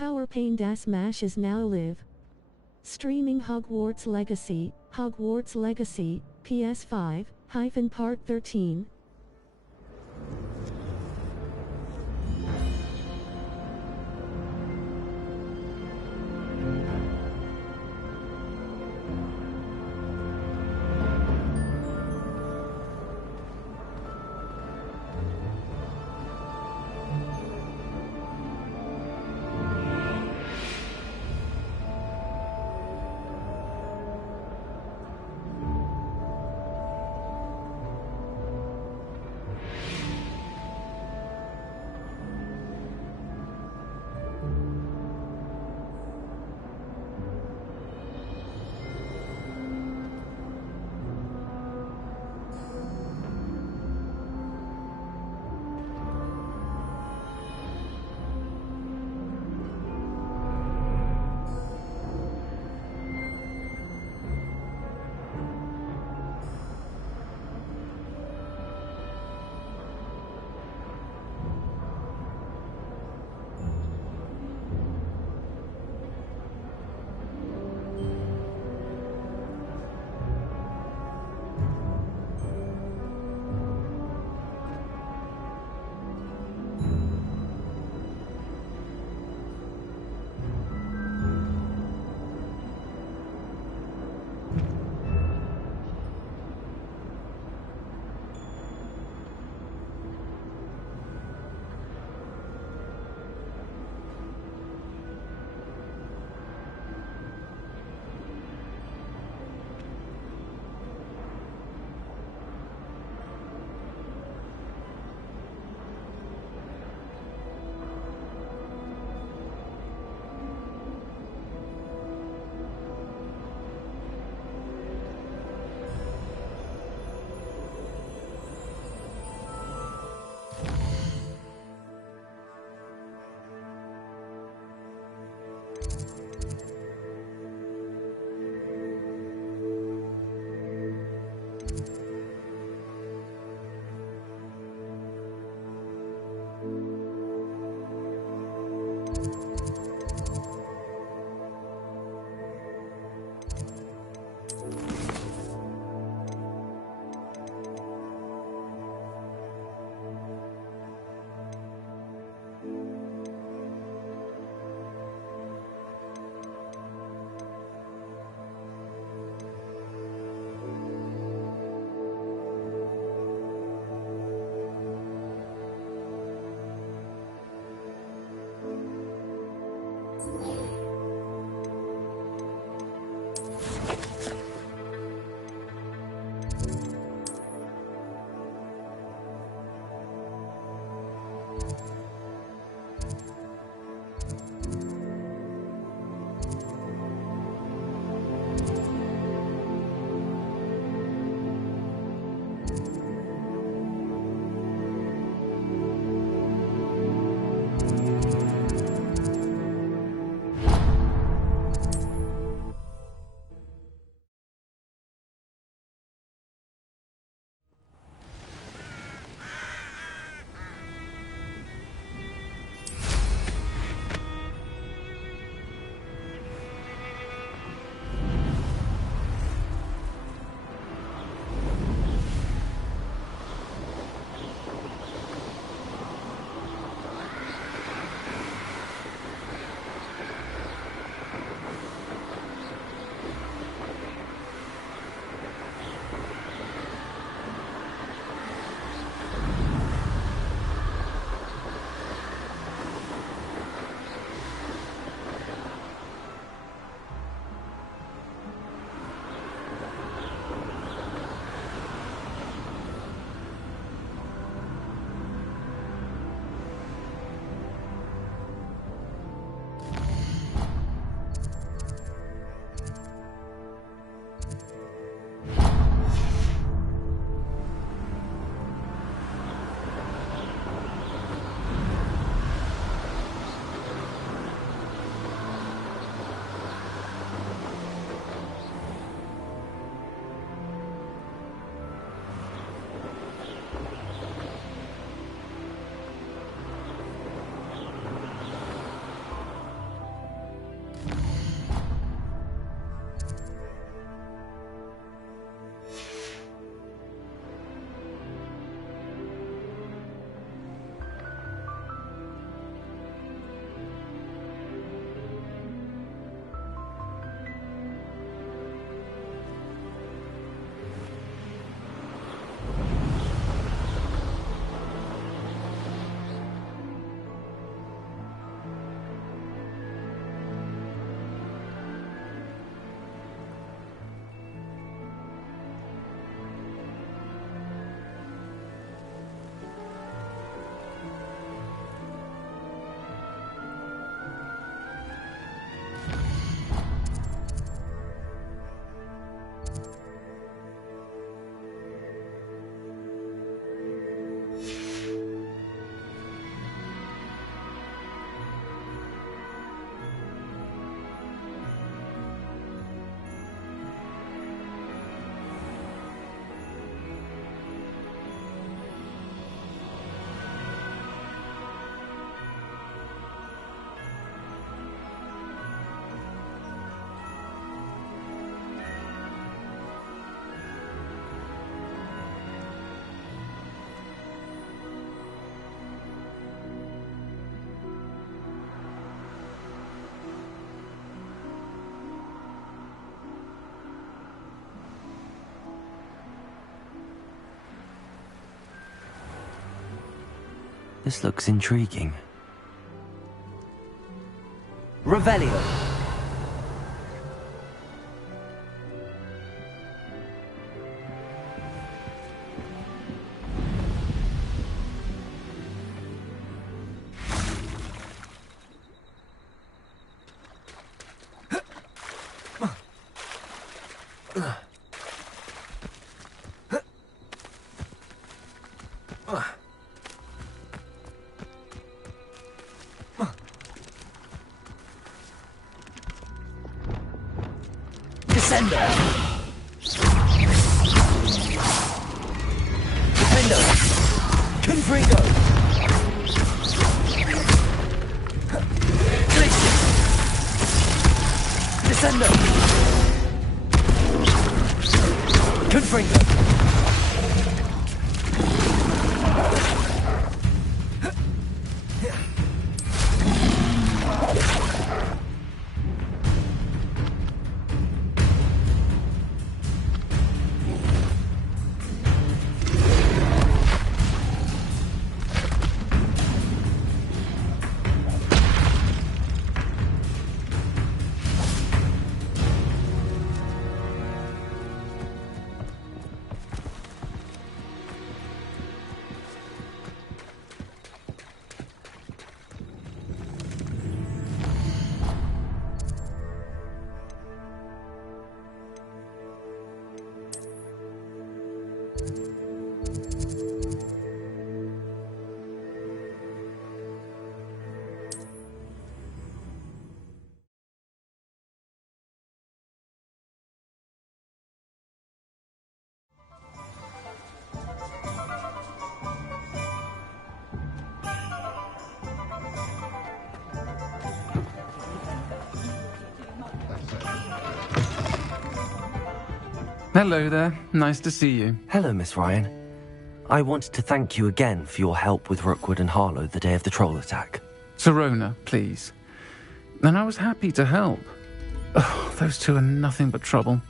Power Pain Das Mash is now live. Streaming Hogwarts Legacy, PS5, Part 13. This looks intriguing. Revelio. Descender! Defender! Confringo! Glacier! Descender! Confringo! Hello there. Nice to see you. Hello, Miss Ryan. I wanted to thank you again for your help with Rookwood and Harlow the day of the troll attack. Sirona, please. And I was happy to help. Oh, those two are nothing but trouble.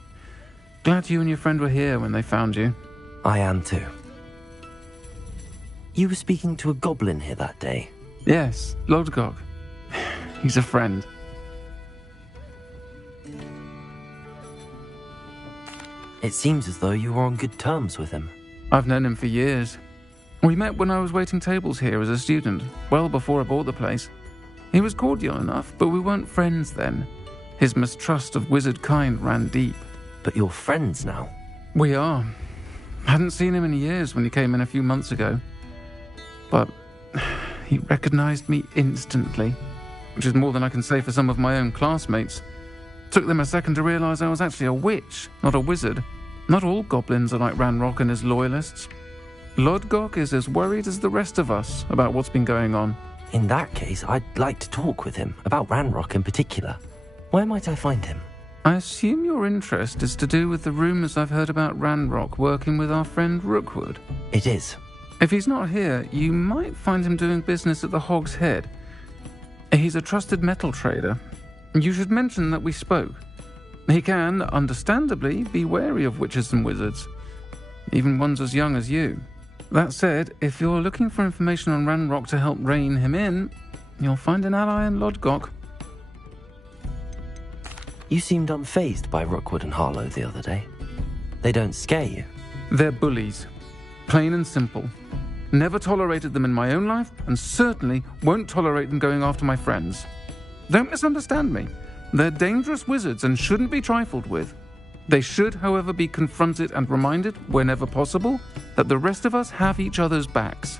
Glad you and your friend were here when they found you. I am too. You were speaking to a goblin here that day? Yes, Lodgok. He's a friend. It seems as though you were on good terms with him. I've known him for years. We met when I was waiting tables here as a student, well before I bought the place. He was cordial enough, but we weren't friends then. His mistrust of wizard kind ran deep. But you're friends now? We are. Hadn't seen him in years when he came in a few months ago. But he recognized me instantly, which is more than I can say for some of my own classmates. Took them a second to realize I was actually a witch, not a wizard. Not all goblins are like Ranrock and his loyalists. Lodgok is as worried as the rest of us about what's been going on. In that case, I'd like to talk with him, about Ranrock in particular. Where might I find him? I assume your interest is to do with the rumors I've heard about Ranrock working with our friend Rookwood. It is. If he's not here, you might find him doing business at the Hog's Head. He's a trusted metal trader. You should mention that we spoke. He can, understandably, be wary of witches and wizards, even ones as young as you. That said, if you're looking for information on Ranrock to help rein him in, you'll find an ally in Lodgok. You seemed unfazed by Rookwood and Harlow the other day. They don't scare you. They're bullies. Plain and simple. Never tolerated them in my own life, and certainly won't tolerate them going after my friends. Don't misunderstand me. They're dangerous wizards and shouldn't be trifled with. They should, however, be confronted and reminded, whenever possible, that the rest of us have each other's backs.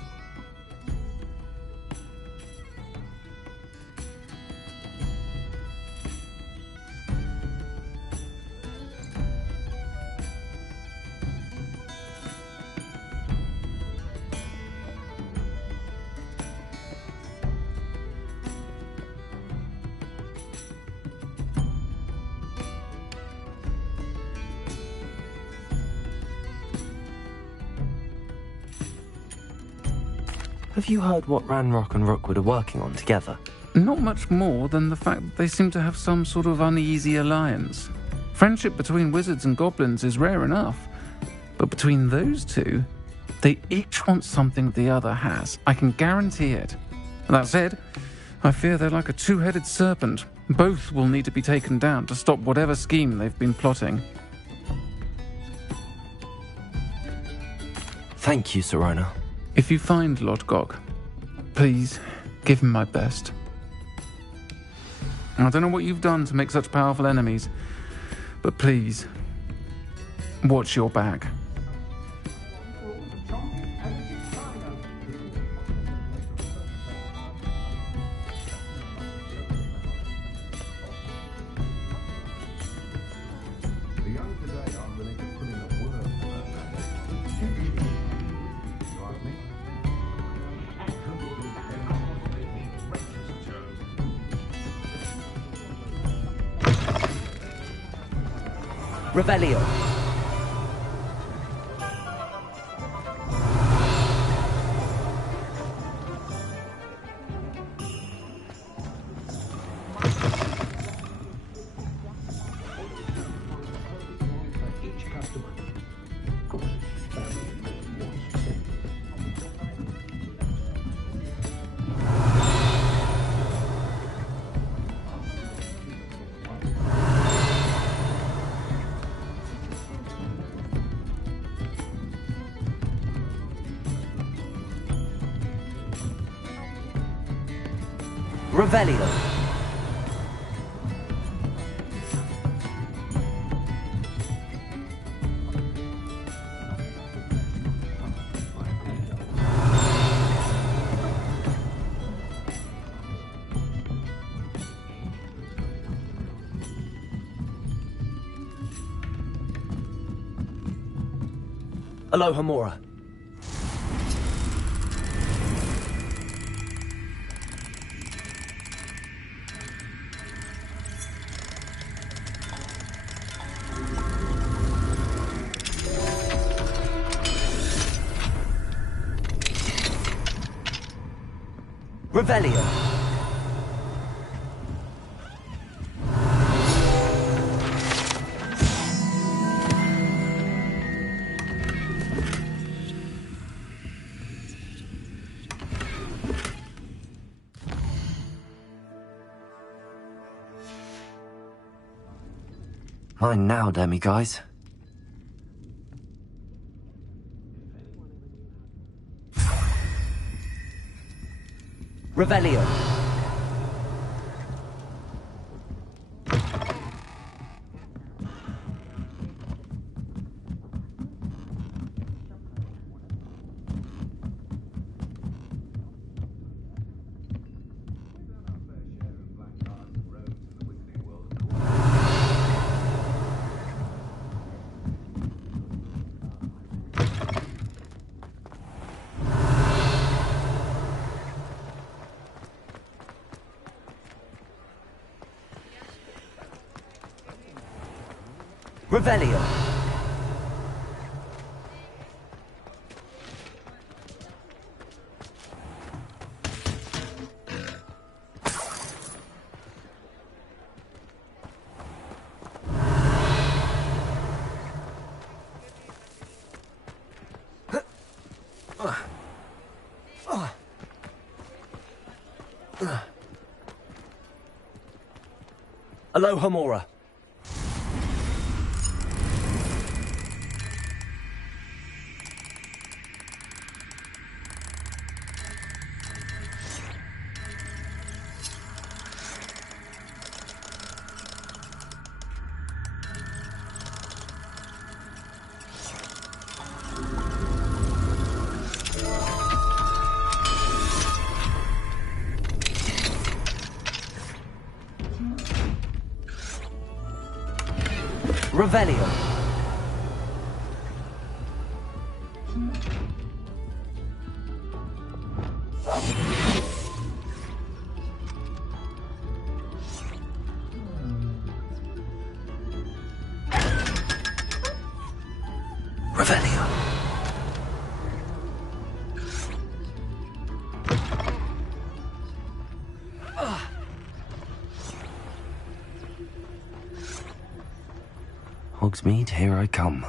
Have you heard what Ranrock and Rookwood are working on together? Not much more than the fact that they seem to have some sort of uneasy alliance. Friendship between wizards and goblins is rare enough, but between those two, They each want something the other has. I can guarantee it. That said, I fear they're like a two-headed serpent. Both will need to be taken down to stop whatever scheme they've been plotting. Thank you, Sirona. If you find Lord Gok, please give him my best. I don't know what you've done to make such powerful enemies, but please, watch your back. Revelio. Revelio. Aloha Mora. Revelio. Mine now, demiguise. Revelio. Revelio. Aloha Mora. Revelio. Revelio. Hogsmeade, here I come.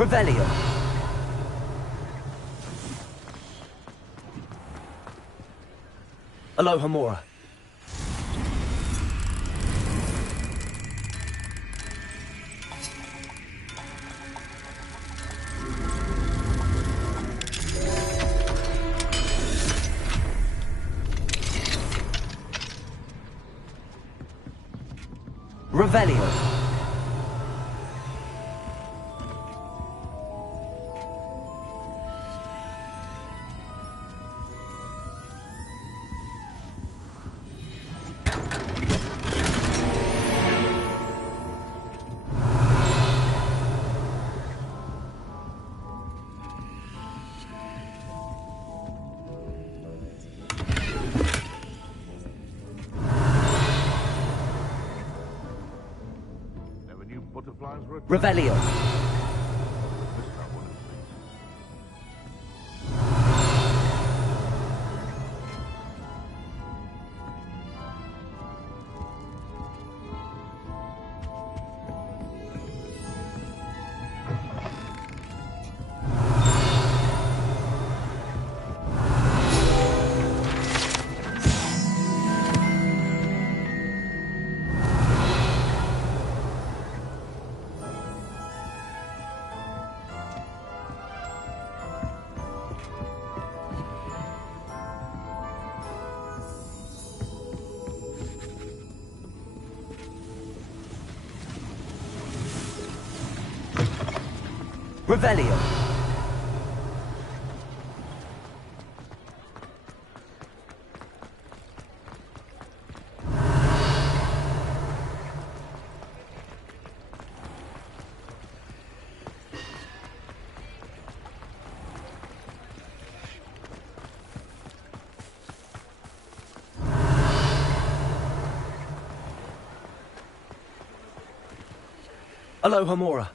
Revelio. Alohomora. Revelio. Revelio. Revelio. Alohomora.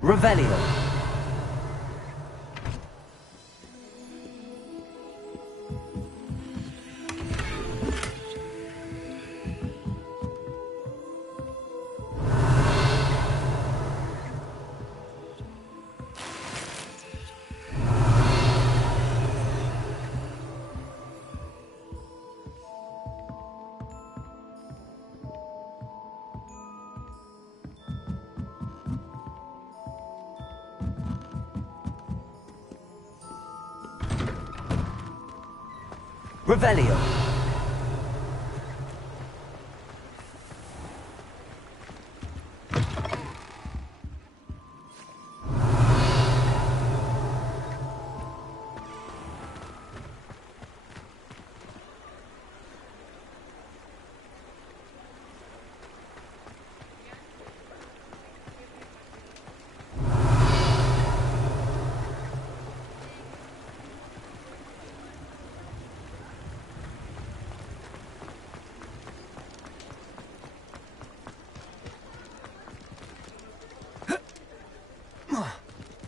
Revelio. Revelio.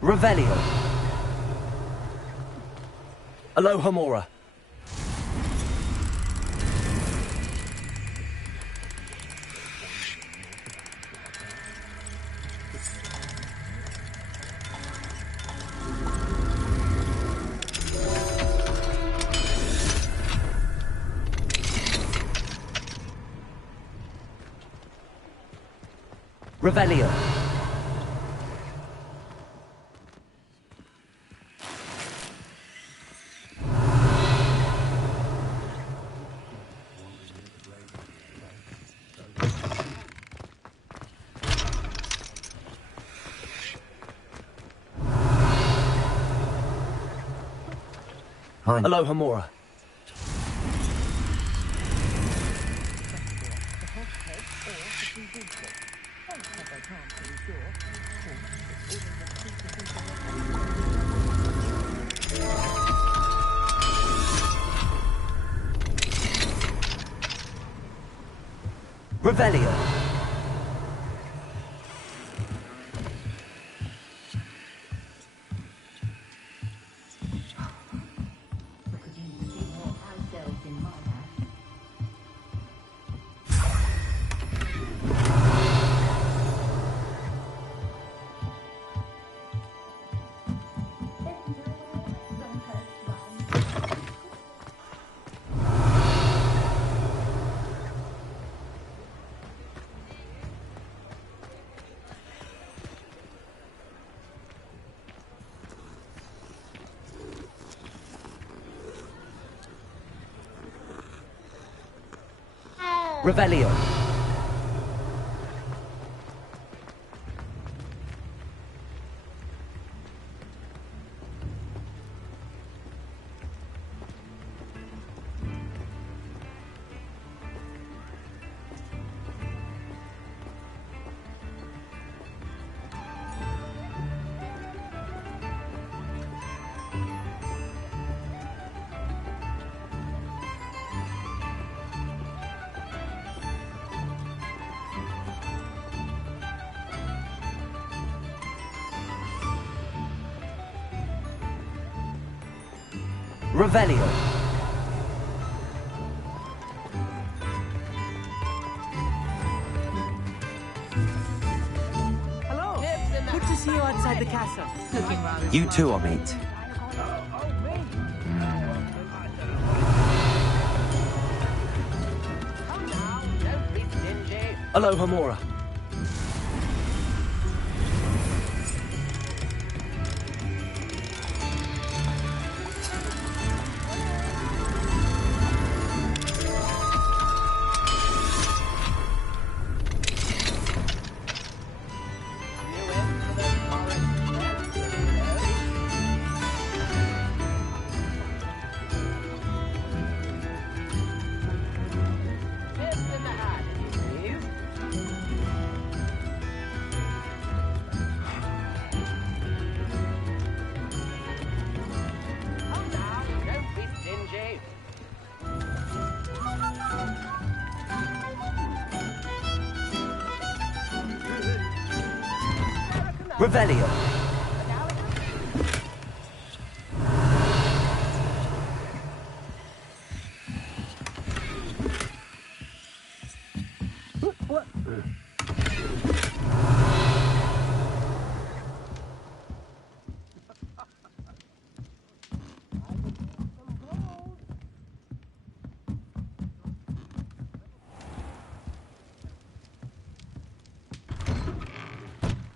Revelio. Alohomora. Revelio. Fine. Alohomora. Revelio. Revelio. Revelio. Hello. Good to see you outside the castle. Looking rather You too, Amit. Hello, Homora. Revelio.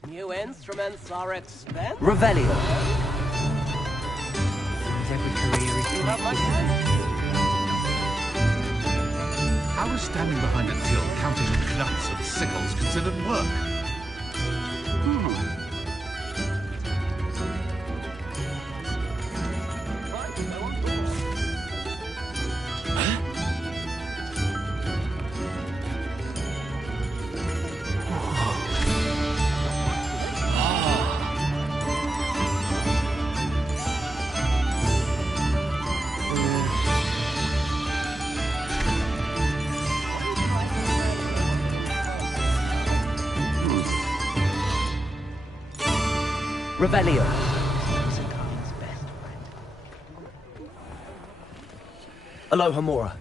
New instruments are expensive. Revelio. Every career is You have my How is standing behind a till counting nuts and sickles considered work? Revelio. Hello, Homora.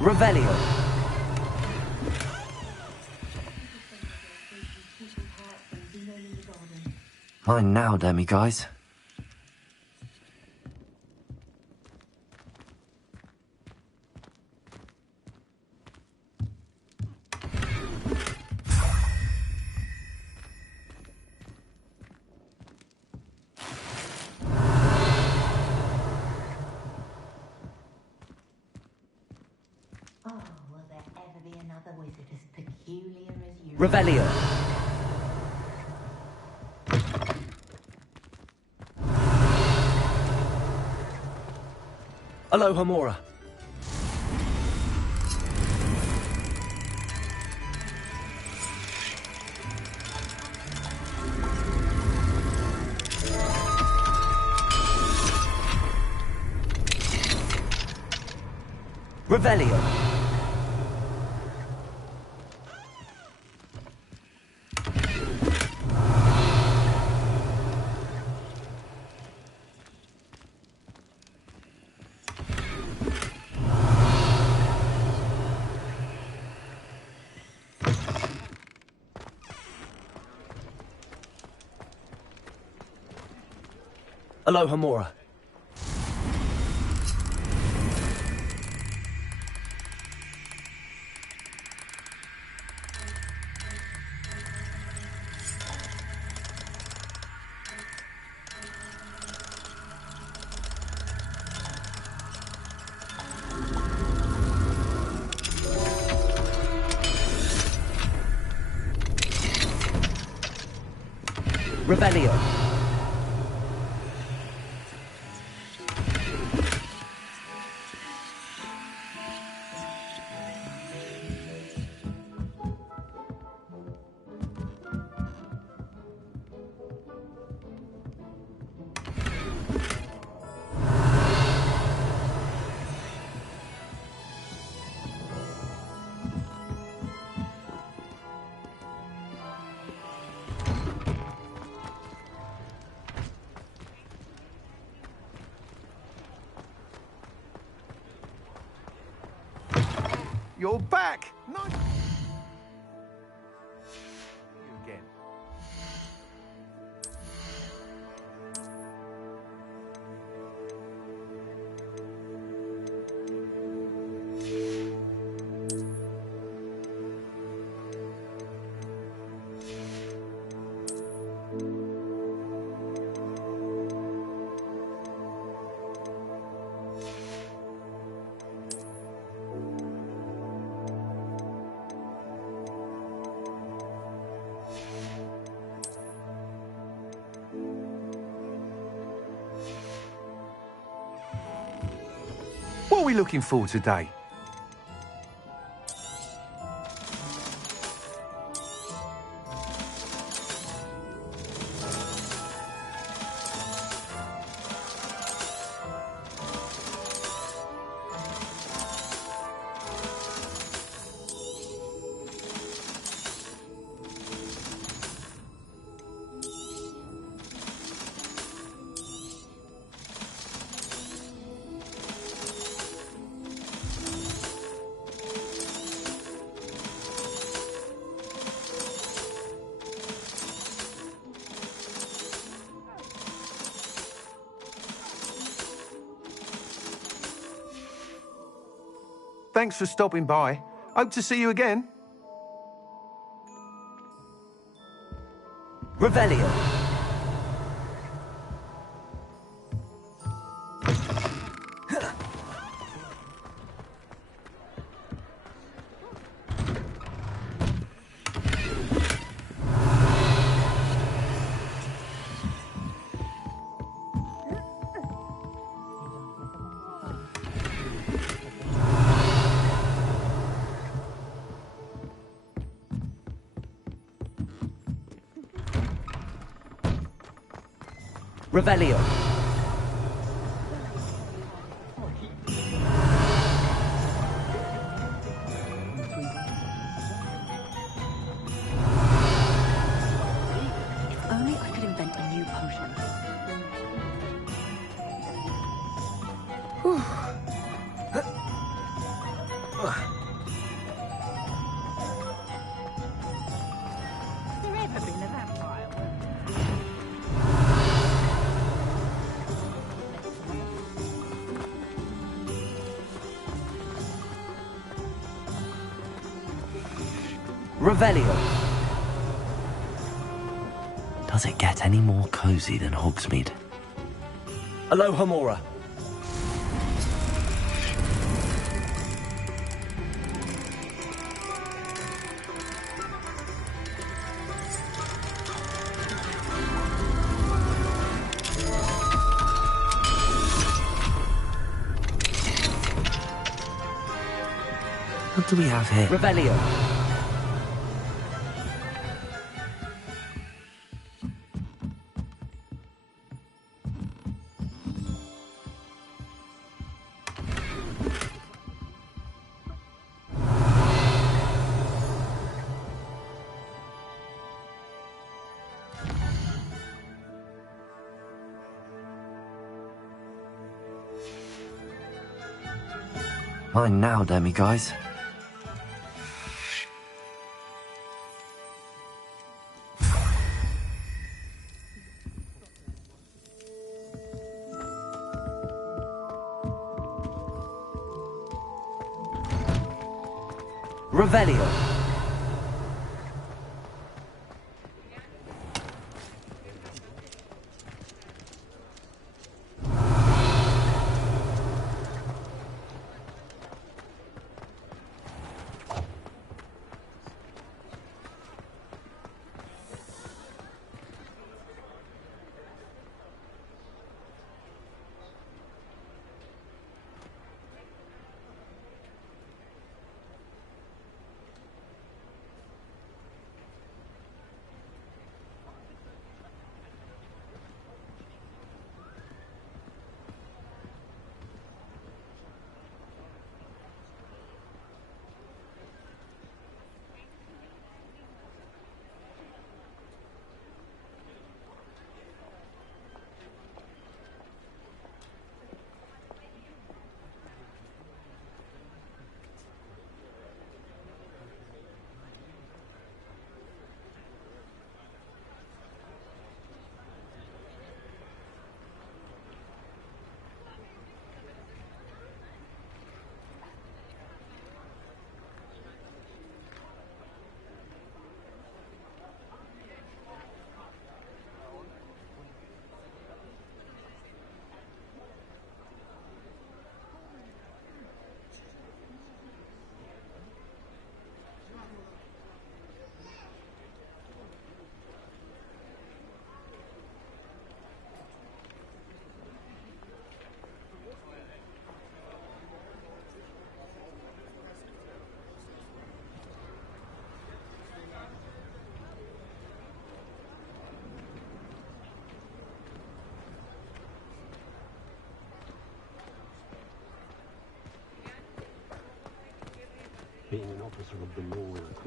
Revelio. Mine now, Demi, guys. Oh, will there ever be another wizard as peculiar as you? Revelio. Hello, Homora. Revelio. Alohomora. Revelio. You're back! Nice. You again. What are we looking for today? Thanks for stopping by. Hope to see you again. Revelio. Revelio. If only I could invent a new potion. There ever been a vampire? Revelio. Does it get any more cozy than Hogsmeade? Alohomora. What do we have here? Revelio. Mine now, Demi guys. Revelio.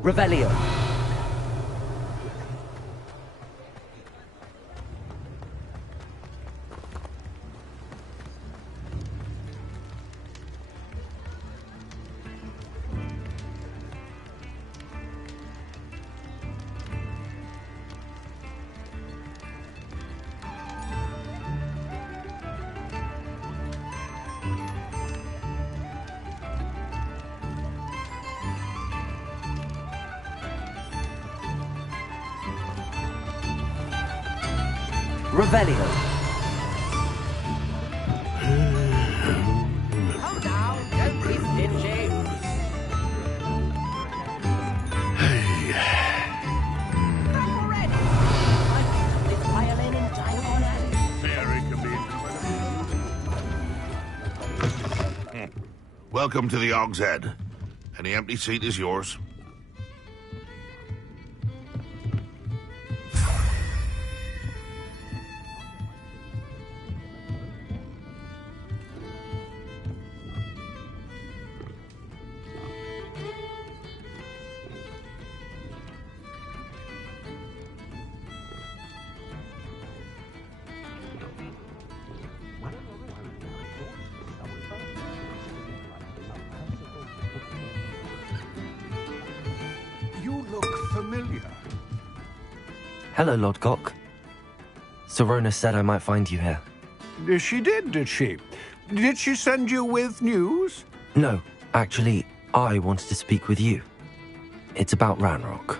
Revelio. Revelio. Come down, don't be stingy. Ready. This violin and diamond. Very convenient. Welcome to the Og's Head. Any empty seat is yours. Familiar. Hello, Lord Gok. Serona said I might find you here. She did she? Did she send you with news? No, actually, I wanted to speak with you. It's about Ranrock.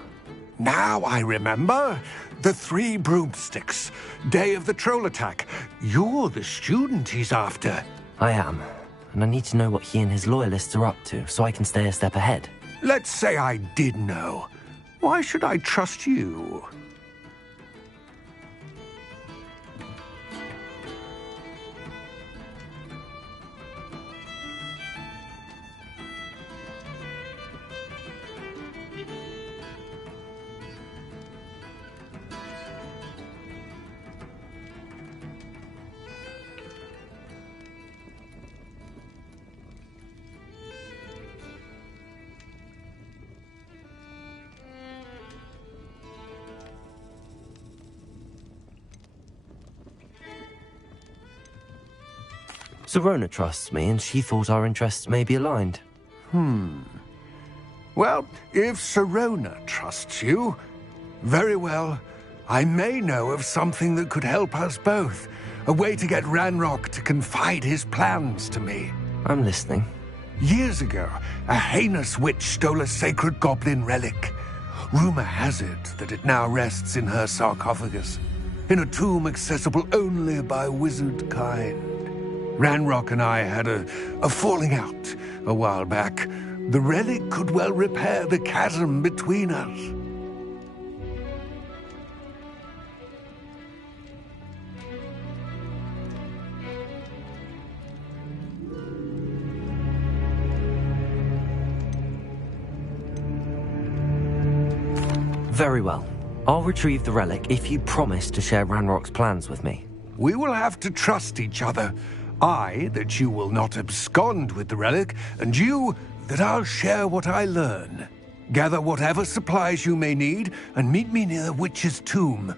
Now I remember. The 3 broomsticks. Day of the troll attack. You're the student he's after. I am, and I need to know what he and his loyalists are up to so I can stay a step ahead. Let's say I did know. Why should I trust you? Serona trusts me, and she thought our interests may be aligned. Well, if Serona trusts you, very well. I may know of something that could help us both. A way to get Ranrock to confide his plans to me. I'm listening. Years ago, a heinous witch stole a sacred goblin relic. Rumor has it that it now rests in her sarcophagus, in a tomb accessible only by wizard kind. Ranrock and I had a falling out a while back. The relic could well repair the chasm between us. Very well. I'll retrieve the relic if you promise to share Ranrock's plans with me. We will have to trust each other. I, that you will not abscond with the relic, and you, that I'll share what I learn. Gather whatever supplies you may need, and meet me near the witch's tomb.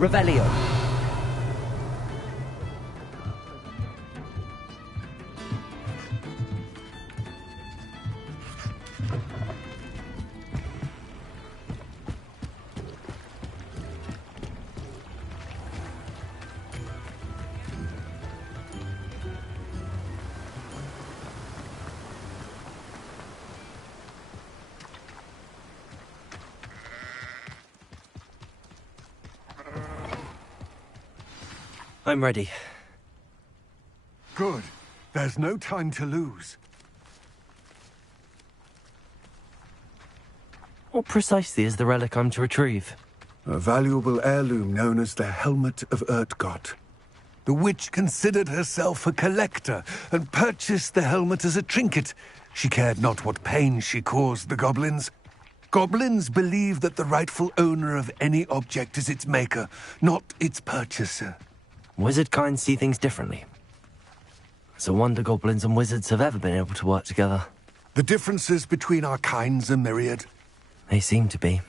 Revelio. I'm ready. Good. There's no time to lose. What precisely is the relic I'm to retrieve? A valuable heirloom known as the Helmet of Urtgott. The witch considered herself a collector and purchased the helmet as a trinket. She cared not what pain she caused the goblins. Goblins believe that the rightful owner of any object is its maker, not its purchaser. Wizard kind see things differently. It's a wonder goblins and wizards have ever been able to work together. The differences between our kinds are myriad. They seem to be.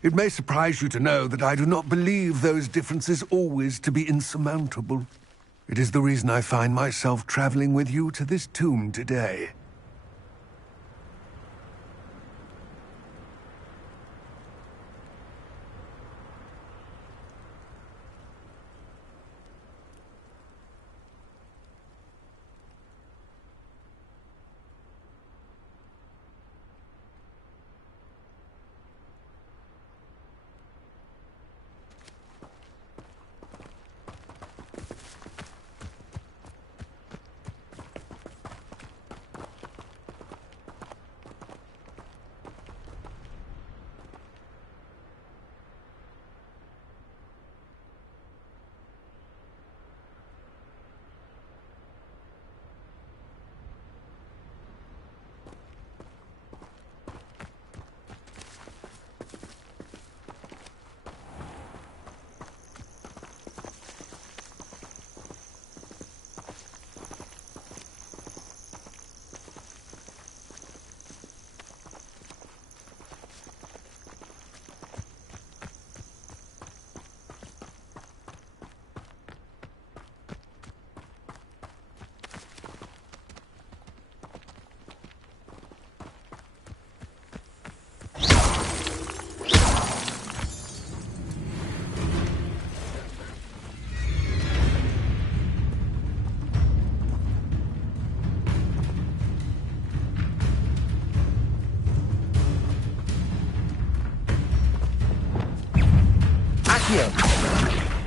It may surprise you to know that I do not believe those differences always to be insurmountable. It is the reason I find myself traveling with you to this tomb today.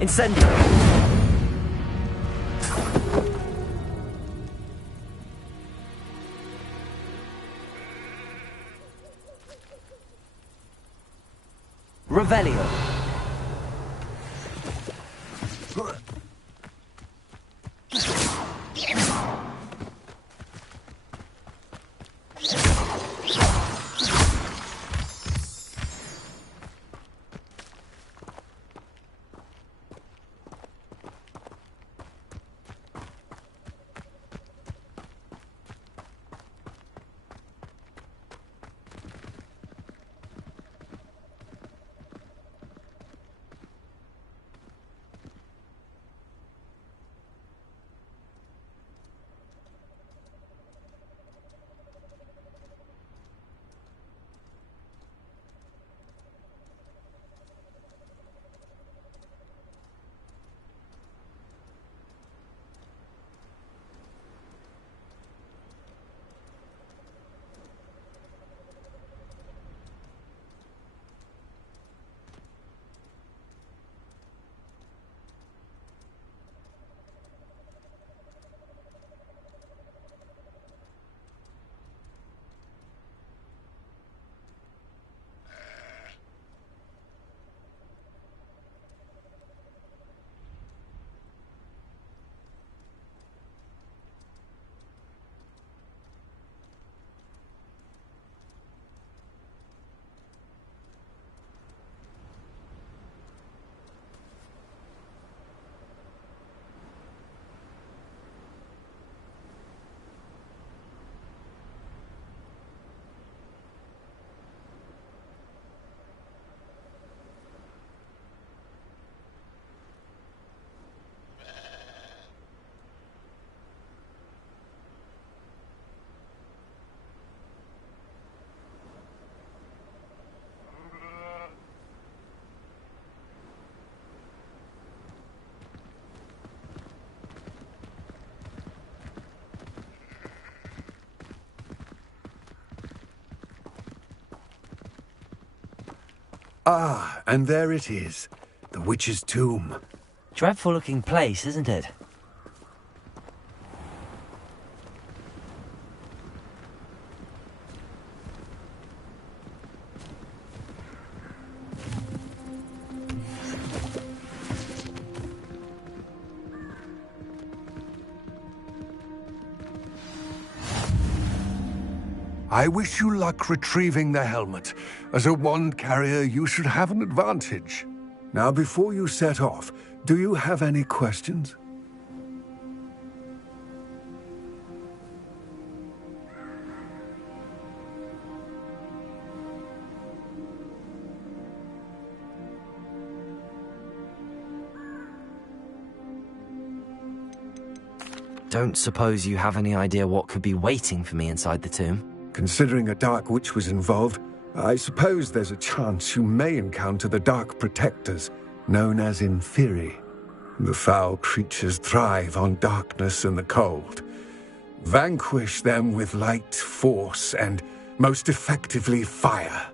Incendio! Revelio. Ah, and there it is, the witch's tomb. Dreadful looking place, isn't it? I wish you luck retrieving the helmet. As a wand carrier, you should have an advantage. Now, before you set off, do you have any questions? Don't suppose you have any idea what could be waiting for me inside the tomb? Considering a Dark Witch was involved, I suppose there's a chance you may encounter the Dark Protectors, known as Inferi. The foul creatures thrive on darkness and the cold. Vanquish them with light, force, and, most effectively, fire.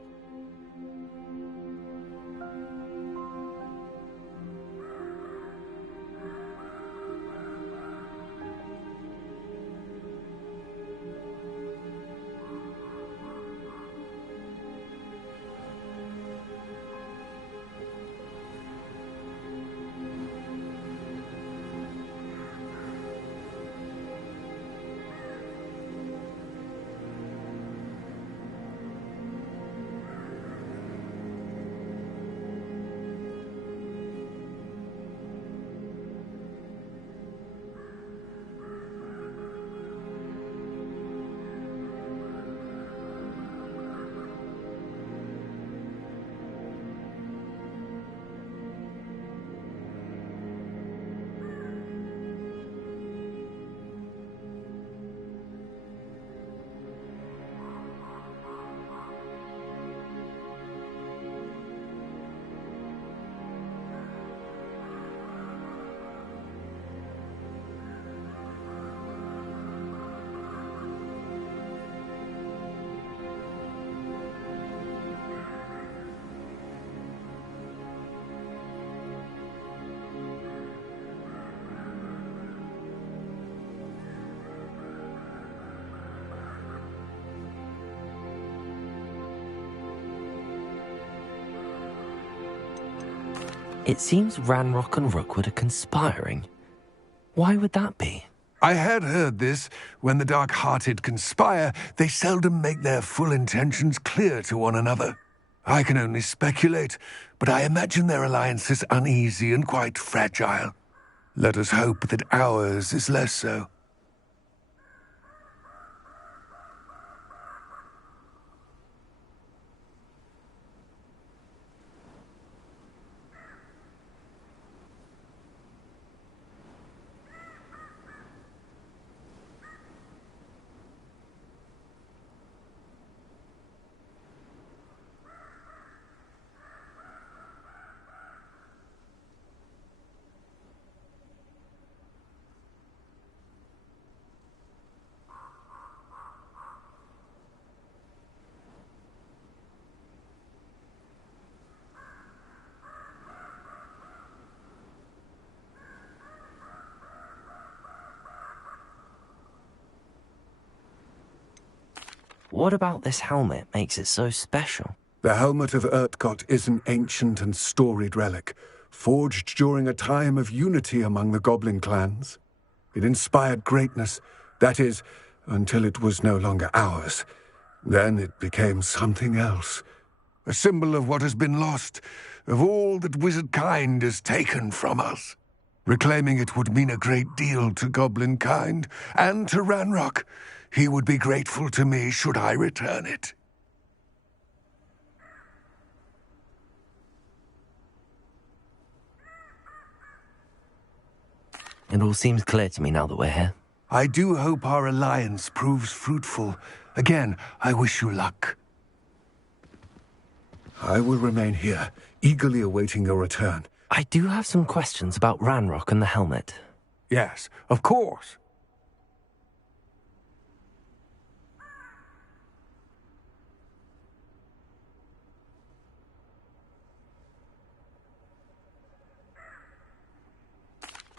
It seems Ranrock and Rookwood are conspiring. Why would that be? I had heard this. When the dark-hearted conspire, they seldom make their full intentions clear to one another. I can only speculate, but I imagine their alliance is uneasy and quite fragile. Let us hope that ours is less so. What about this helmet makes it so special? The helmet of Urtkot is an ancient and storied relic, forged during a time of unity among the goblin clans. It inspired greatness, that is, until it was no longer ours. Then it became something else. A symbol of what has been lost, of all that wizard kind has taken from us. Reclaiming it would mean a great deal to goblin kind, and to Ranrock. He would be grateful to me should I return it. It all seems clear to me now that we're here. I do hope our alliance proves fruitful. Again, I wish you luck. I will remain here, eagerly awaiting your return. I do have some questions about Ranrock and the helmet. Yes, of course.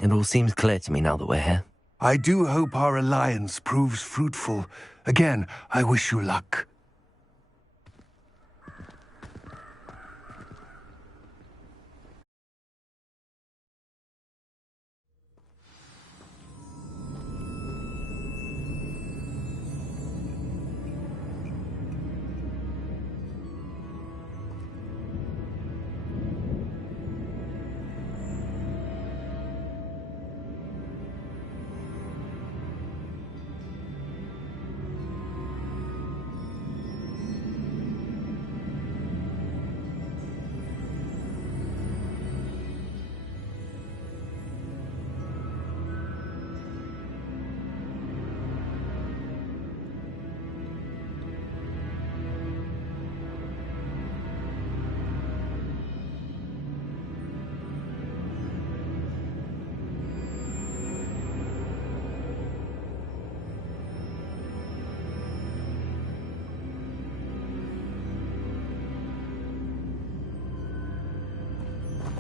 It all seems clear to me now that we're here. I do hope our alliance proves fruitful. Again, I wish you luck.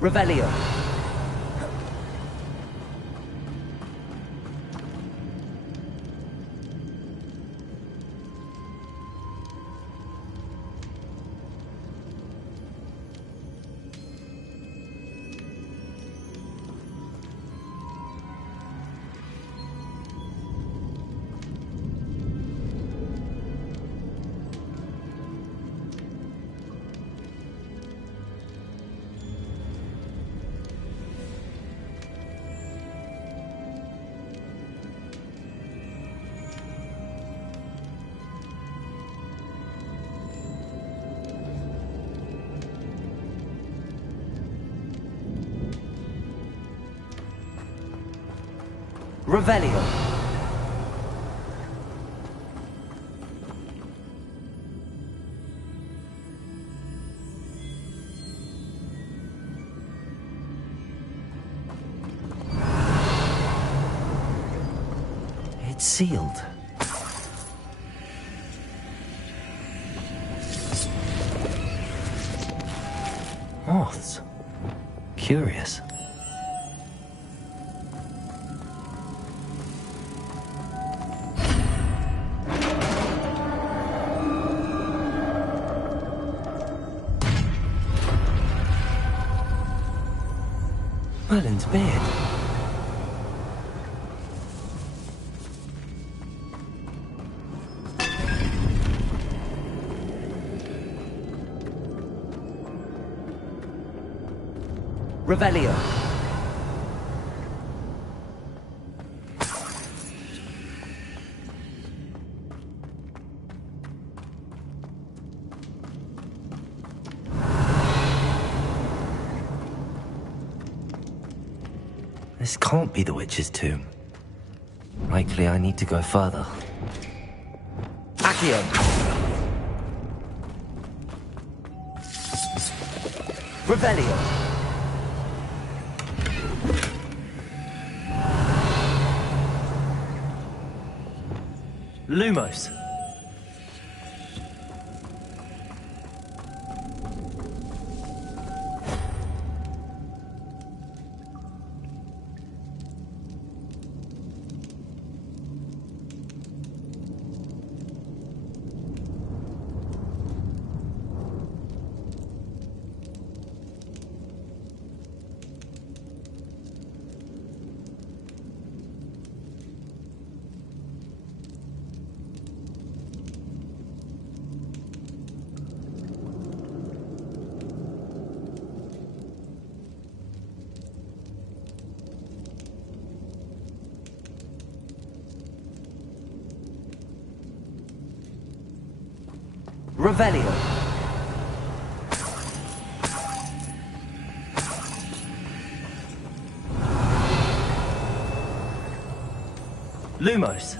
Revelio. Revelio. It's sealed. Moths. Curious. Merlin's beard. Revelio. This can't be the witch's tomb. Likely I need to go further. Accio. Revelio. Lumos. Revelio. Lumos.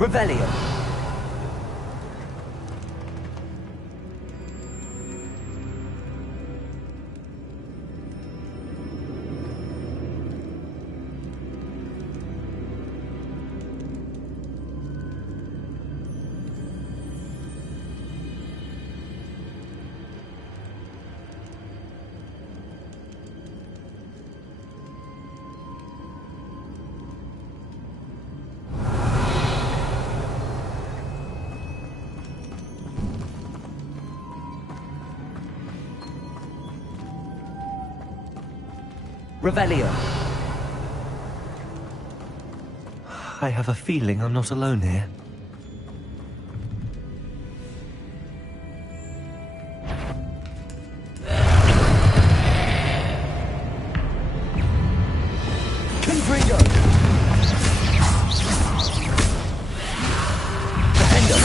Revelio. Revelio. I have a feeling I'm not alone here. Confringo. Defendo.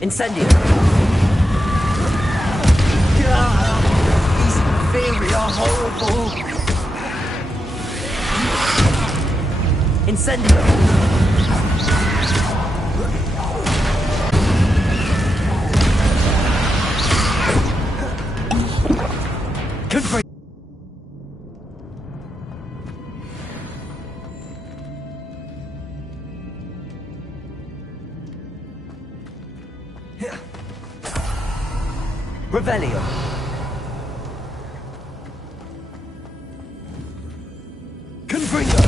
Incendio. These inferi are horrible. Incendio. Confringo. Revelio. Confringo.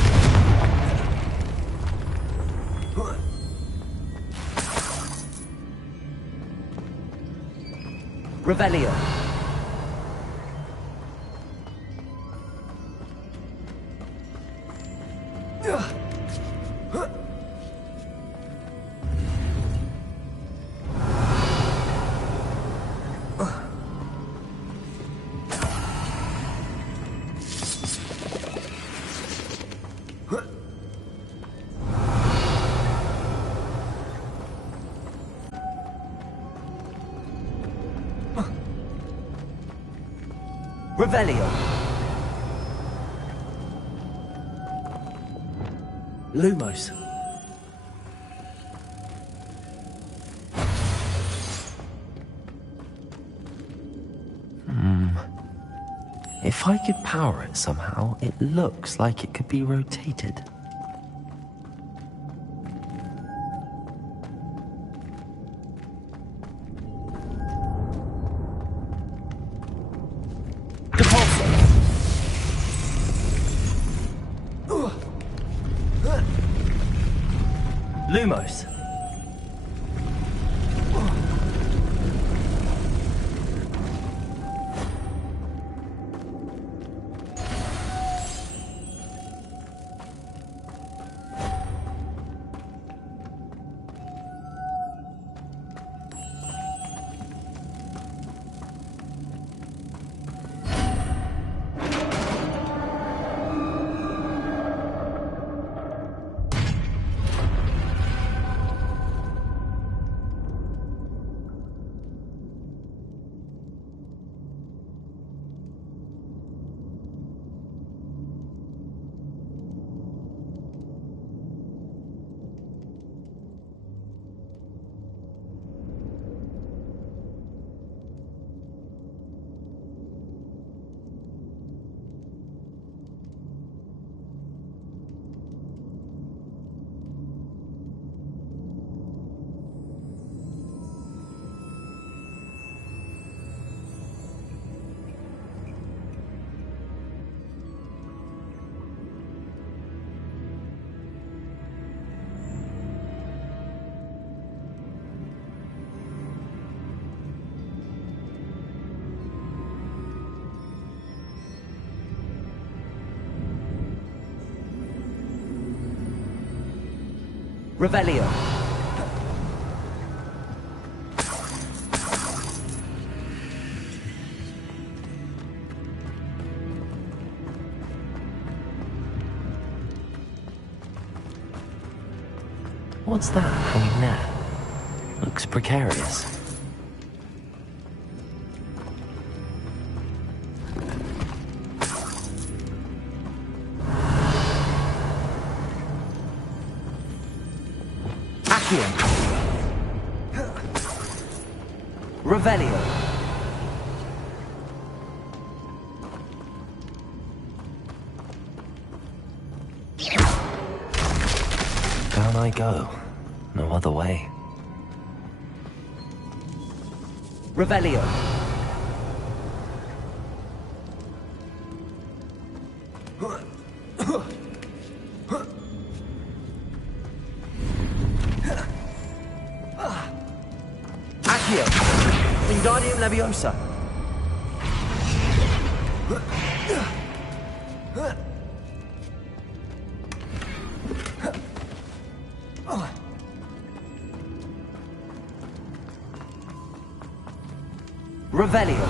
Revelio. Revelio. Lumos. If I could power it somehow, it looks like it could be rotated. Lumos. Revelio. What's that hanging there? Looks precarious. Accio. Revelio. Down I go. No other way. Revelio. Accio. Wingardium Leviosa. Revelio.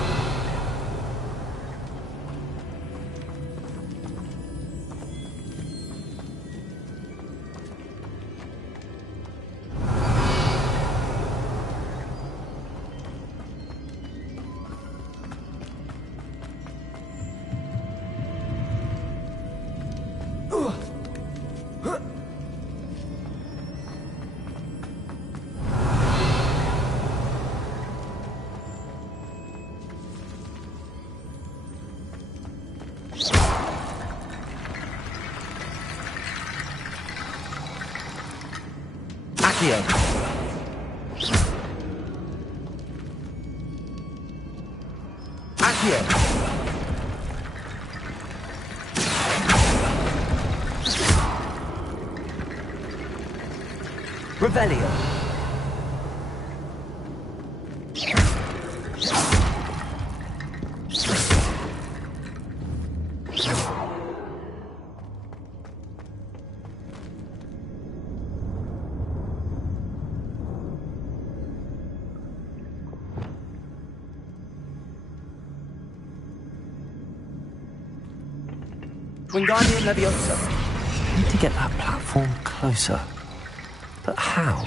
Accio. Accio. Revelio. Wingardium Leviosa. I need to get that platform closer. But how?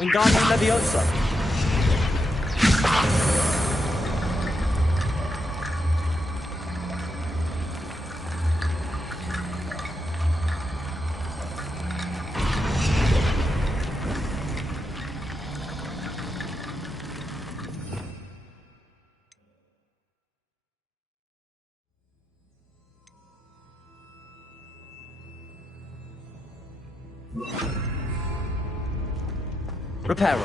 Wingardium Leviosa. Reparo.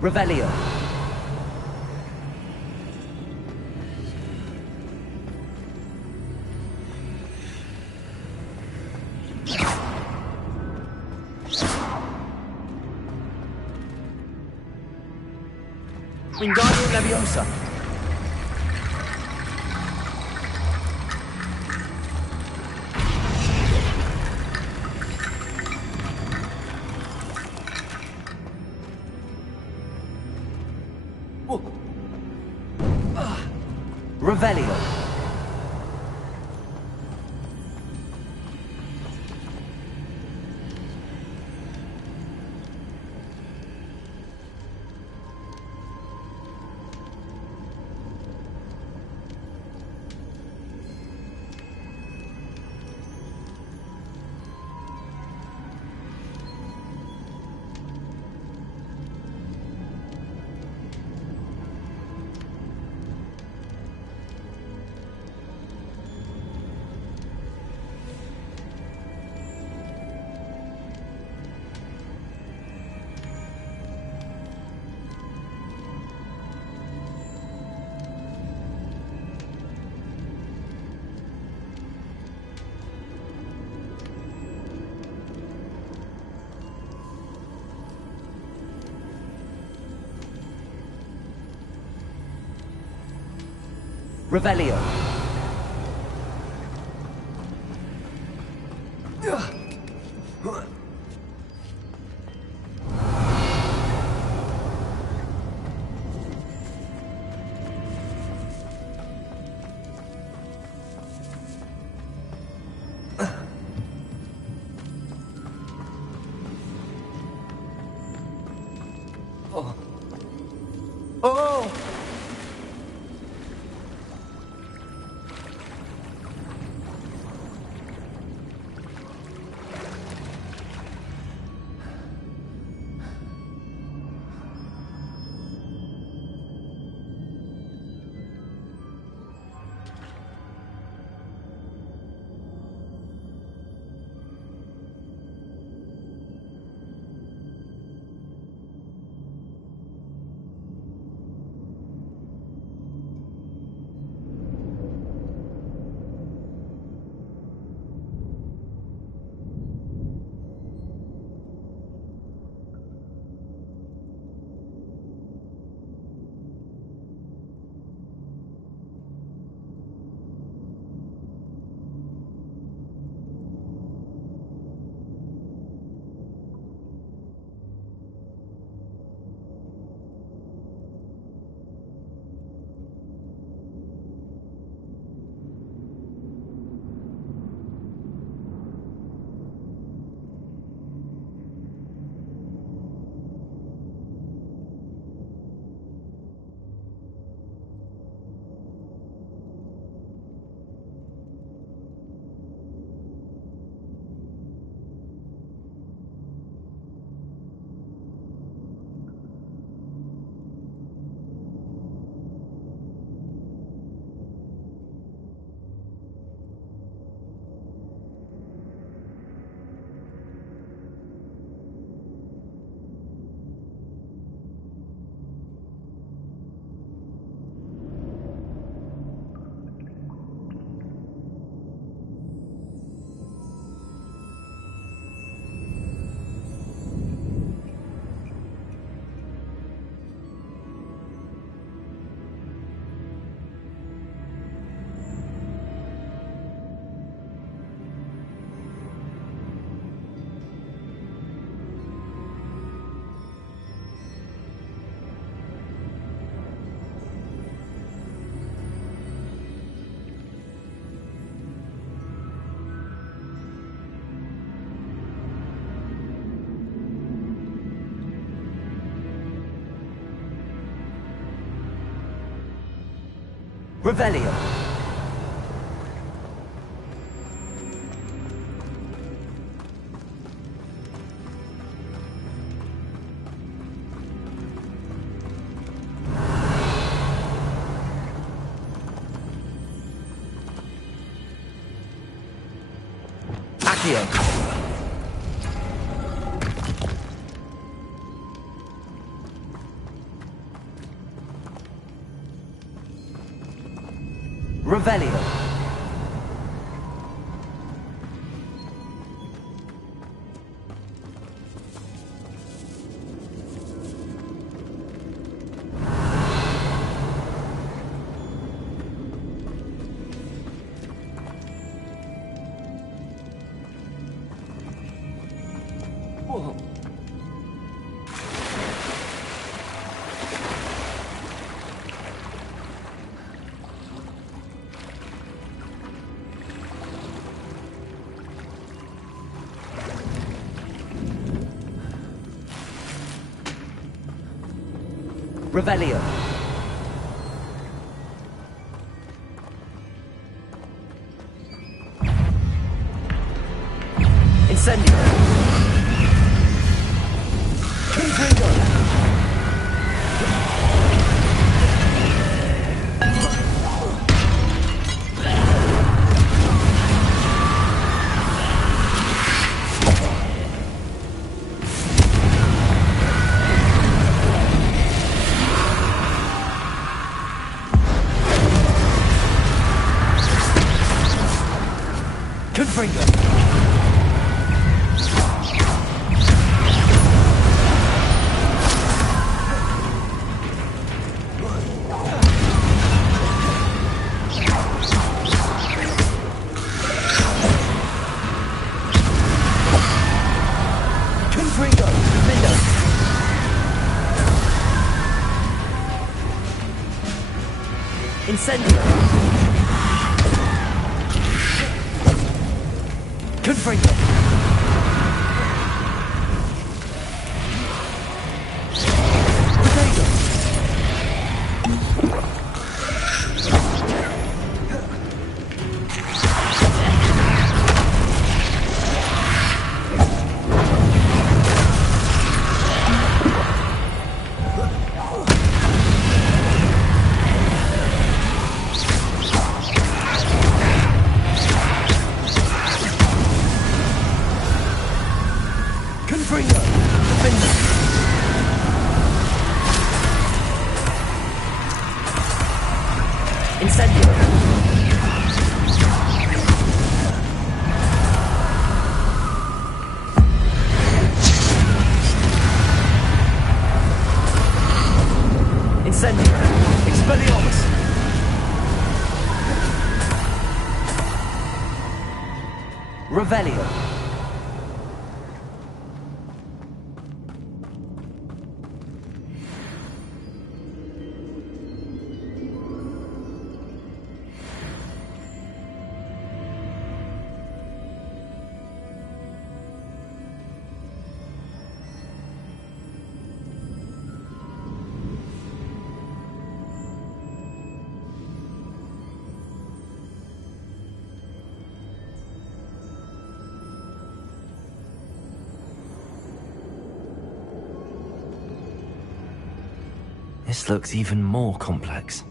Revelio. Wingardium Leviosa. Revelio. Revelio. Oh! Revelio. Accio. Revelio. Whoa. Revelio. Incendio. Confringo. Confringo! Defender! Incendio! Confringo! Revelio. This looks even more complex.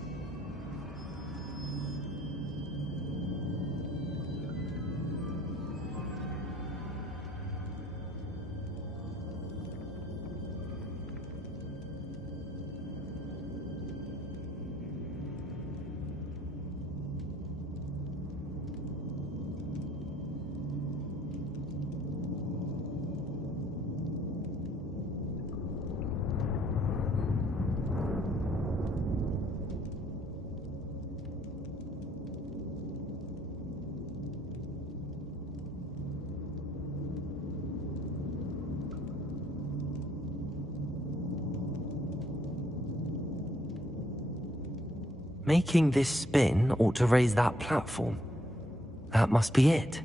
Making this spin ought to raise that platform. That must be it.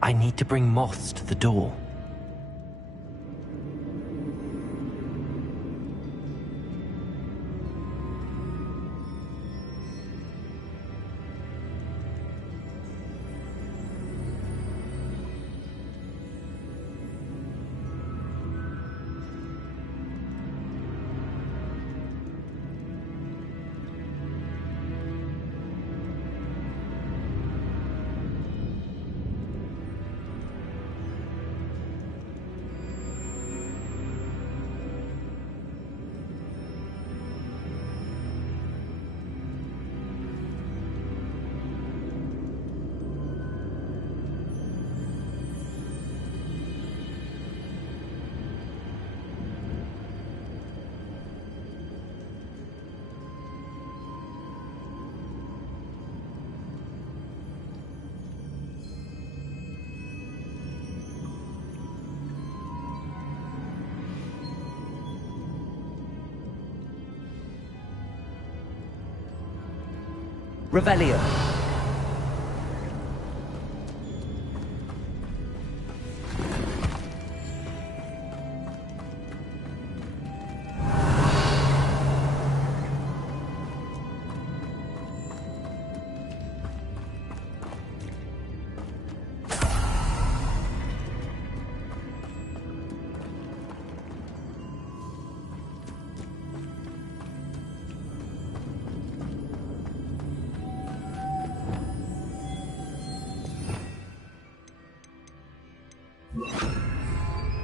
I need to bring moths to the door. Revelio.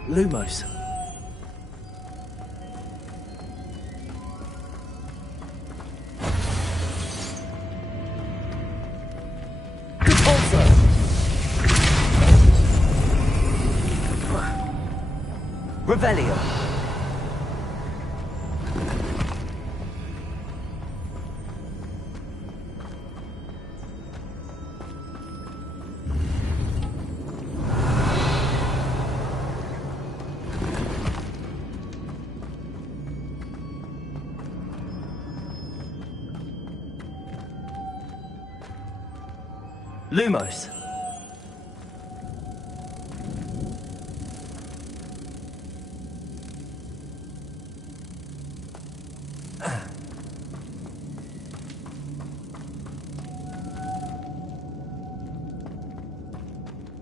Lumos. Revelio. Lumos.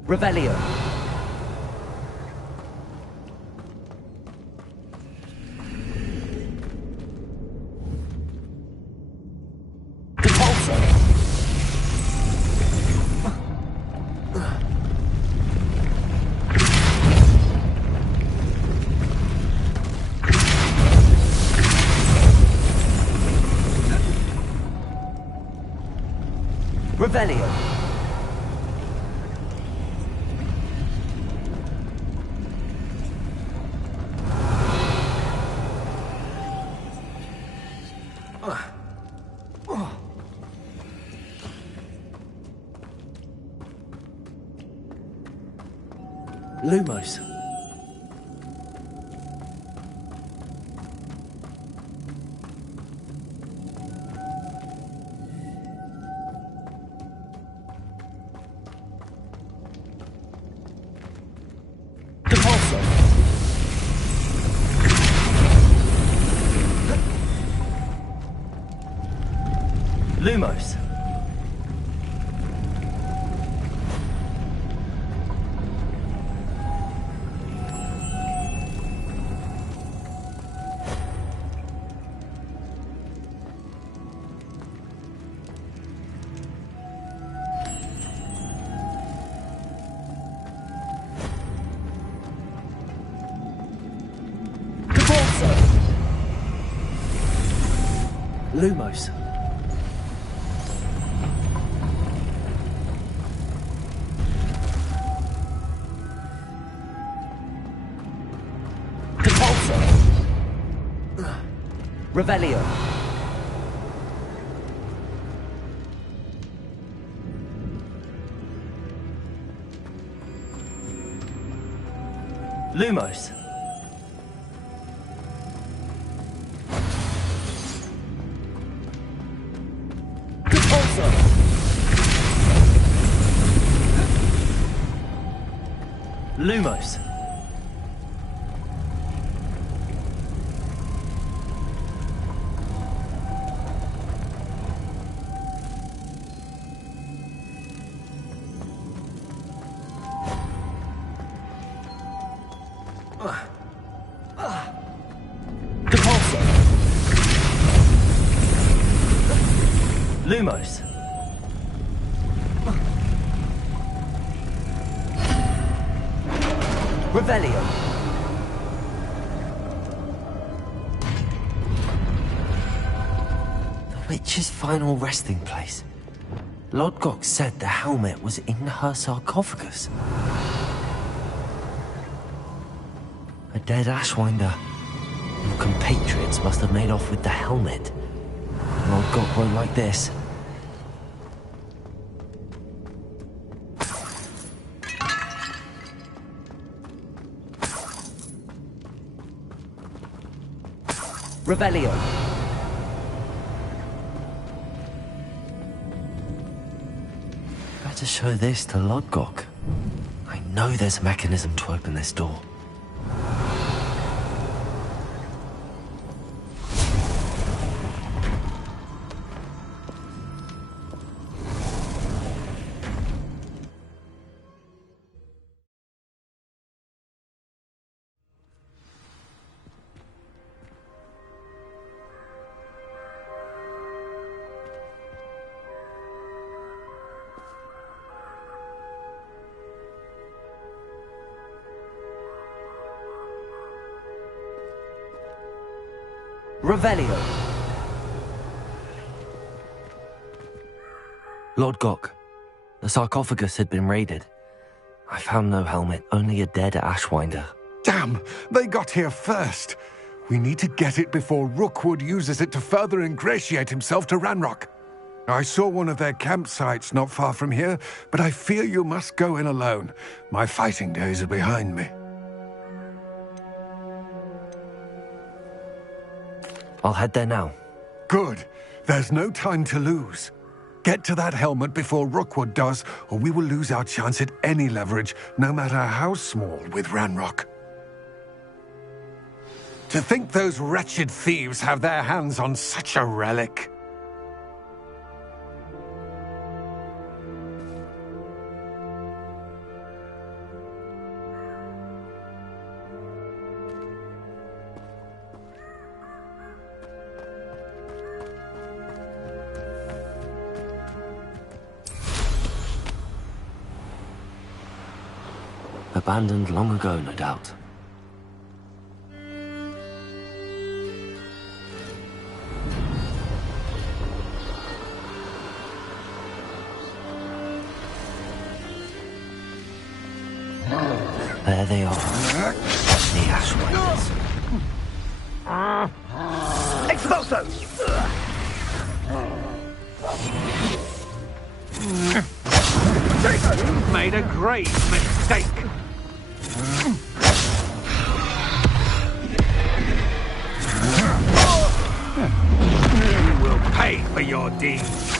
Revelio. Revelio. Lumos. Lumos. Lumos. Revelio. Lumos. Lumos. Lumos. Revelio. The witch's final resting place. Lodgok said the helmet was in her sarcophagus. A dead Ashwinder. Your compatriots must have made off with the helmet. Lodgok won't like this. Revelio. Better show this to Lodgok. I know there's a mechanism to open this door. Revelio. Lord Gok, the sarcophagus had been raided. I found no helmet, only a dead Ashwinder. Damn! They got here first. We need to get it before Rookwood uses it to further ingratiate himself to Ranrock. I saw one of their campsites not far from here, but I fear you must go in alone. My fighting days are behind me. I'll head there now. Good. There's no time to lose. Get to that helmet before Rookwood does, or we will lose our chance at any leverage, no matter how small, with Ranrock. To think those wretched thieves have their hands on such a relic. Abandoned long ago, no doubt. There they are. The Ashwinders. Expulso! You've made a grave mistake. You will pay for your deeds.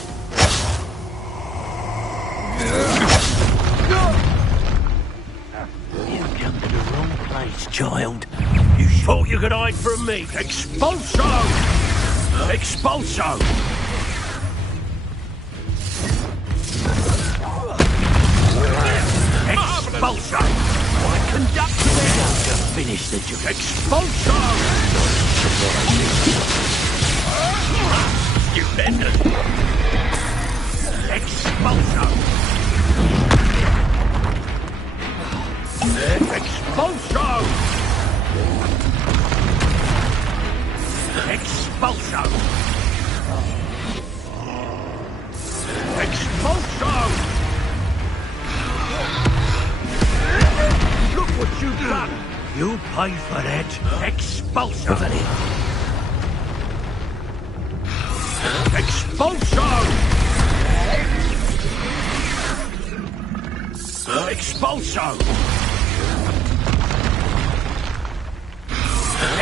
You've come to the wrong place, child. You thought you could hide from me. Expulso! Expulso! Expulso! I conducted it! To finish the job. Expulso! You benders! Expulso! Expulso! Expulso! Expulso! Look what you've done! You'll pay for that! Expulso! Expulso! Expulso!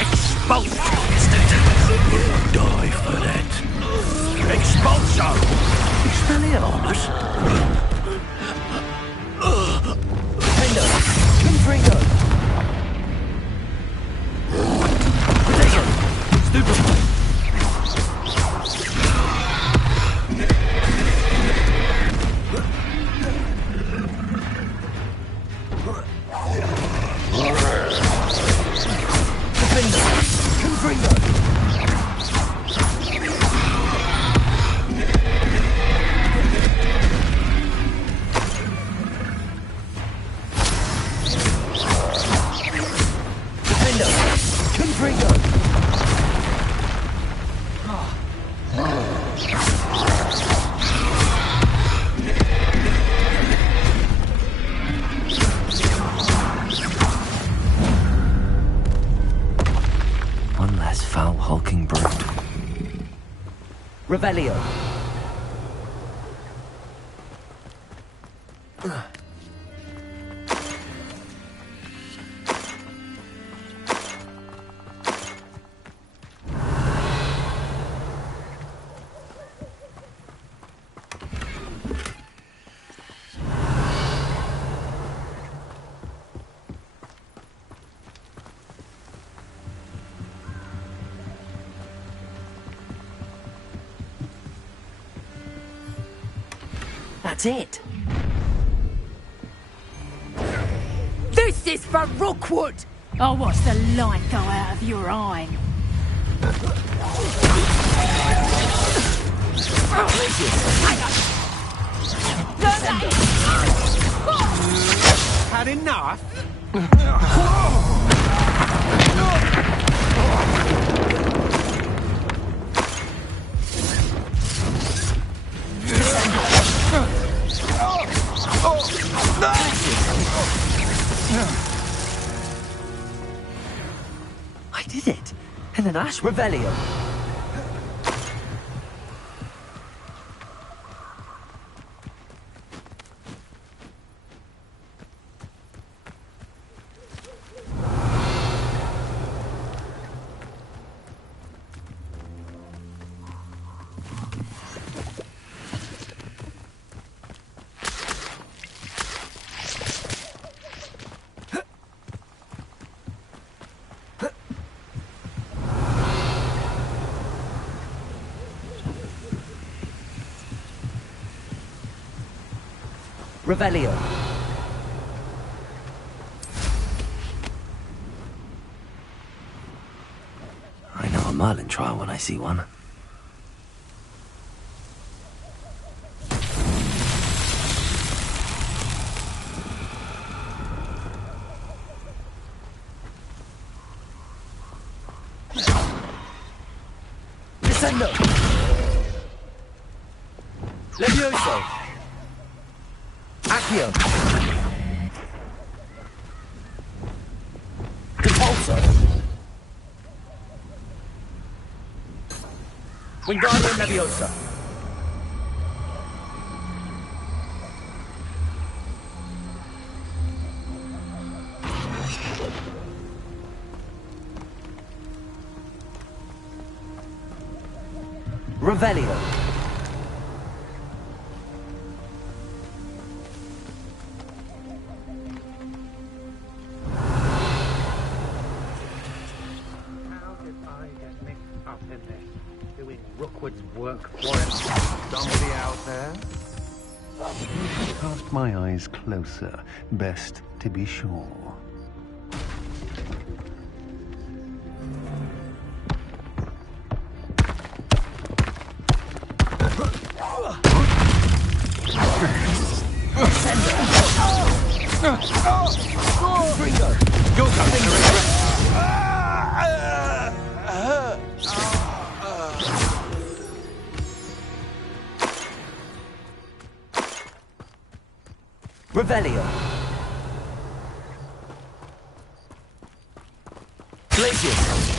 Expulso! You'll die for that! Expulso! Expelliarmus! Confringo! Confringo! Potato! Stupid! One less foul hulking brute. Revelio. That's it. This is for Rookwood! I'll watch the light go out of your eye. Had enough? did it. And then Ash Revelio. Revelio. I know a Merlin trial when I see one. Descendo. Levioso. Accio. Compulso. Wingardium Leviosa. Revelio. Doing Rookwood's work for him. Somebody out there? Cast my eyes closer, best to be sure. Revelio. Glacius.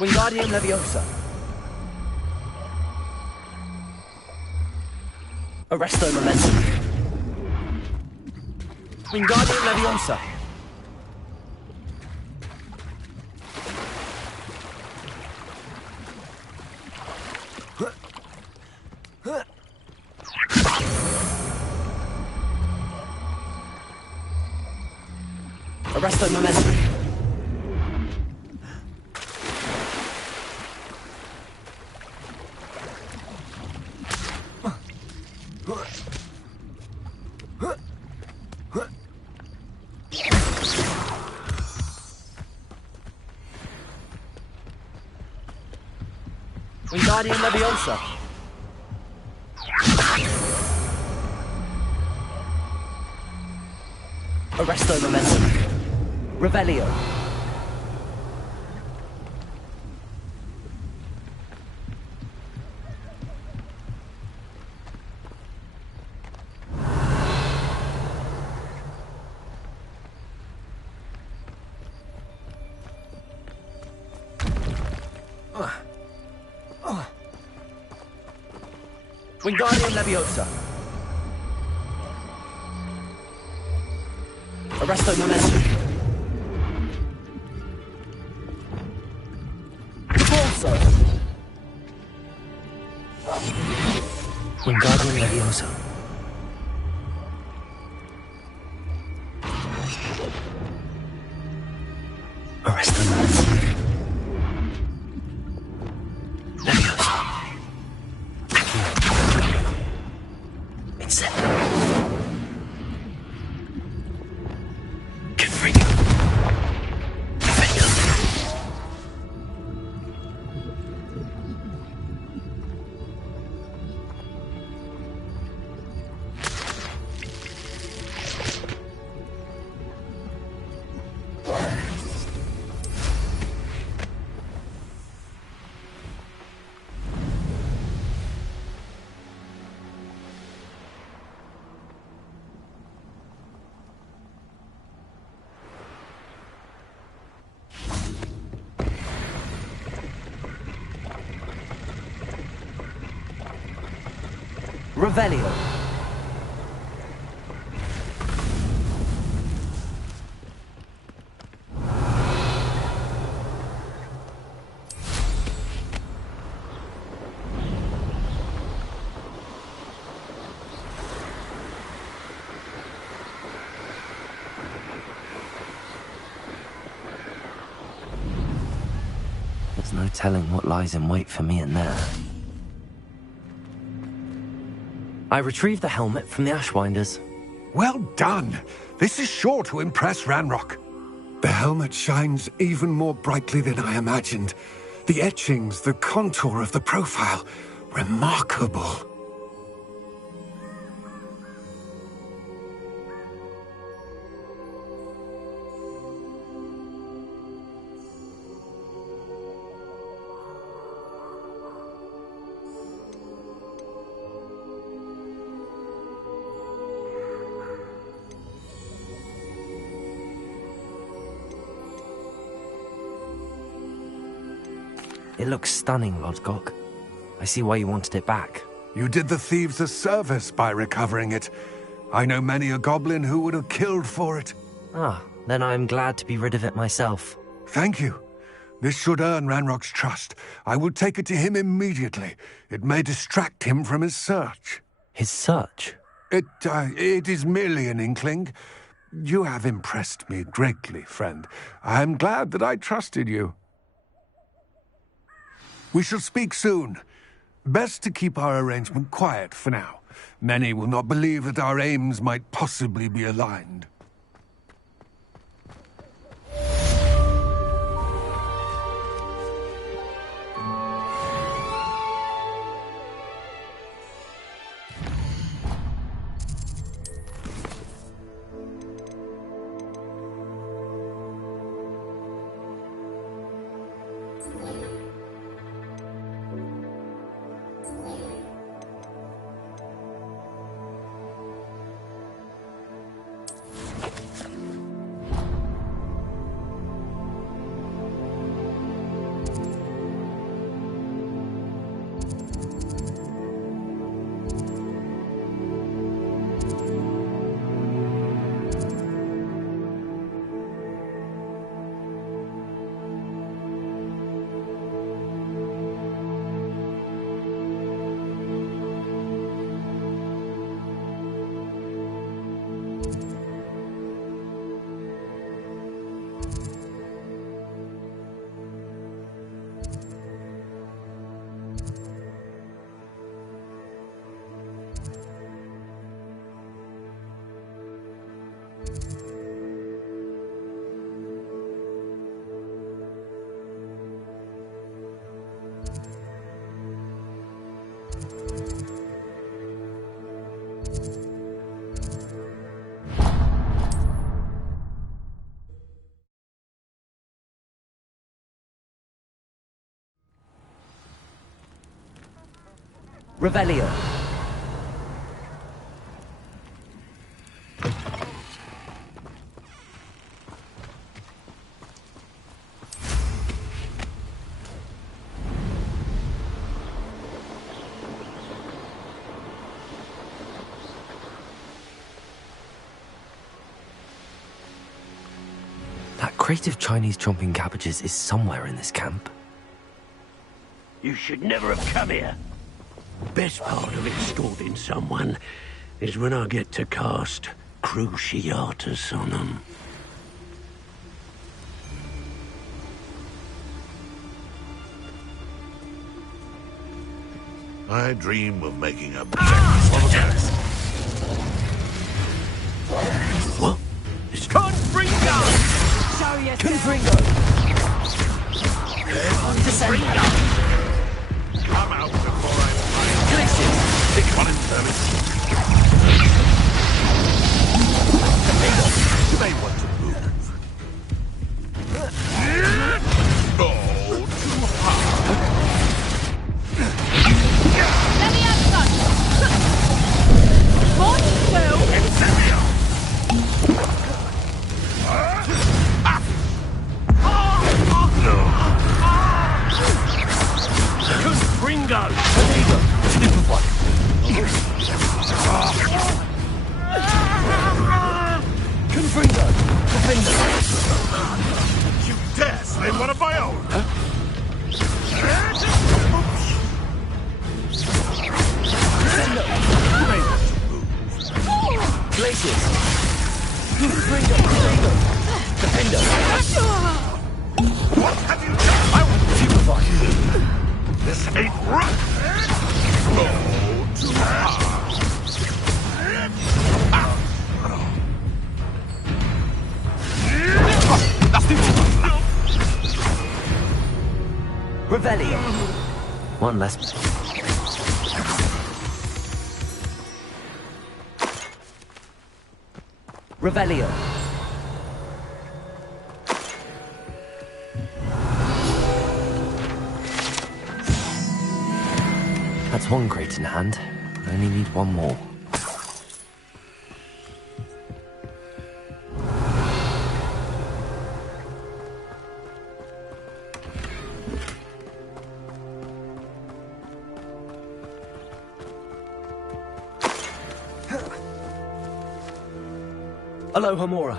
Wingardium Leviosa. Arresto Momentum. Wingardium Leviosa. Arresto Momentum. Wingardium Leviosa. Arresto Momentum. Revelio. Wingardium Leviosa. Arresto Momentum. Repulso. Wingardium Leviosa. Arresto Momentum. Leviosa. Incendio. Confringo. Defendo. Revelio. There's no telling what lies in wait for me in there. I retrieved the helmet from the Ashwinders. Well done. This is sure to impress Ranrock. The helmet shines even more brightly than I imagined. The etchings, the contour of the profile, remarkable. It looks stunning, Lodgok. I see why you wanted it back. You did the thieves a service by recovering it. I know many a goblin who would have killed for it. Ah, then I am glad to be rid of it myself. Thank you. This should earn Ranrock's trust. I will take it to him immediately. It may distract him from his search. His search? It is merely an inkling. You have impressed me greatly, friend. I am glad that I trusted you. We shall speak soon. Best to keep our arrangement quiet for now. Many will not believe that our aims might possibly be aligned. Revelio. crate of Chinese chomping cabbages is somewhere in this camp. You should never have come here. Best part of escorting someone is when I get to cast Cruciatus on them. I dream of making a black What? It's Confringo! Show yourself. Confringo! Confringo! Come out before I find Glitches! Pick one in turn. You may want to move. Oh, too hard. Let me have some. What do? Incendio! Confringo! Confringo! Defender! You dare slay one of my own? Defender! You may want to move. Glaciers! Confringo! Defender! What have you done? I will Stupefy! This ain't right. Oh, too hard. Revelio! One less. Revelio! That's one crate in hand. I only need one more. Aloha Mora.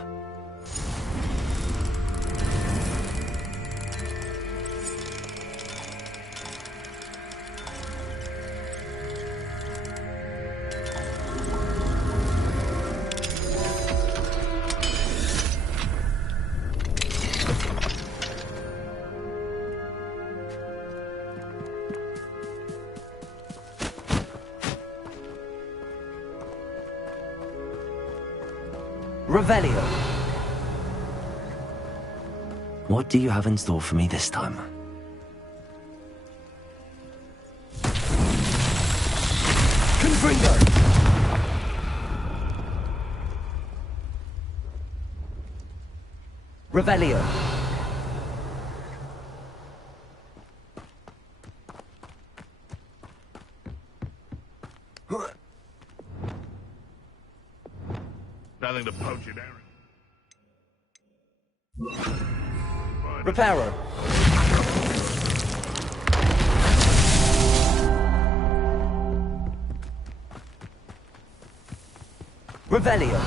Revelio. What do you have in store for me this time? Confringo. Revelio. Nothing to poach it, Aaron. Reparo. Revelio.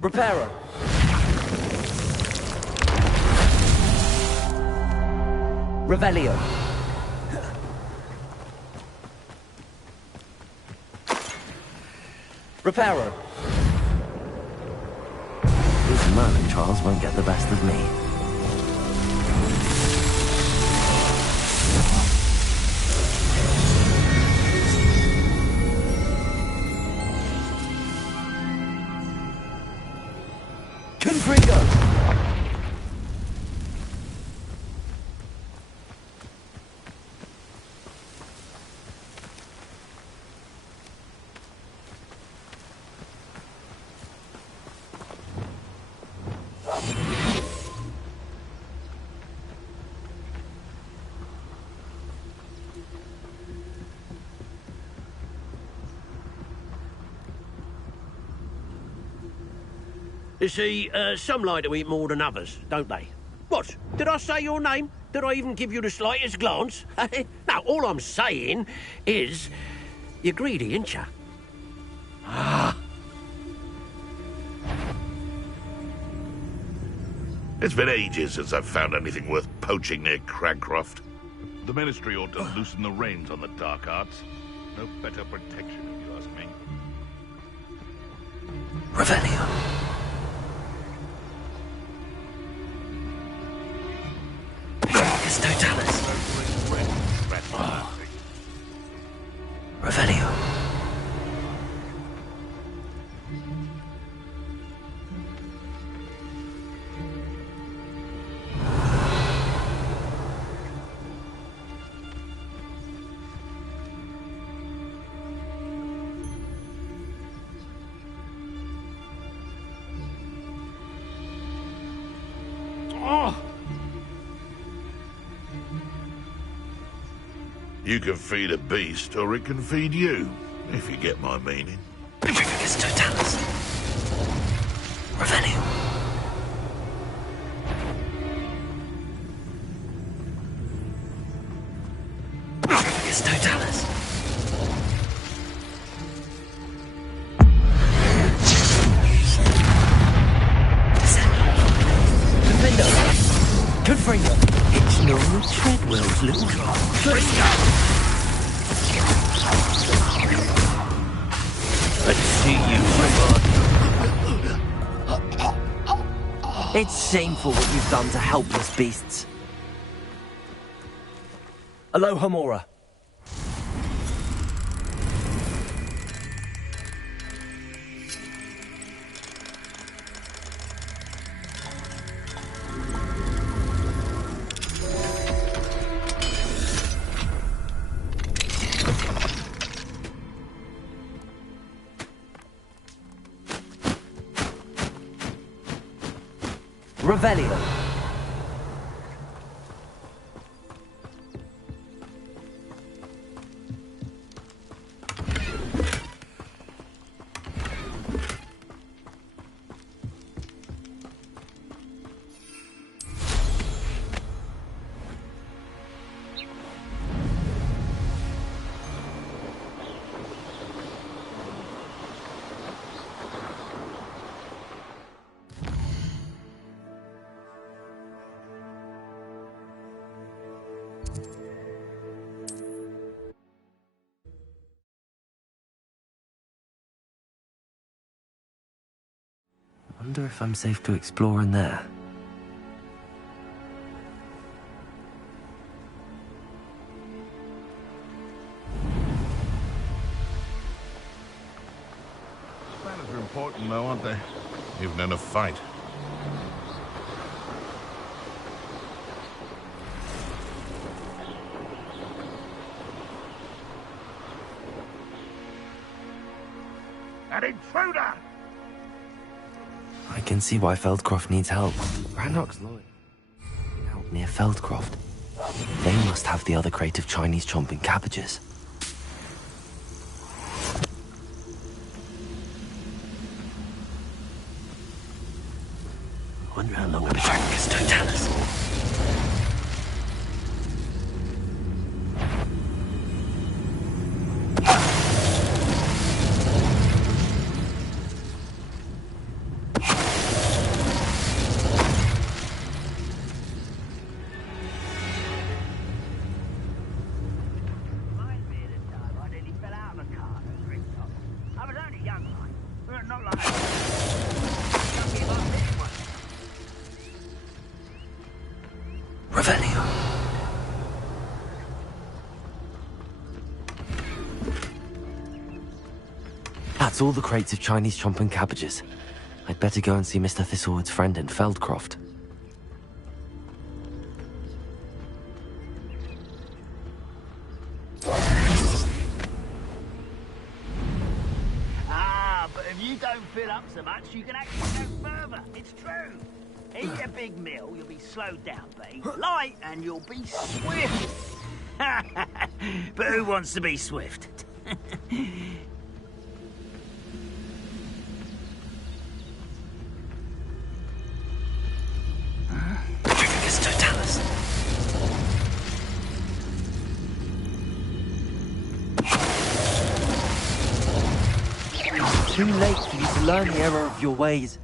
Reparo. Revelio. Reparo. These Merlin trials won't get the best of me. Confringo. You see, some like to eat more than others, don't they? What? Did I say your name? Did I even give you the slightest glance? No, all I'm saying is, you're greedy, ain't you? Ah. It's been ages since I've found anything worth poaching near Cragcroft. The Ministry ought to loosen the reins on the dark arts. No better protection, if you ask me. Revelio. It's Totalis. Revelio. You can feed a beast, or it can feed you, if you get my meaning. It's Totalis. Revelio. It's Totalis. Defender! Confringo! It's known as Treadwell's little drop. Let's see you survive. It's shameful what you've done to helpless beasts. Alohomora. Revelio. I wonder if I'm safe to explore in there. Spanners are important, though, aren't they? Even in a fight. An intruder! I can see why Feldcroft needs help. Rannoch's loyal. Out near Feldcroft. They must have the other crate of Chinese chomping cabbages. I wonder how long I've been... It's Totalis. Revelio. That's all the crates of Chinese chomping cabbages. I'd better go and see Mr. Thistlewood's friend in Feldcroft. But if you don't fill up so much, you can actually go further. It's true. Eat a big meal, you'll be slowed down, but eat light and you'll be swift. But who wants to be swift? It's Totalis. Too late for you to learn the error of your ways.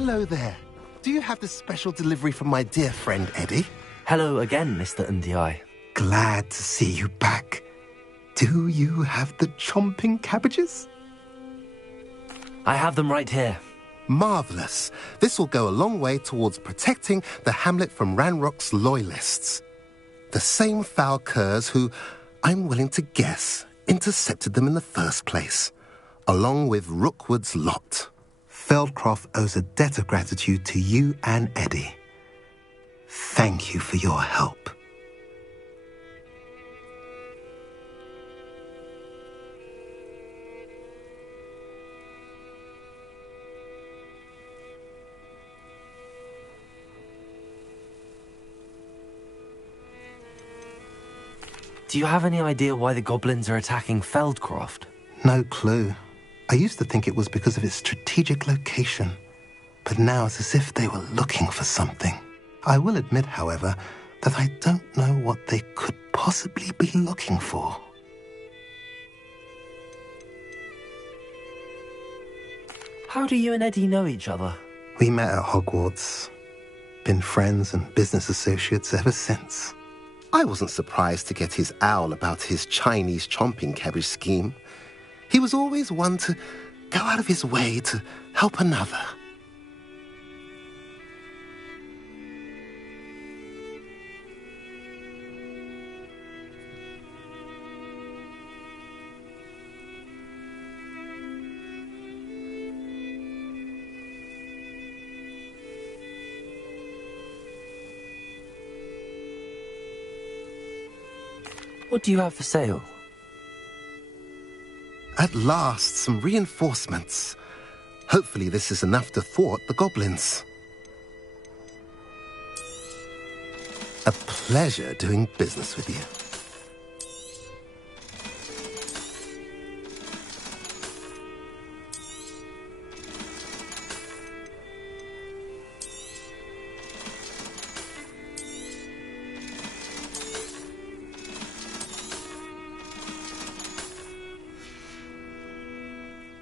Hello there. Do you have the special delivery from my dear friend Eddie? Hello again, Mr. Ndiaye. Glad to see you back. Do you have the chomping cabbages? I have them right here. Marvellous. This will go a long way towards protecting the hamlet from Ranrock's loyalists. The same foul curs who, I'm willing to guess, intercepted them in the first place, along with Rookwood's lot. Feldcroft owes a debt of gratitude to you and Eddie. Thank you for your help. Do you have any idea why the goblins are attacking Feldcroft? No clue. I used to think it was because of its strategic location, but now it's as if they were looking for something. I will admit, however, that I don't know what they could possibly be looking for. How do you and Eddie know each other? We met at Hogwarts. Been friends and business associates ever since. I wasn't surprised to get his owl about his Chinese chomping cabbage scheme. He was always one to go out of his way to help another. What do you have for sale? At last, some reinforcements. Hopefully this is enough to thwart the goblins. A pleasure doing business with you.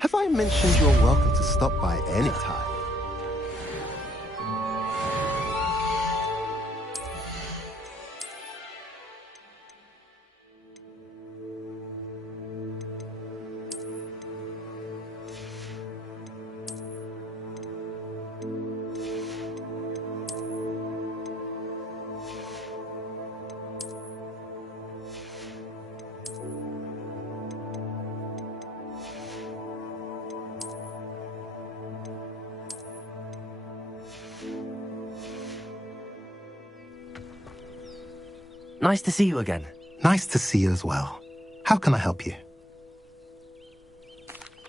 Have I mentioned you're welcome to stop by any time? Nice to see you again. Nice to see you as well. How can I help you?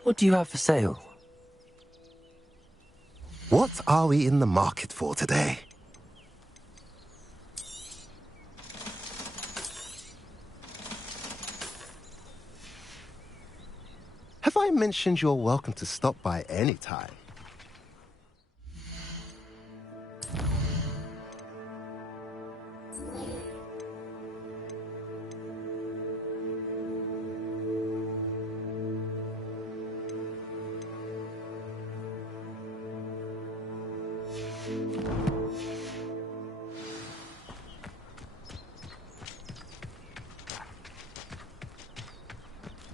What do you have for sale? What are we in the market for today? Have I mentioned you're welcome to stop by any time?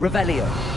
Revelio.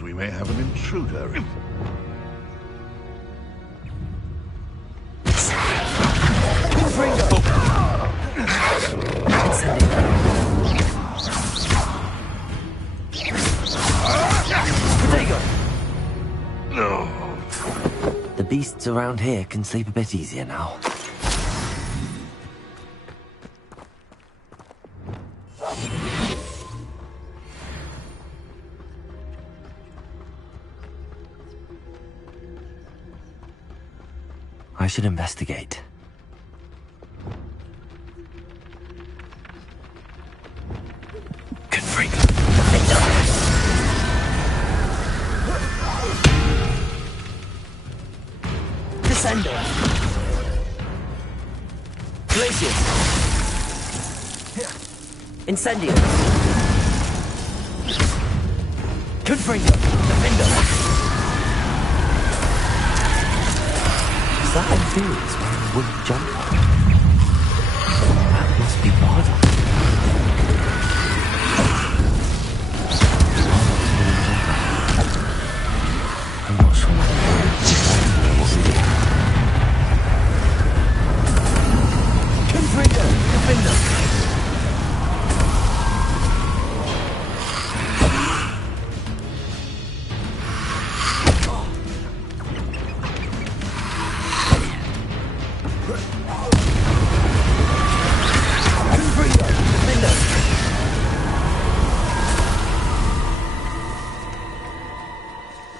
seems we may have an intruder. The beasts around here can sleep a bit easier now. I should investigate. Descendo. Glacius. Incendio. Confringo. Defendo. Is that Inferior's wearing a wooden jumper? That must be Bardock. I'm not sure what Confringo. Defendo.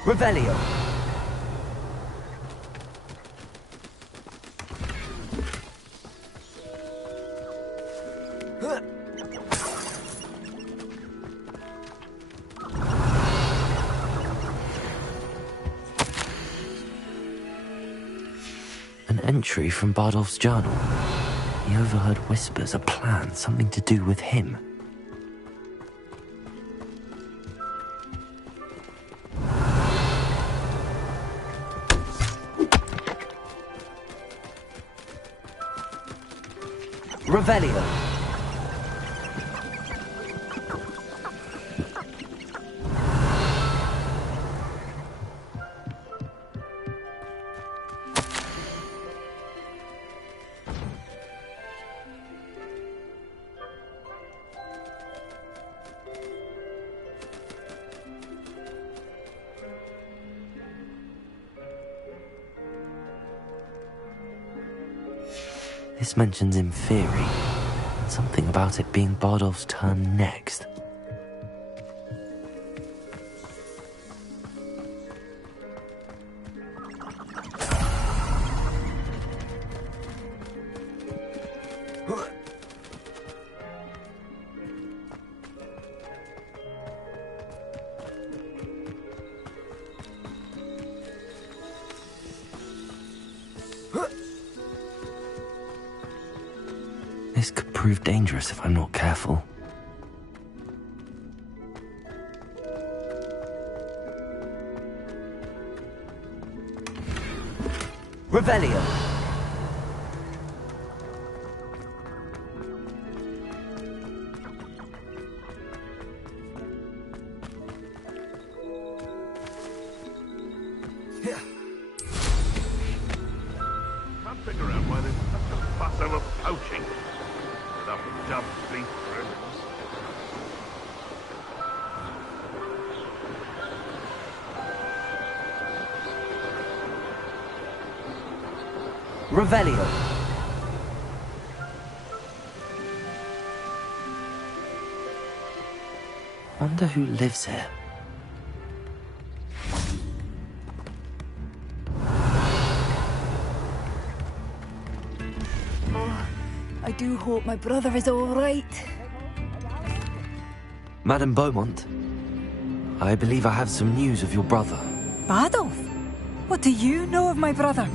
Revelio. An entry from Bardolph's journal. He overheard whispers, a plan, something to do with him. Revelio. This mentions Inferi. Something about it being Bardolph's turn next. This could prove dangerous if I'm not careful. Revelio. Can't figure out why there's such a fuss over poaching. Without the dumb beast ruins. Revelio. Wonder who lives here. I do hope my brother is all right. Madame Beaumont, I believe I have some news of your brother. Bardolph? What do you know of my brother?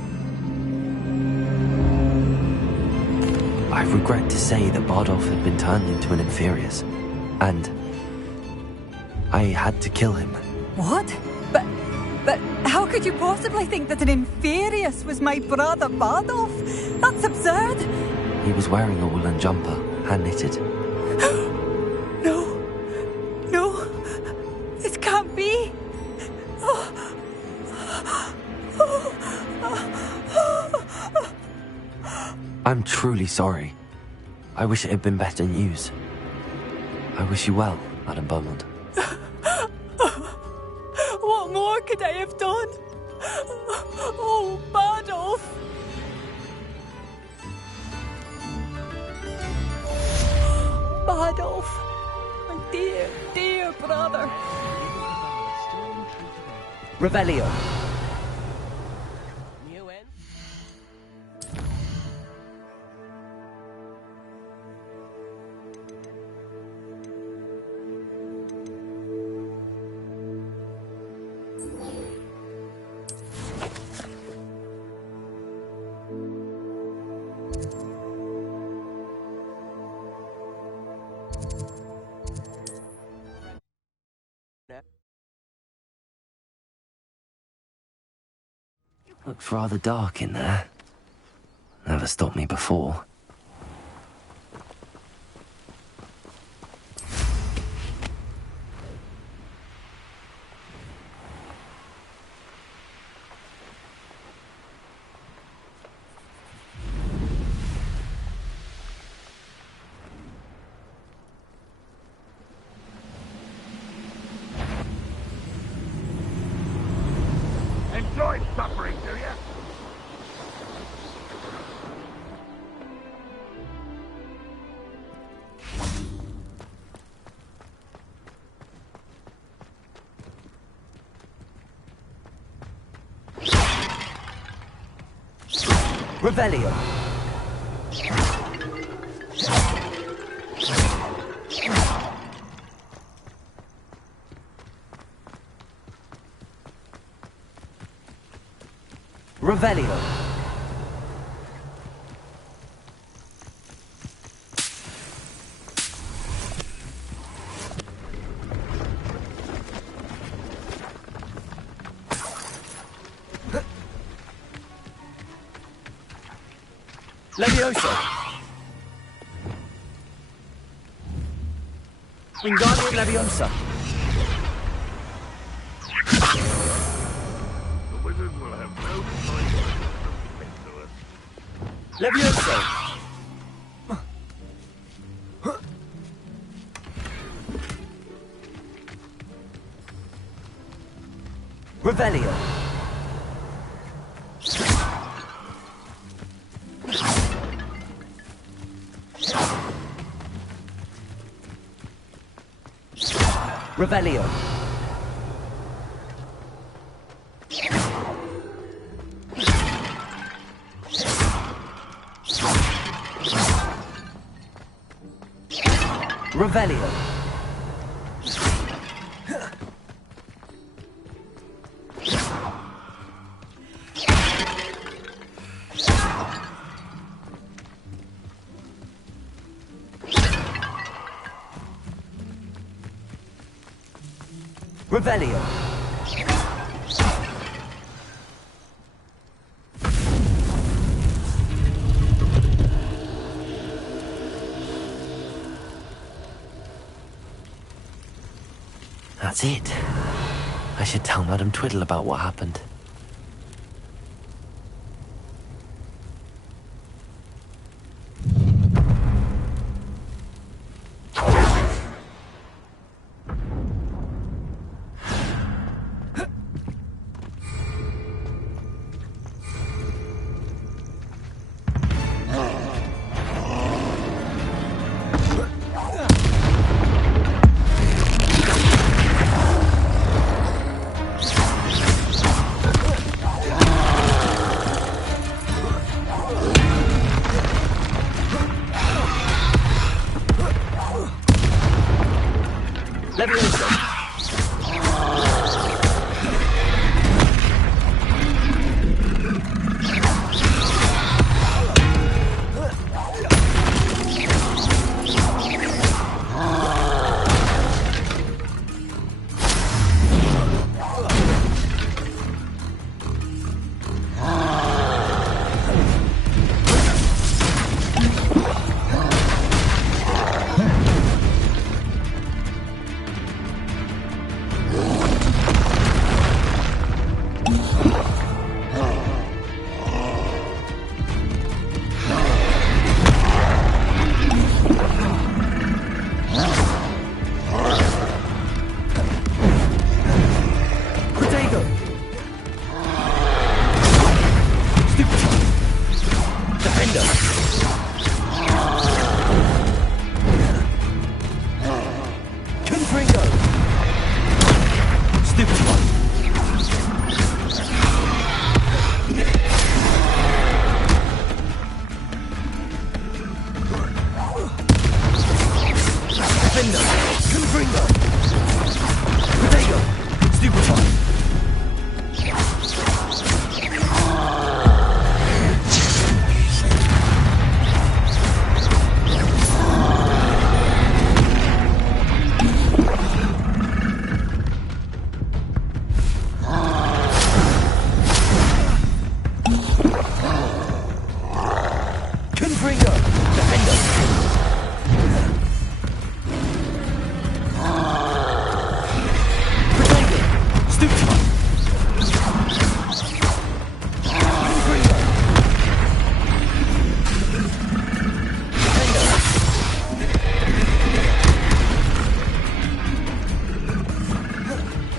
I regret to say that Bardolph had been turned into an Inferius, and I had to kill him. What? But how could you possibly think that an Inferius was my brother Bardolph? That's absurd! He was wearing a woolen jumper, hand-knitted. No, this can't be. I'm truly sorry. I wish it had been better news. I wish you well, Madam Beaumont. What more could I have done? Oh, Badolf! Badolf, my dear, dear brother. Revelio. Looks rather dark in there. Never stopped me before. Enjoy suffering, do you? Revelio. Revelio. Levioso. Wingardium Leviosa. The wizard will have no choice but to us. Levioso. Revelio. Revelio. Revelio. Revelio. That's it. I should tell Madam Twiddle about what happened.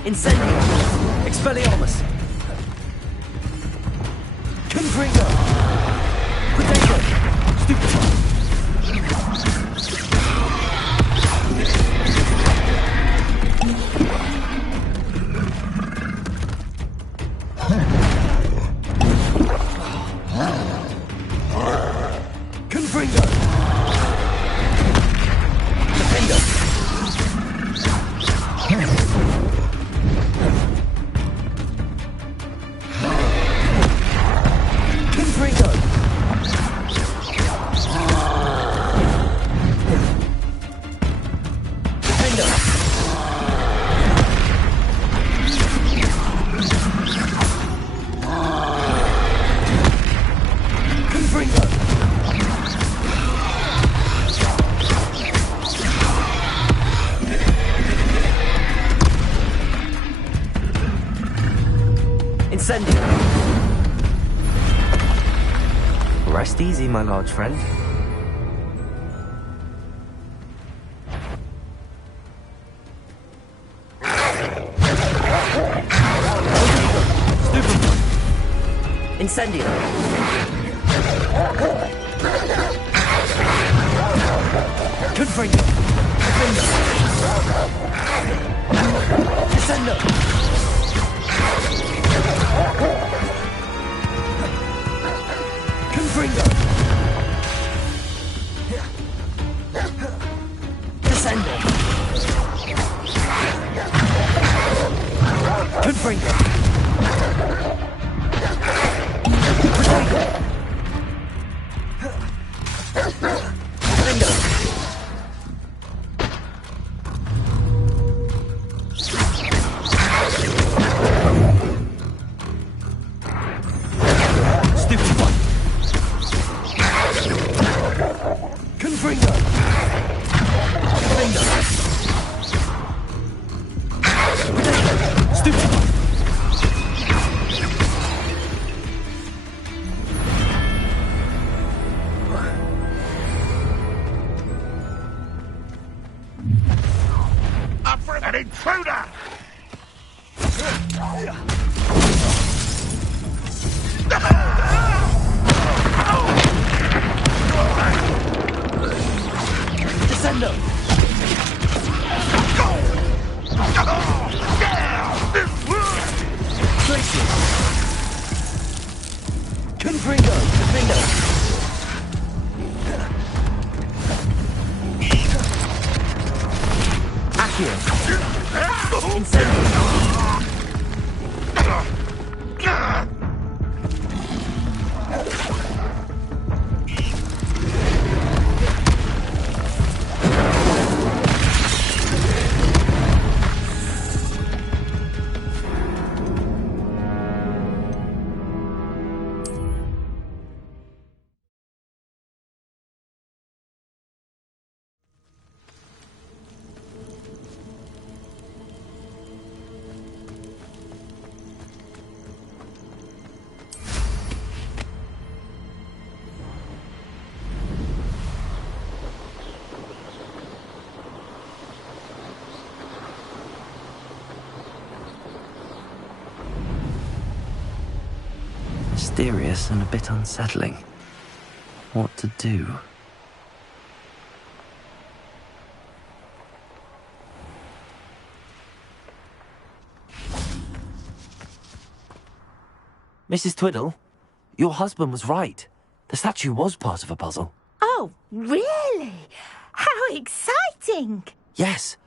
Incendio! Expelliarmus! Confringo! Potato! Stupefy! Confringo! Defender! Confringo! Defender! Confringo! Incendio! Rest easy, my large friend. Incendio! Confringo! Defender! Descendo! Confringo! Descendo! Confringo! Potato! Defender! Stupefy! Confringo! Defender! Potato! Stupefy! An intruder! Descendo! Tracy! Confringo! Defender! Accio! Incendio! Mysterious and a bit unsettling. What to do? Mrs. Twiddle, your husband was right. The statue was part of a puzzle. Oh, really? How exciting! Yes,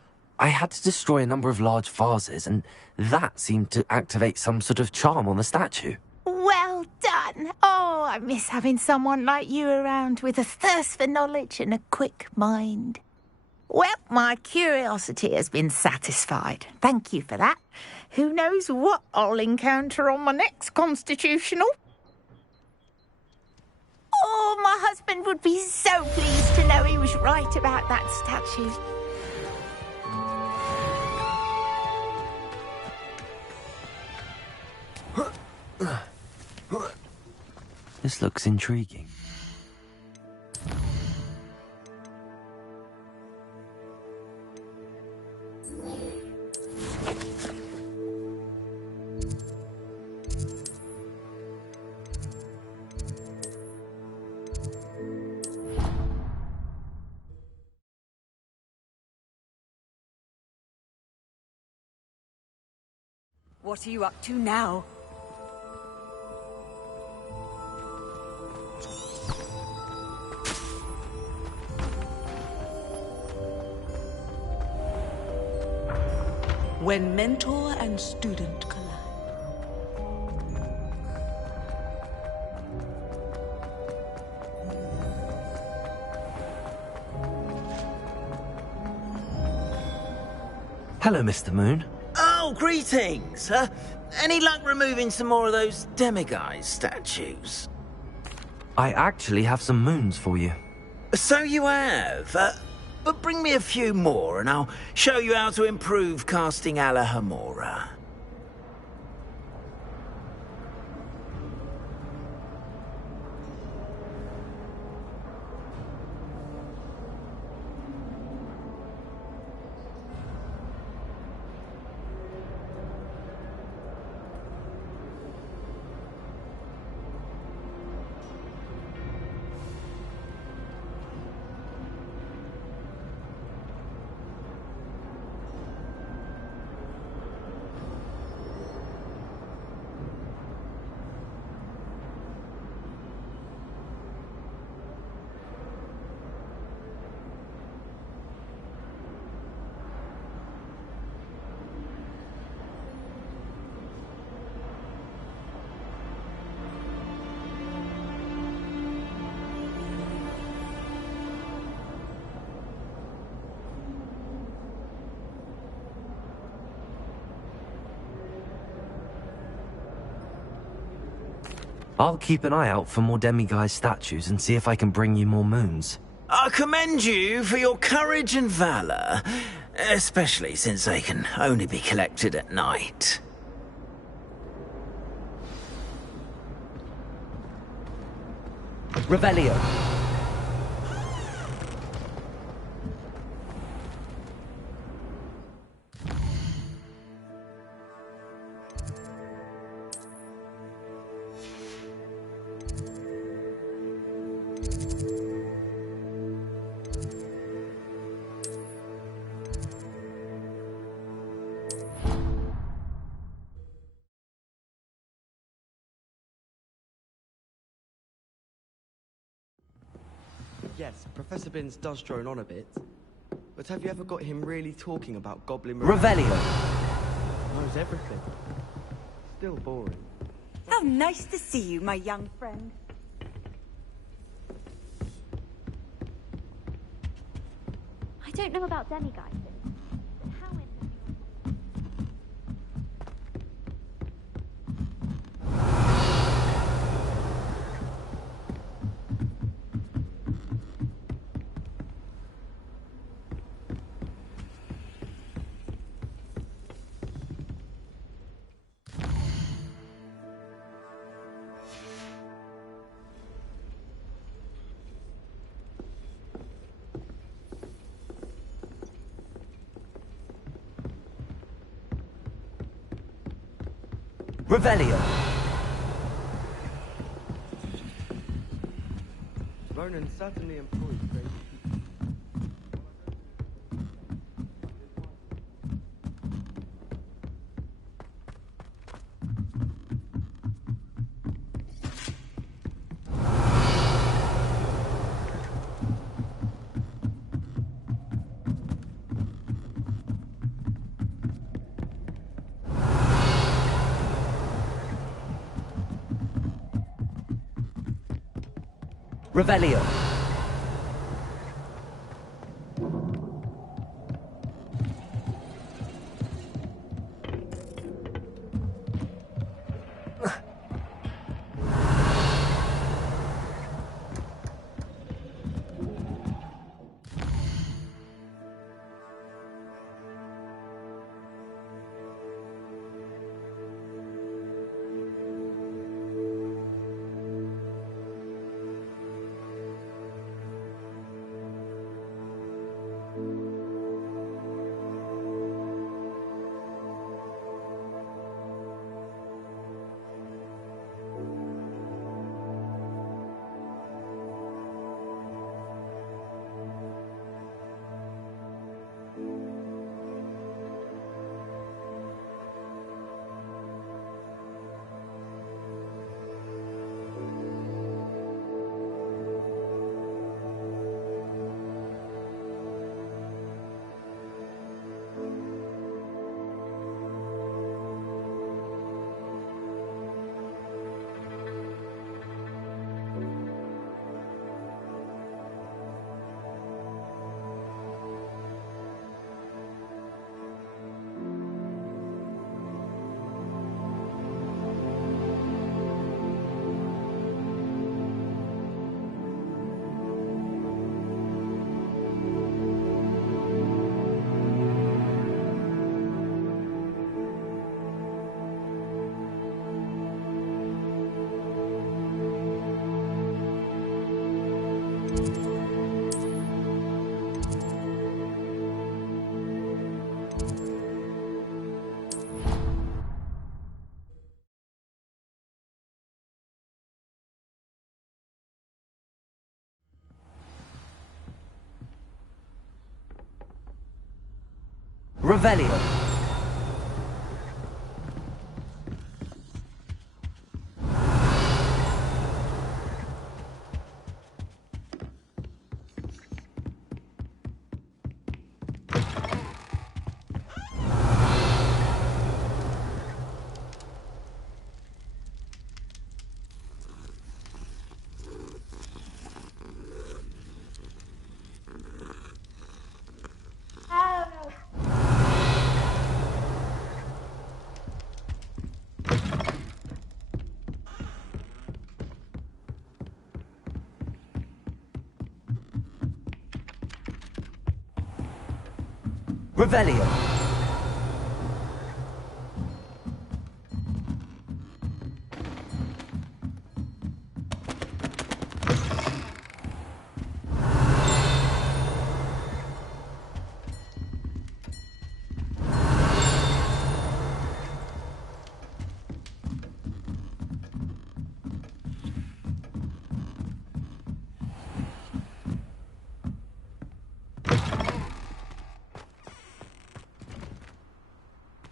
I had to destroy a number of large vases, and that seemed to activate some sort of charm on the statue. Well done. Oh, I miss having someone like you around with a thirst for knowledge and a quick mind. Well, my curiosity has been satisfied. Thank you for that. Who knows what I'll encounter on my next constitutional? Oh, my husband would be so pleased to know he was right about that statue. This looks intriguing. What are you up to now? When mentor and student collide. Hello, Mr. Moon. Oh, greetings! Any luck removing some more of those demiguise statues? I actually have some moons for you. So you have. But bring me a few more and I'll show you how to improve casting Alahamora. I'll keep an eye out for more demiguise statues and see if I can bring you more moons. I commend you for your courage and valour, especially since they can only be collected at night. Revelio. Yes, Professor Binns does drone on a bit. But have you ever got him really talking about Goblin... Revelio! Knows everything. Still boring. How nice to see you, my young friend. I don't know about demiguises, but how in... Revelio! Ronan certainly employs great people. Revelio. Revelio. Revelio.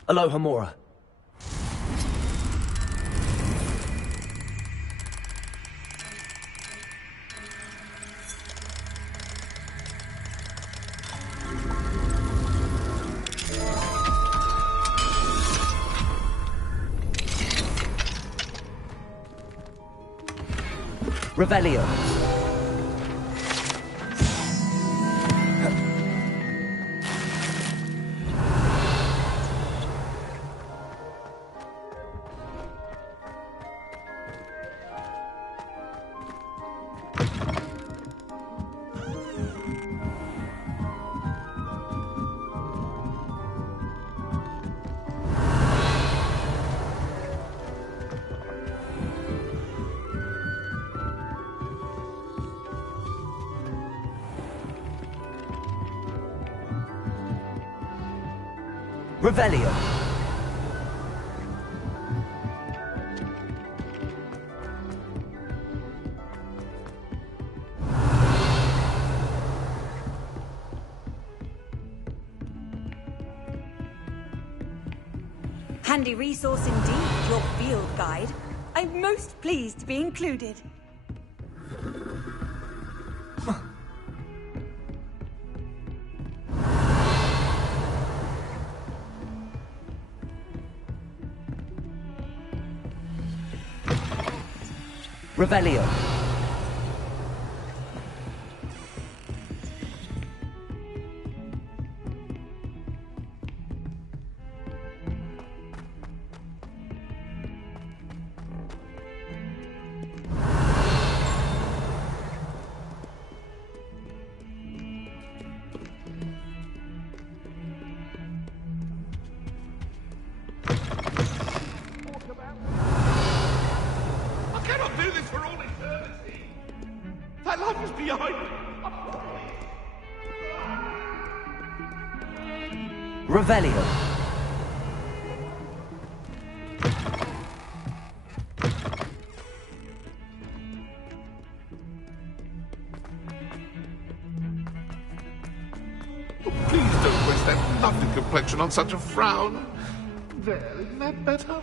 Aloha Mora. Revelio. Revelio. Handy resource indeed, your field guide. I'm most pleased to be included. Revelio. behind! Revelio. Please don't waste that lovely complexion on such a frown. There, isn't that better?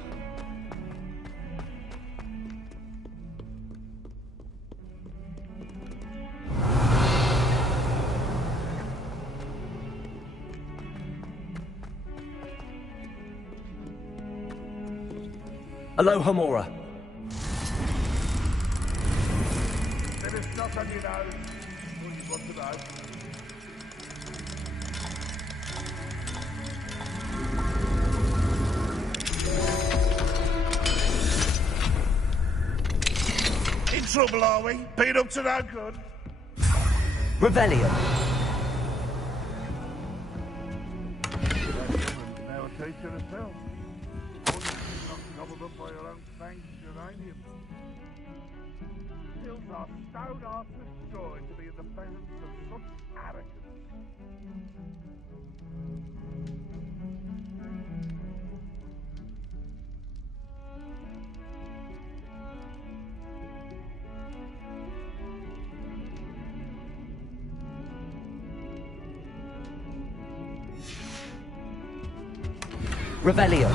Aloha Mora. There is stuff on you now. What you want to know? In trouble, are we? Been up to no good? Revelio. Now a teacher herself. Gobbled up by your own fanged uranium. Hills are stone hard to destroy to be in the presence of such arrogance. Revelio.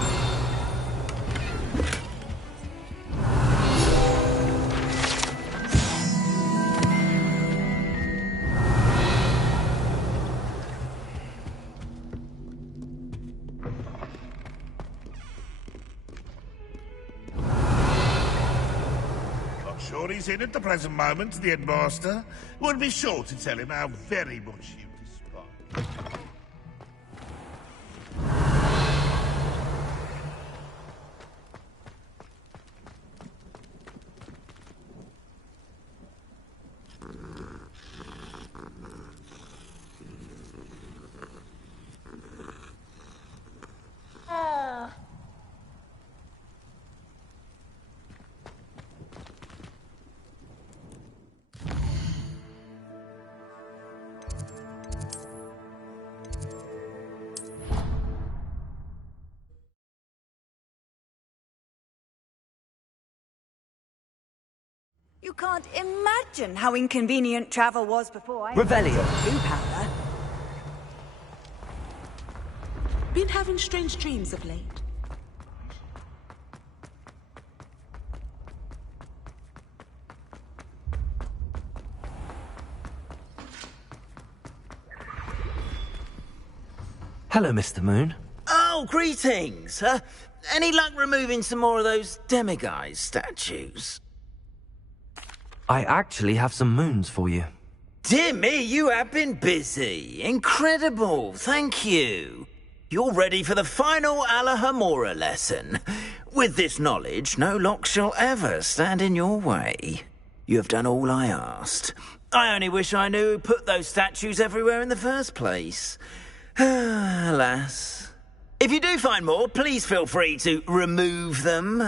Sure he's in at the present moment, the headmaster. Would be sure to tell him how very much you despise. You can't imagine how inconvenient travel was before I... Revelio. Blue powder. Been having strange dreams of late. Hello, Mr. Moon. Oh, greetings. Any luck removing some more of those demiguise statues? I actually have some moons for you. Dear me, you have been busy. Incredible. Thank you. You're ready for the final Alahamora lesson. With this knowledge, no lock shall ever stand in your way. You have done all I asked. I only wish I knew who put those statues everywhere in the first place. Alas. If you do find more, please feel free to remove them.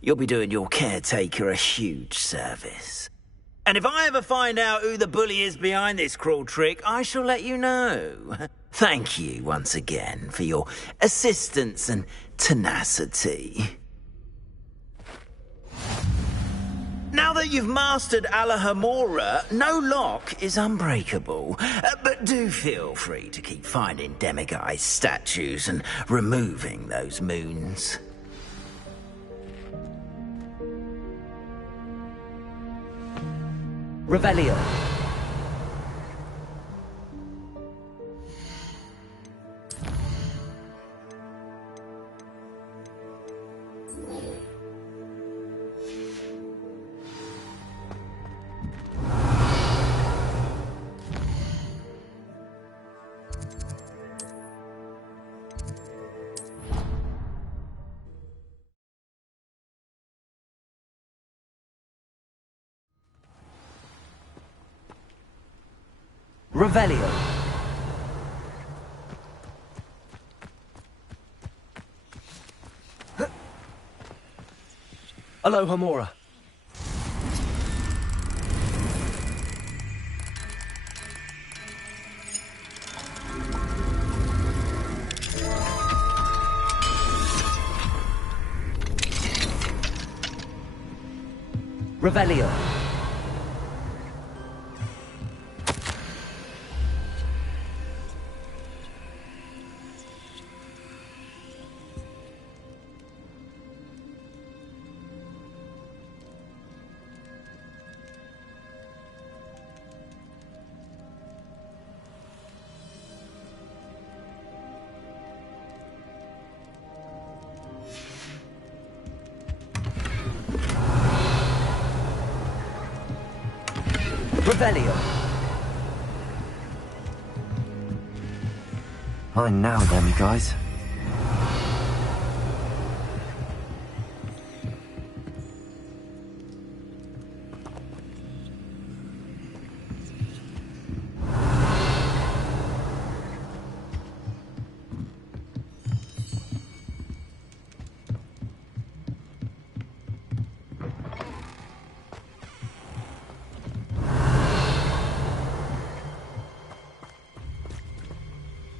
You'll be doing your caretaker a huge service. And if I ever find out who the bully is behind this cruel trick, I shall let you know. Thank you once again for your assistance and tenacity. Now that you've mastered Alahamora, no lock is unbreakable. But do feel free to keep finding demiguise statues and removing those moons. Revelio. Revelio. Aloha Mora. Revelio. Revelio. Fine now, then, you guys.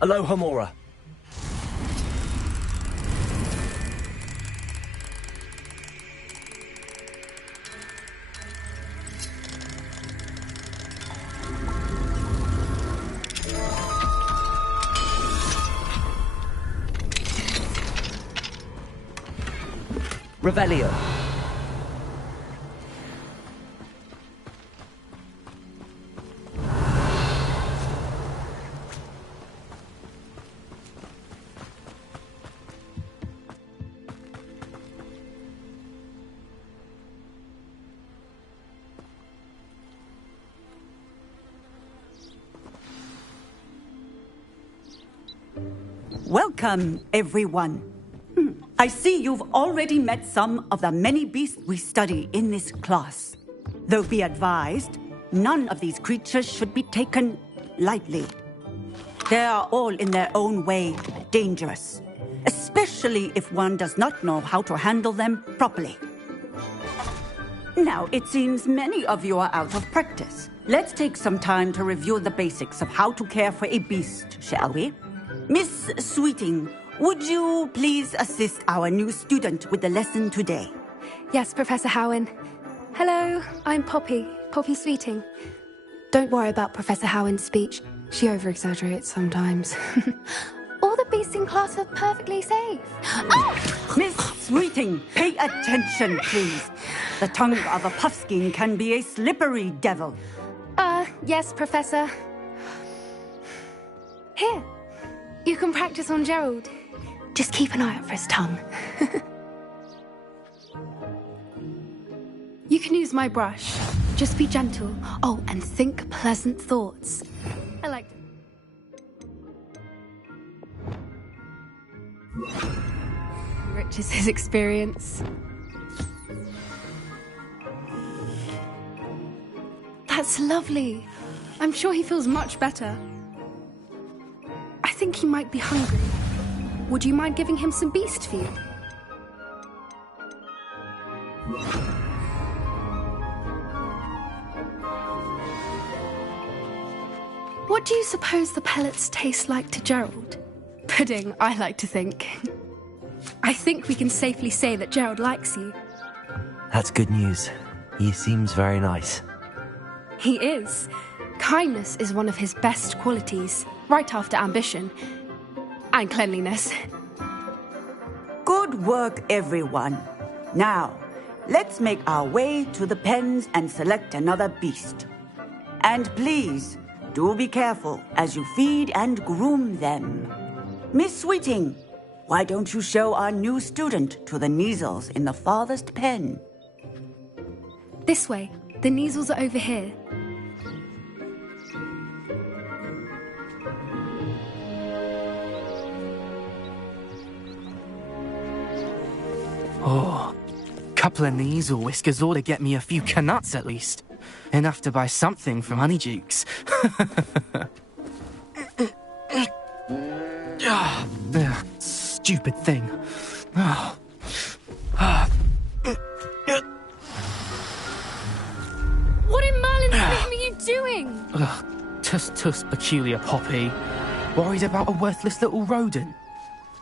Aloha Mora. Revelio. Welcome, everyone. I see you've already met some of the many beasts we study in this class. Though be advised, none of these creatures should be taken lightly. They are all in their own way dangerous, especially if one does not know how to handle them properly. Now, it seems many of you are out of practice. Let's take some time to review the basics of how to care for a beast, shall we? Miss Sweeting, would you please assist our new student with the lesson today? Yes, Professor Howen. Hello, I'm Poppy Sweeting. Don't worry about Professor Howen's speech. She over-exaggerates sometimes. All the beasts in class are perfectly safe. Oh! Miss Sweeting, pay attention, please. The tongue of a puffskein can be a slippery devil. Yes, Professor. Here, you can practice on Gerald. Just keep an eye out for his tongue. You can use my brush. Just be gentle. Oh, and think pleasant thoughts. I like enriches his experience. That's lovely. I'm sure he feels much better. I think he might be hungry. Would you mind giving him some beast food? What do you suppose the pellets taste like to Gerald? Pudding, I like to think. I think we can safely say that Gerald likes you. That's good news. He seems very nice. He is. Kindness is one of his best qualities, right after ambition. And cleanliness. Good work, everyone. Now, let's make our way to the pens and select another beast. And please, do be careful as you feed and groom them. Miss Sweeting, why don't you show our new student to the Neasels in the farthest pen? This way. The Neasels are over here. Oh, couple of Neasel whiskers ought to get me a few canuts at least. Enough to buy something from Honeydukes. Stupid thing. What in Merlin's name are you doing? Tuss, peculiar Poppy. Worried about a worthless little rodent.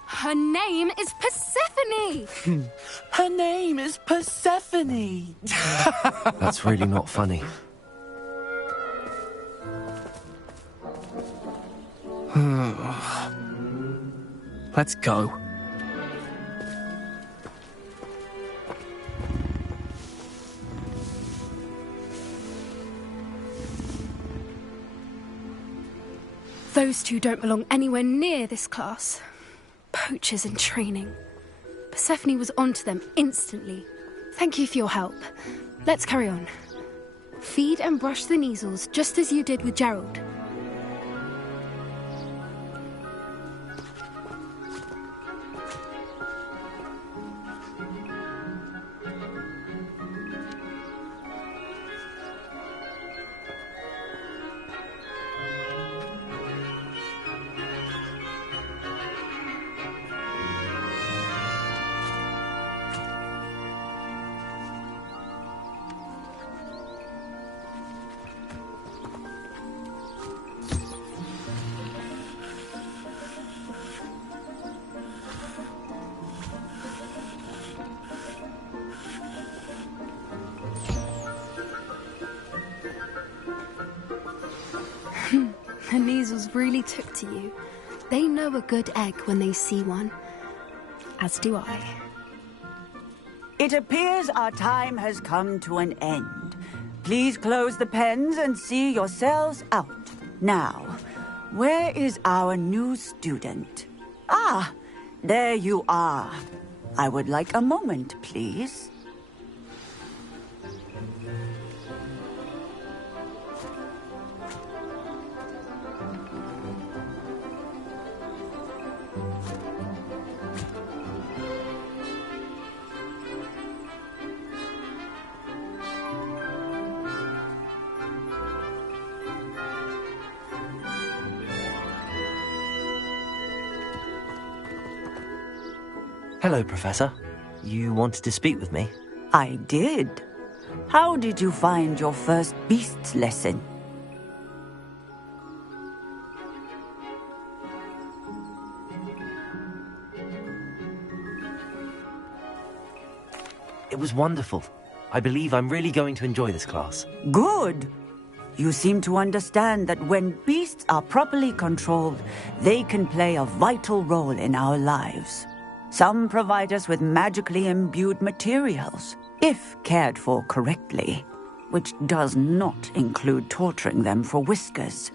Her name is Persephone! Her name is Persephone. That's really not funny. Let's go. Those two don't belong anywhere near this class. Poachers in training. Persephone was onto them instantly. Thank you for your help. Let's carry on. Feed and brush the measles just as you did with Gerald. The measles really took to you. They know a good egg when they see one. As do I. It appears our time has come to an end. Please close the pens and see yourselves out. Now, where is our new student? Ah, there you are. I would like a moment, please. Hello, Professor. You wanted to speak with me? I did. How did you find your first beasts lesson? It was wonderful. I believe I'm really going to enjoy this class. Good. You seem to understand that when beasts are properly controlled, they can play a vital role in our lives. Some provide us with magically imbued materials, if cared for correctly, which does not include torturing them for whiskers.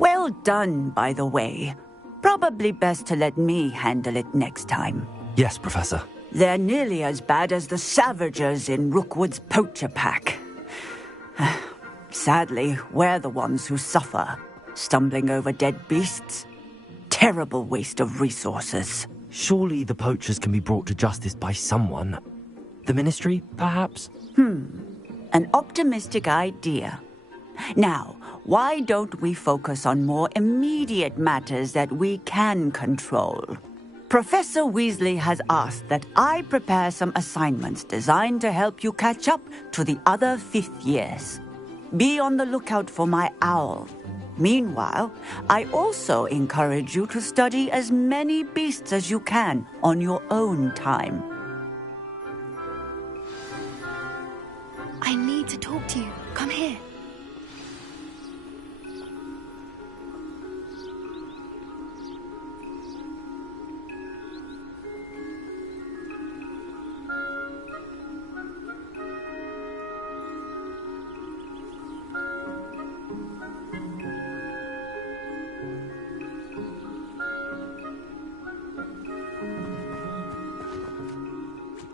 Well done, by the way. Probably best to let me handle it next time. Yes, Professor. They're nearly as bad as the Savagers in Rookwood's poacher pack. Sadly, we're the ones who suffer, stumbling over dead beasts. Terrible waste of resources. Surely the poachers can be brought to justice by someone. The Ministry, perhaps? An optimistic idea. Now, why don't we focus on more immediate matters that we can control? Professor Weasley has asked that I prepare some assignments designed to help you catch up to the other fifth years. Be on the lookout for my owl. Meanwhile, I also encourage you to study as many beasts as you can on your own time. I need to talk to you. Come here.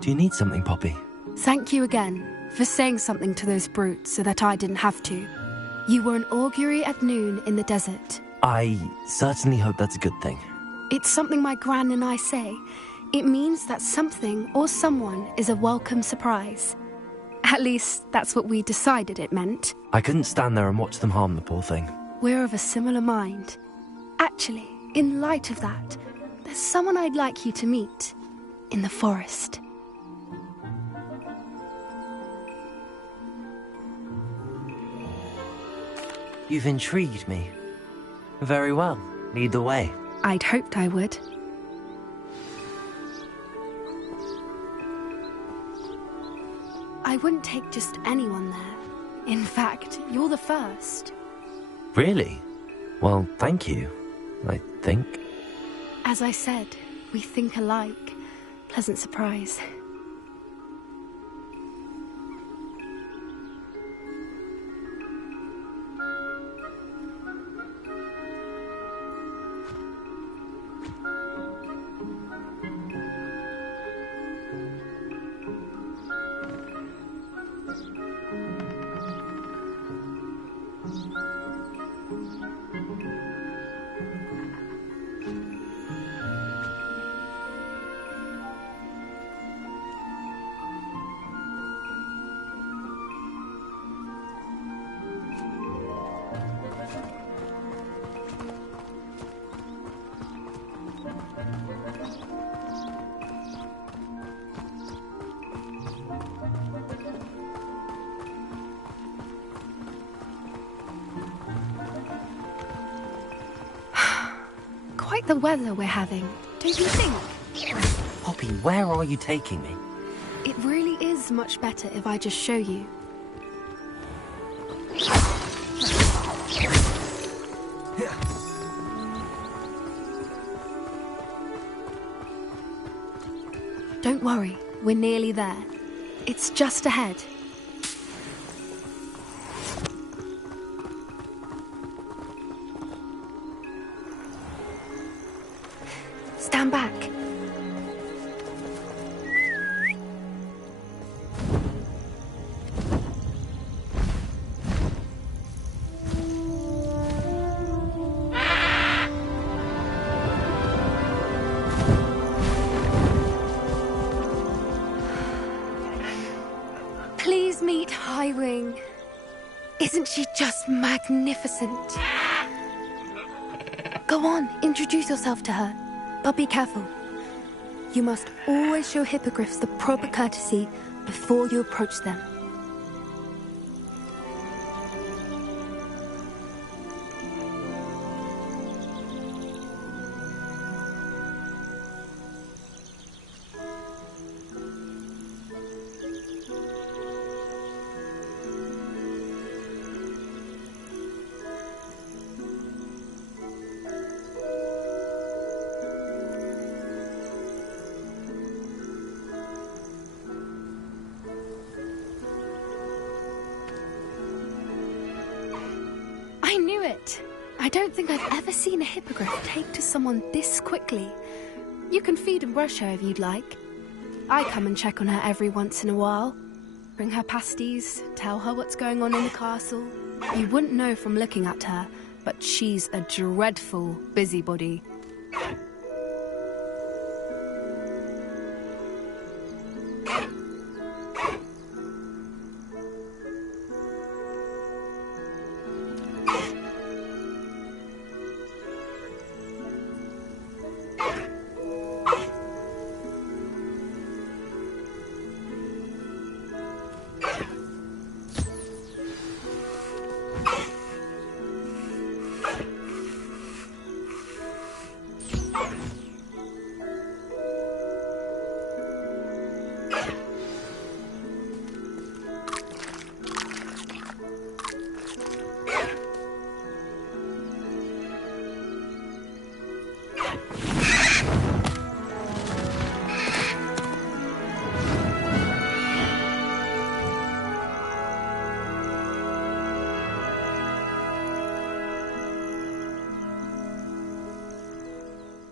Do you need something, Poppy? Thank you again for saying something to those brutes so that I didn't have to. You were an augury at noon in the desert. I certainly hope that's a good thing. It's something my gran and I say. It means that something or someone is a welcome surprise. At least, that's what we decided it meant. I couldn't stand there and watch them harm the poor thing. We're of a similar mind. Actually, in light of that, there's someone I'd like you to meet. In the forest. You've intrigued me. Very well. Lead the way. I'd hoped I would. I wouldn't take just anyone there. In fact, you're the first. Really? Well, thank you, I think. As I said, we think alike. Pleasant surprise. Quite the weather we're having, don't you think? Poppy, where are you taking me? It really is much better if I just show you. Don't worry, we're nearly there. It's just ahead. Stand back. Please meet Highwing. Isn't she just magnificent? Go on, introduce yourself to her. But be careful. You must always show hippogriffs the proper courtesy before you approach them. I knew it! I don't think I've ever seen a hippogriff take to someone this quickly. You can feed and brush her if you'd like. I come and check on her every once in a while. Bring her pasties, tell her what's going on in the castle. You wouldn't know from looking at her, but she's a dreadful busybody.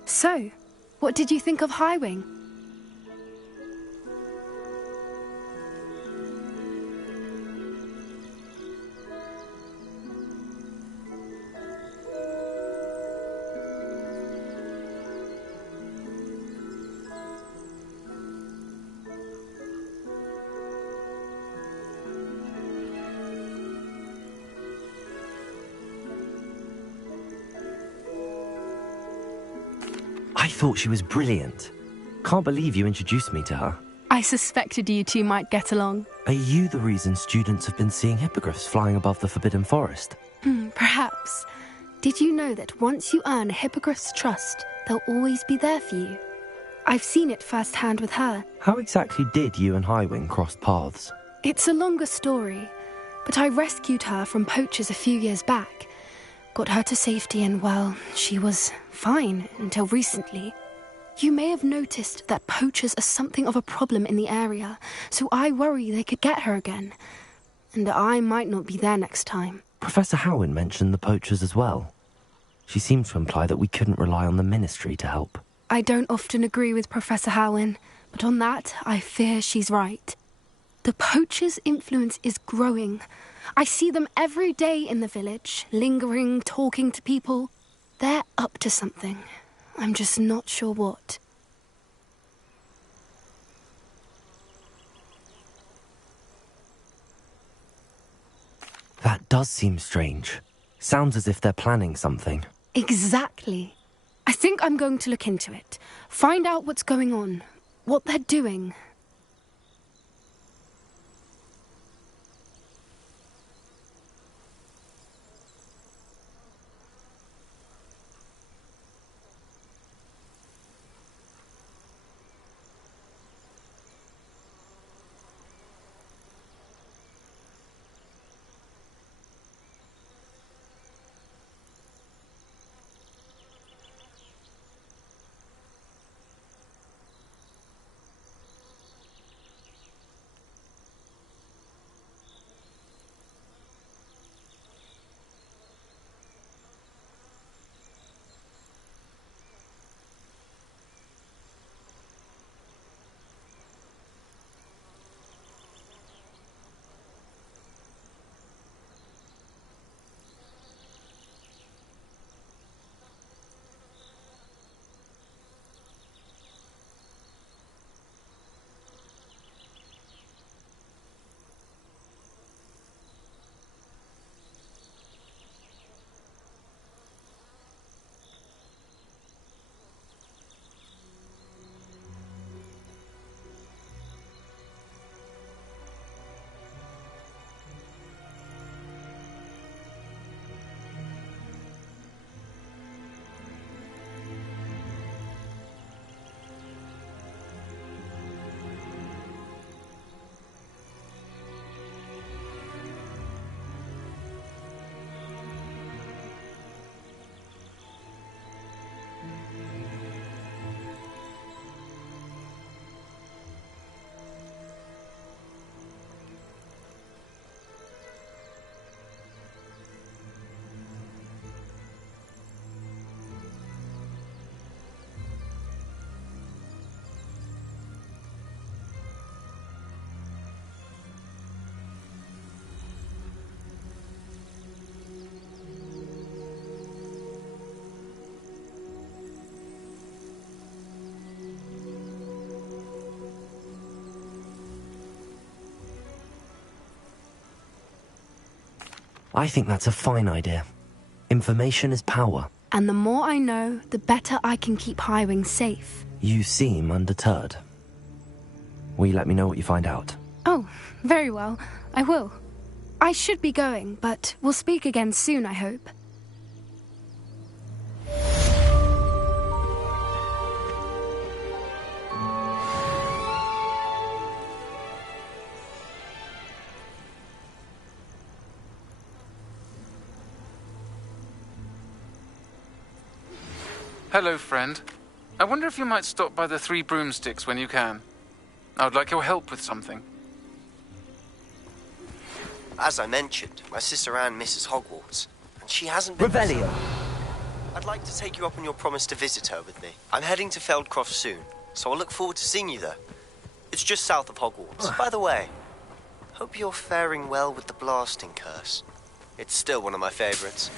So, what did you think of Highwing? I thought she was brilliant. Can't believe you introduced me to her. I suspected you two might get along. Are you the reason students have been seeing hippogriffs flying above the Forbidden Forest? Perhaps. Did you know that once you earn a hippogriff's trust, they'll always be there for you? I've seen it firsthand with her. How exactly did you and Highwing cross paths? It's a longer story, but I rescued her from poachers a few years back. Got her to safety and, well, she was fine until recently. You may have noticed that poachers are something of a problem in the area, so I worry they could get her again. And I might not be there next time. Professor Howin mentioned the poachers as well. She seemed to imply that we couldn't rely on the Ministry to help. I don't often agree with Professor Howin, but on that, I fear she's right. The poachers' influence is growing. I see them every day in the village, lingering, talking to people. They're up to something. I'm just not sure what. That does seem strange. Sounds as if they're planning something. Exactly. I think I'm going to look into it. Find out what's going on, what they're doing. I think that's a fine idea. Information is power. And the more I know, the better I can keep Highwing safe. You seem undeterred. Will you let me know what you find out? Oh, very well. I will. I should be going, but we'll speak again soon, I hope. Hello, friend. I wonder if you might stop by the Three Broomsticks when you can. I would like your help with something. As I mentioned, my sister Anne misses Hogwarts, and she hasn't been... Revelio. I'd like to take you up on your promise to visit her with me. I'm heading to Feldcroft soon, so I'll look forward to seeing you there. It's just south of Hogwarts. By the way, hope you're faring well with the blasting curse. It's still one of my favorites.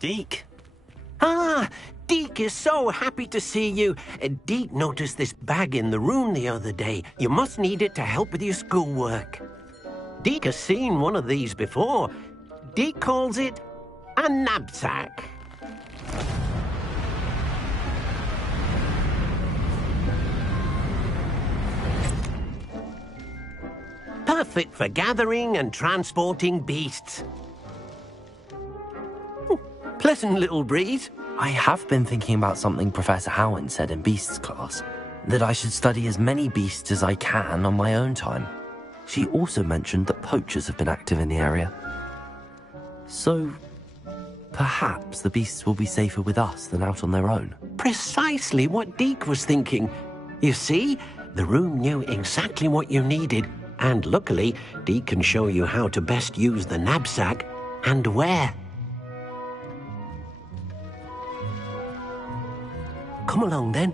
Deke. Ah, Deke is so happy to see you. Deke noticed this bag in the room the other day. You must need it to help with your schoolwork. Deke has seen one of these before. Deke calls it a knapsack. Perfect for gathering and transporting beasts. Pleasant little breeze. I have been thinking about something Professor Howin said in Beasts class, that I should study as many beasts as I can on my own time. She also mentioned that poachers have been active in the area. So, perhaps the beasts will be safer with us than out on their own. Precisely what Deke was thinking. You see, the room knew exactly what you needed, and luckily, Deke can show you how to best use the knapsack and where. Come along, then.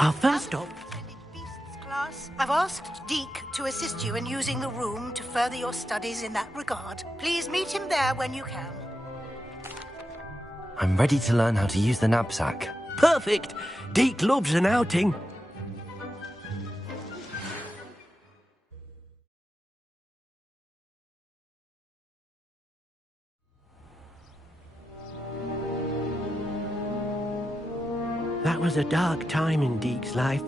Our first stop... Class, I've asked Deke to assist you in using the room to further your studies in that regard. Please meet him there when you can. I'm ready to learn how to use the knapsack. Perfect! Deke loves an outing. That was a dark time in Deke's life.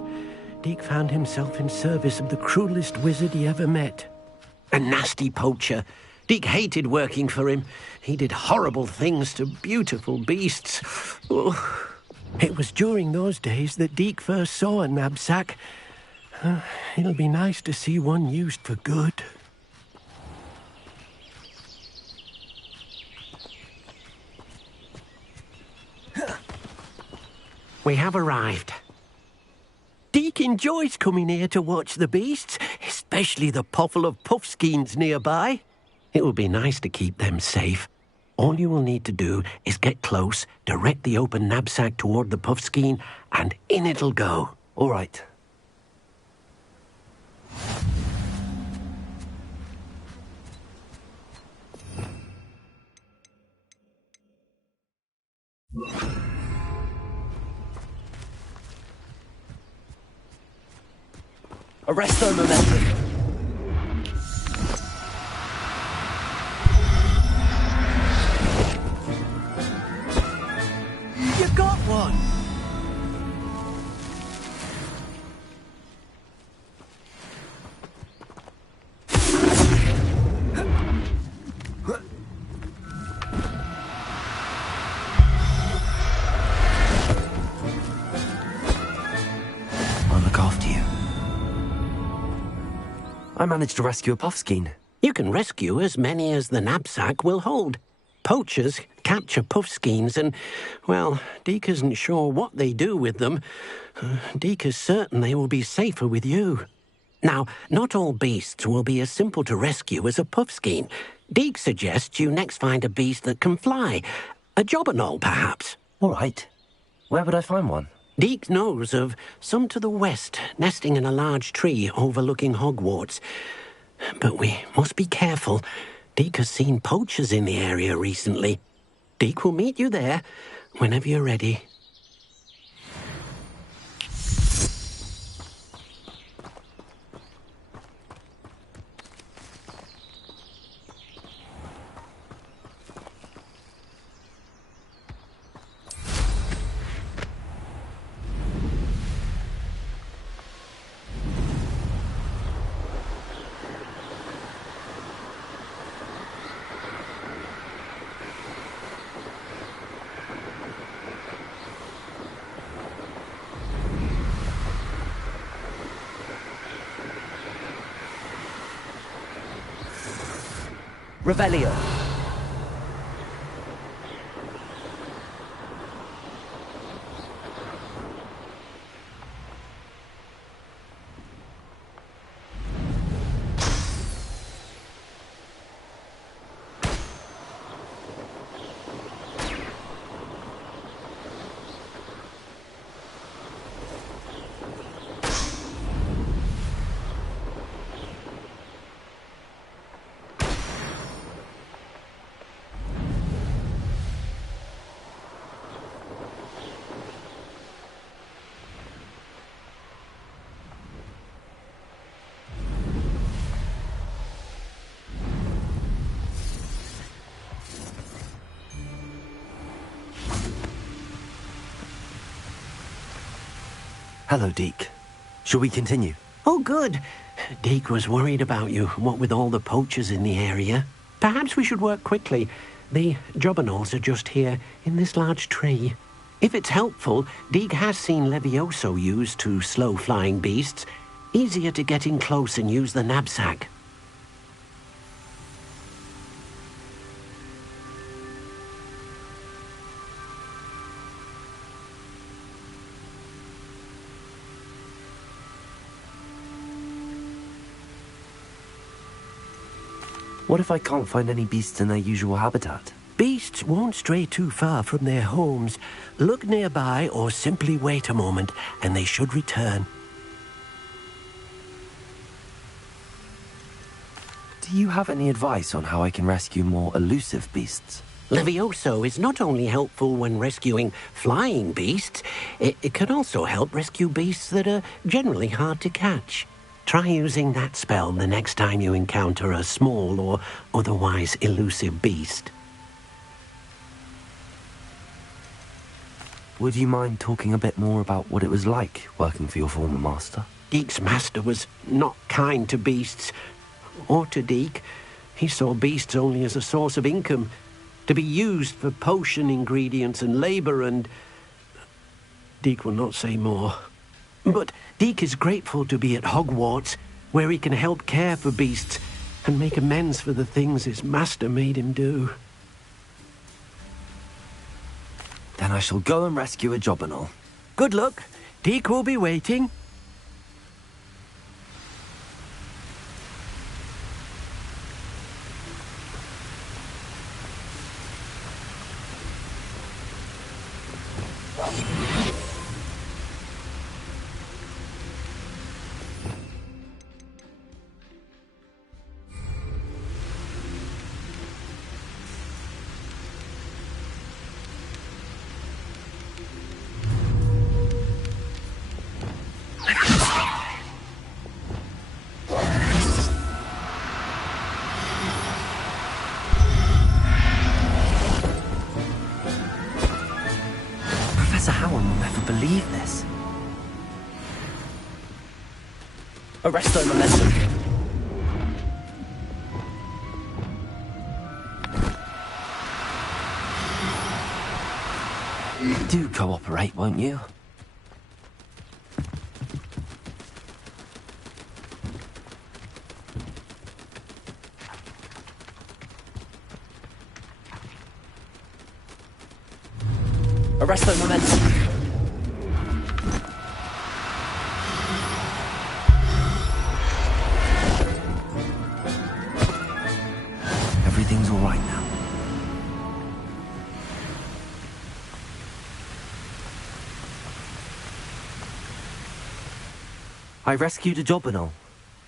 Deke found himself in service of the cruelest wizard he ever met. A nasty poacher. Deke hated working for him. He did horrible things to beautiful beasts. Oh. It was during those days that Deke first saw a knapsack. It'll be nice to see one used for good. We have arrived. Deke enjoys coming here to watch the beasts, especially the potful of puffskeins nearby. It will be nice to keep them safe. All you will need to do is get close, direct the open knapsack toward the puffskein, and in it'll go. All right. Arrest momentum. You got one! I'll look after you. I managed to rescue a puffskein. You can rescue as many as the knapsack will hold. Poachers capture puffskeins and, well, Deke isn't sure what they do with them. Deke is certain they will be safer with you. Now, not all beasts will be as simple to rescue as a puffskein. Deke suggests you next find a beast that can fly. A jobberknoll, perhaps. All right. Where would I find one? Deke knows of some to the west, nesting in a large tree overlooking Hogwarts. But we must be careful. Deke has seen poachers in the area recently. Deke will meet you there whenever you're ready. Revelio. Hello, Deke. Shall we continue? Oh, good. Deke was worried about you, what with all the poachers in the area. Perhaps we should work quickly. The jobberknolls are just here, in this large tree. If it's helpful, Deke has seen Levioso used to slow flying beasts. Easier to get in close and use the knapsack. What if I can't find any beasts in their usual habitat? Beasts won't stray too far from their homes. Look nearby or simply wait a moment, and they should return. Do you have any advice on how I can rescue more elusive beasts? Levioso is not only helpful when rescuing flying beasts, it can also help rescue beasts that are generally hard to catch. Try using that spell the next time you encounter a small or otherwise elusive beast. Would you mind talking a bit more about what it was like working for your former master? Deke's master was not kind to beasts, or to Deke. He saw beasts only as a source of income, to be used for potion ingredients and labour, and Deke will not say more. But Deke is grateful to be at Hogwarts, where he can help care for beasts and make amends for the things his master made him do. Then I shall go and rescue a jobberknoll. Good luck. Deke will be waiting. Professor Howard will never believe this. Arresto momentum. Do cooperate, won't you? Arresto momentum. Everything's all right now. I rescued a jobberknoll.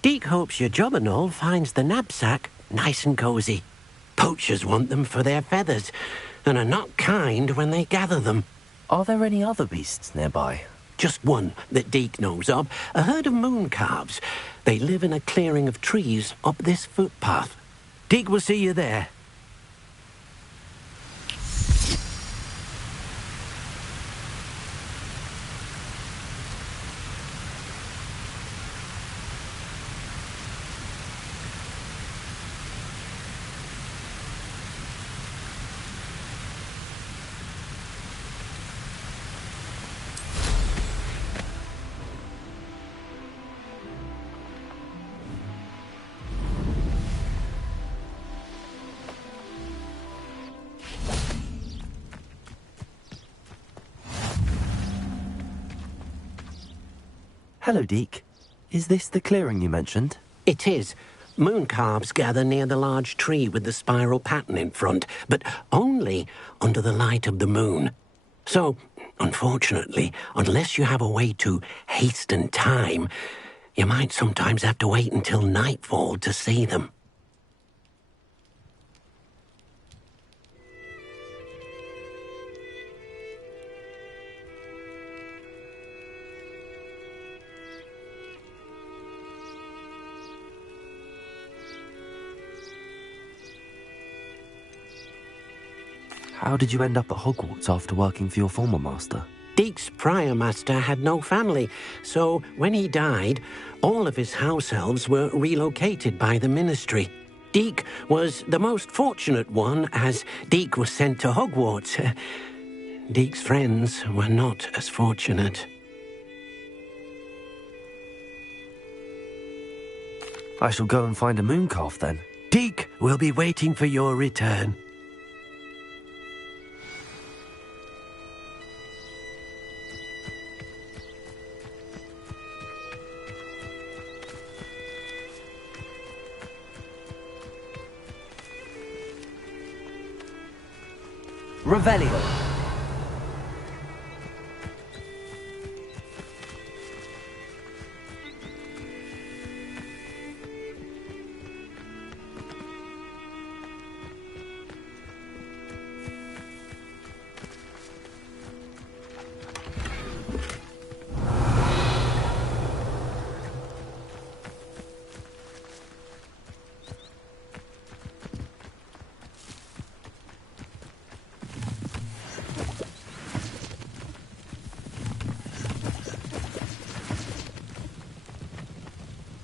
Deke hopes your jobberknoll finds the knapsack nice and cosy. Poachers want them for their feathers, and are not kind when they gather them. Are there any other beasts nearby? Just one that Deke knows of, a herd of moon calves. They live in a clearing of trees up this footpath. Deke will see you there. Hello, Deke. Is this the clearing you mentioned? It is. Moon calves gather near the large tree with the spiral pattern in front, but only under the light of the moon. So, unfortunately, unless you have a way to hasten time, you might sometimes have to wait until nightfall to see them. How did you end up at Hogwarts after working for your former master? Deke's prior master had no family, so when he died, all of his house elves were relocated by the ministry. Deke was the most fortunate one, as Deke was sent to Hogwarts. Deke's friends were not as fortunate. I shall go and find a mooncalf then. Deke will be waiting for your return. Revelio.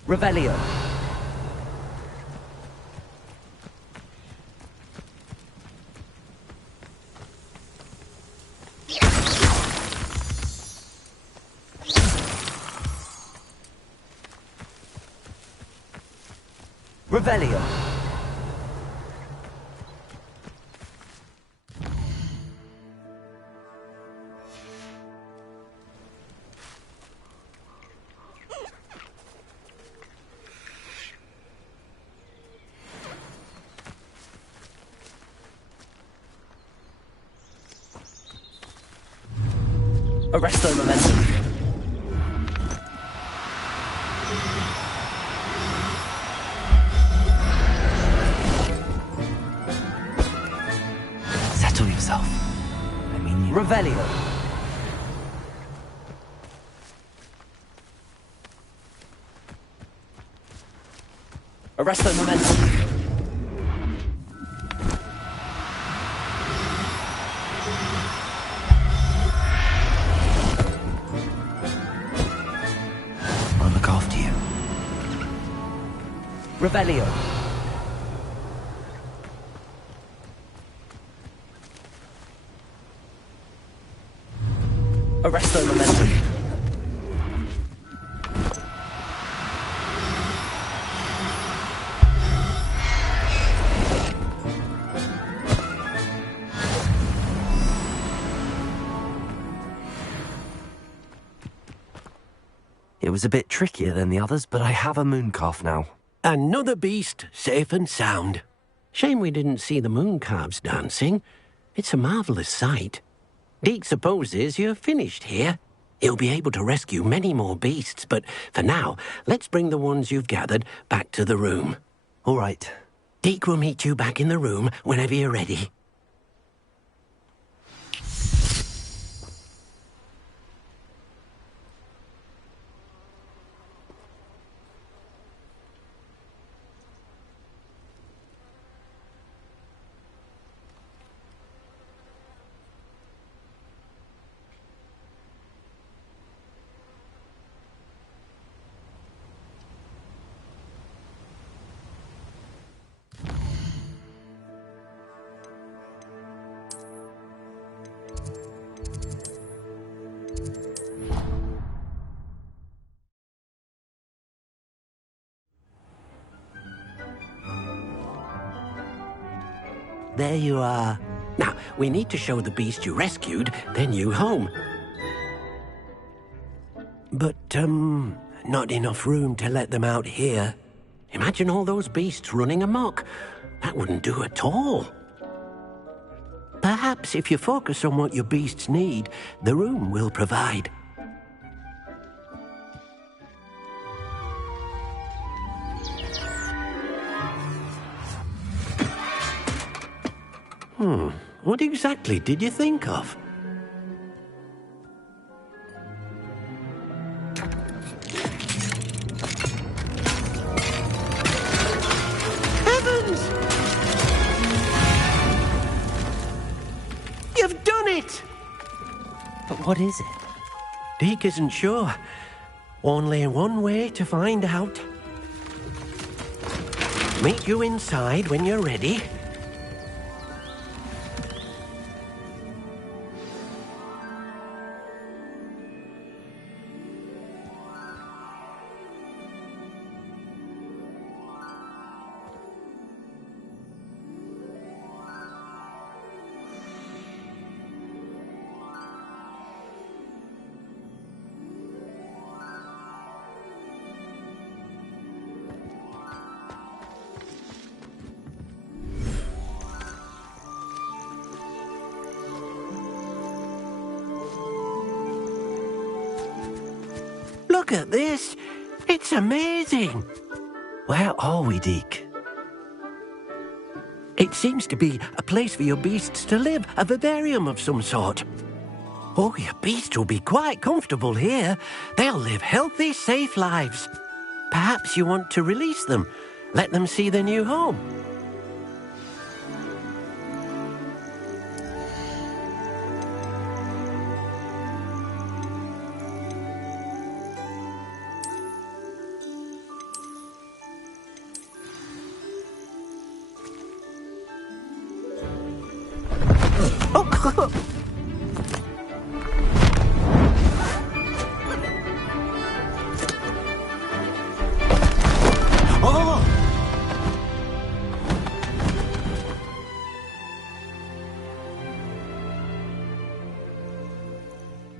Revelio. Revelio. Arresto momentum. Settle yourself. I mean you. Revelio. Arresto momentum. Revelio. Arresto momentum. It was a bit trickier than the others, but I have a mooncalf now. Another beast, safe and sound. Shame we didn't see the mooncalves dancing. It's a marvellous sight. Deke supposes you're finished here. He'll be able to rescue many more beasts, but for now, let's bring the ones you've gathered back to the room. All right. Deke will meet you back in the room whenever you're ready. There you are. Now, we need to show the beast you rescued their new home. But, not enough room to let them out here. Imagine all those beasts running amok. That wouldn't do at all. Perhaps if you focus on what your beasts need, the room will provide. What exactly did you think of? Heavens! You've done it! But what is it? Deke isn't sure. Only one way to find out. Meet you inside when you're ready. Look at this. It's amazing. Where are we, Deke? It seems to be a place for your beasts to live, a vivarium of some sort. Oh, your beasts will be quite comfortable here. They'll live healthy, safe lives. Perhaps you want to release them, let them see their new home.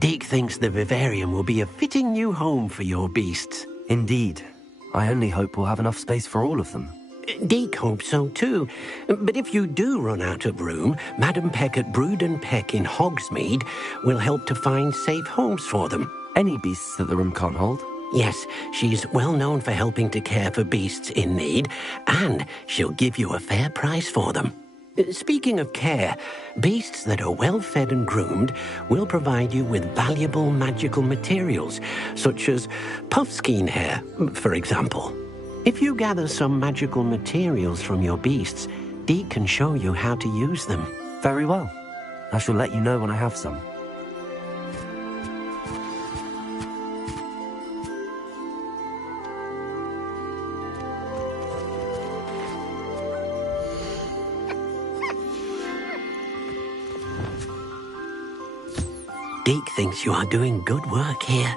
Deke thinks the vivarium will be a fitting new home for your beasts. Indeed. I only hope we'll have enough space for all of them. Deke hopes so too. But if you do run out of room, Madam Peck at Brood and Peck in Hogsmeade will help to find safe homes for them. Any beasts that the room can't hold? Yes, she's well known for helping to care for beasts in need, and she'll give you a fair price for them. Speaking of care, beasts that are well fed and groomed will provide you with valuable magical materials, such as puffskein hair, for example. If you gather some magical materials from your beasts, Deke can show you how to use them. Very well. I shall let you know when I have some. Deke thinks you are doing good work here.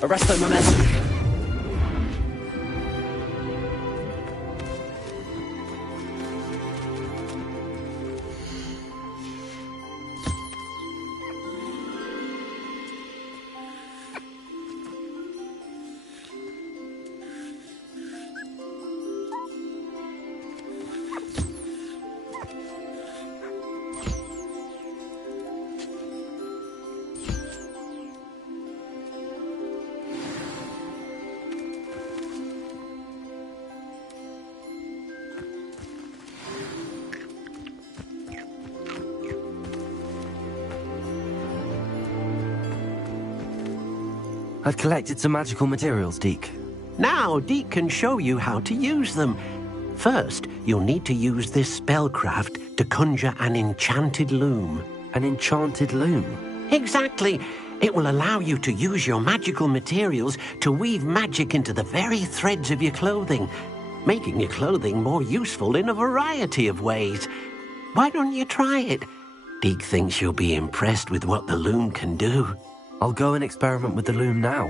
Arrest the momentum. I've collected some magical materials, Deke. Now Deke can show you how to use them. First, you'll need to use this spellcraft to conjure an enchanted loom. An enchanted loom? Exactly. It will allow you to use your magical materials to weave magic into the very threads of your clothing, making your clothing more useful in a variety of ways. Why don't you try it? Deke thinks you'll be impressed with what the loom can do. I'll go and experiment with the loom now.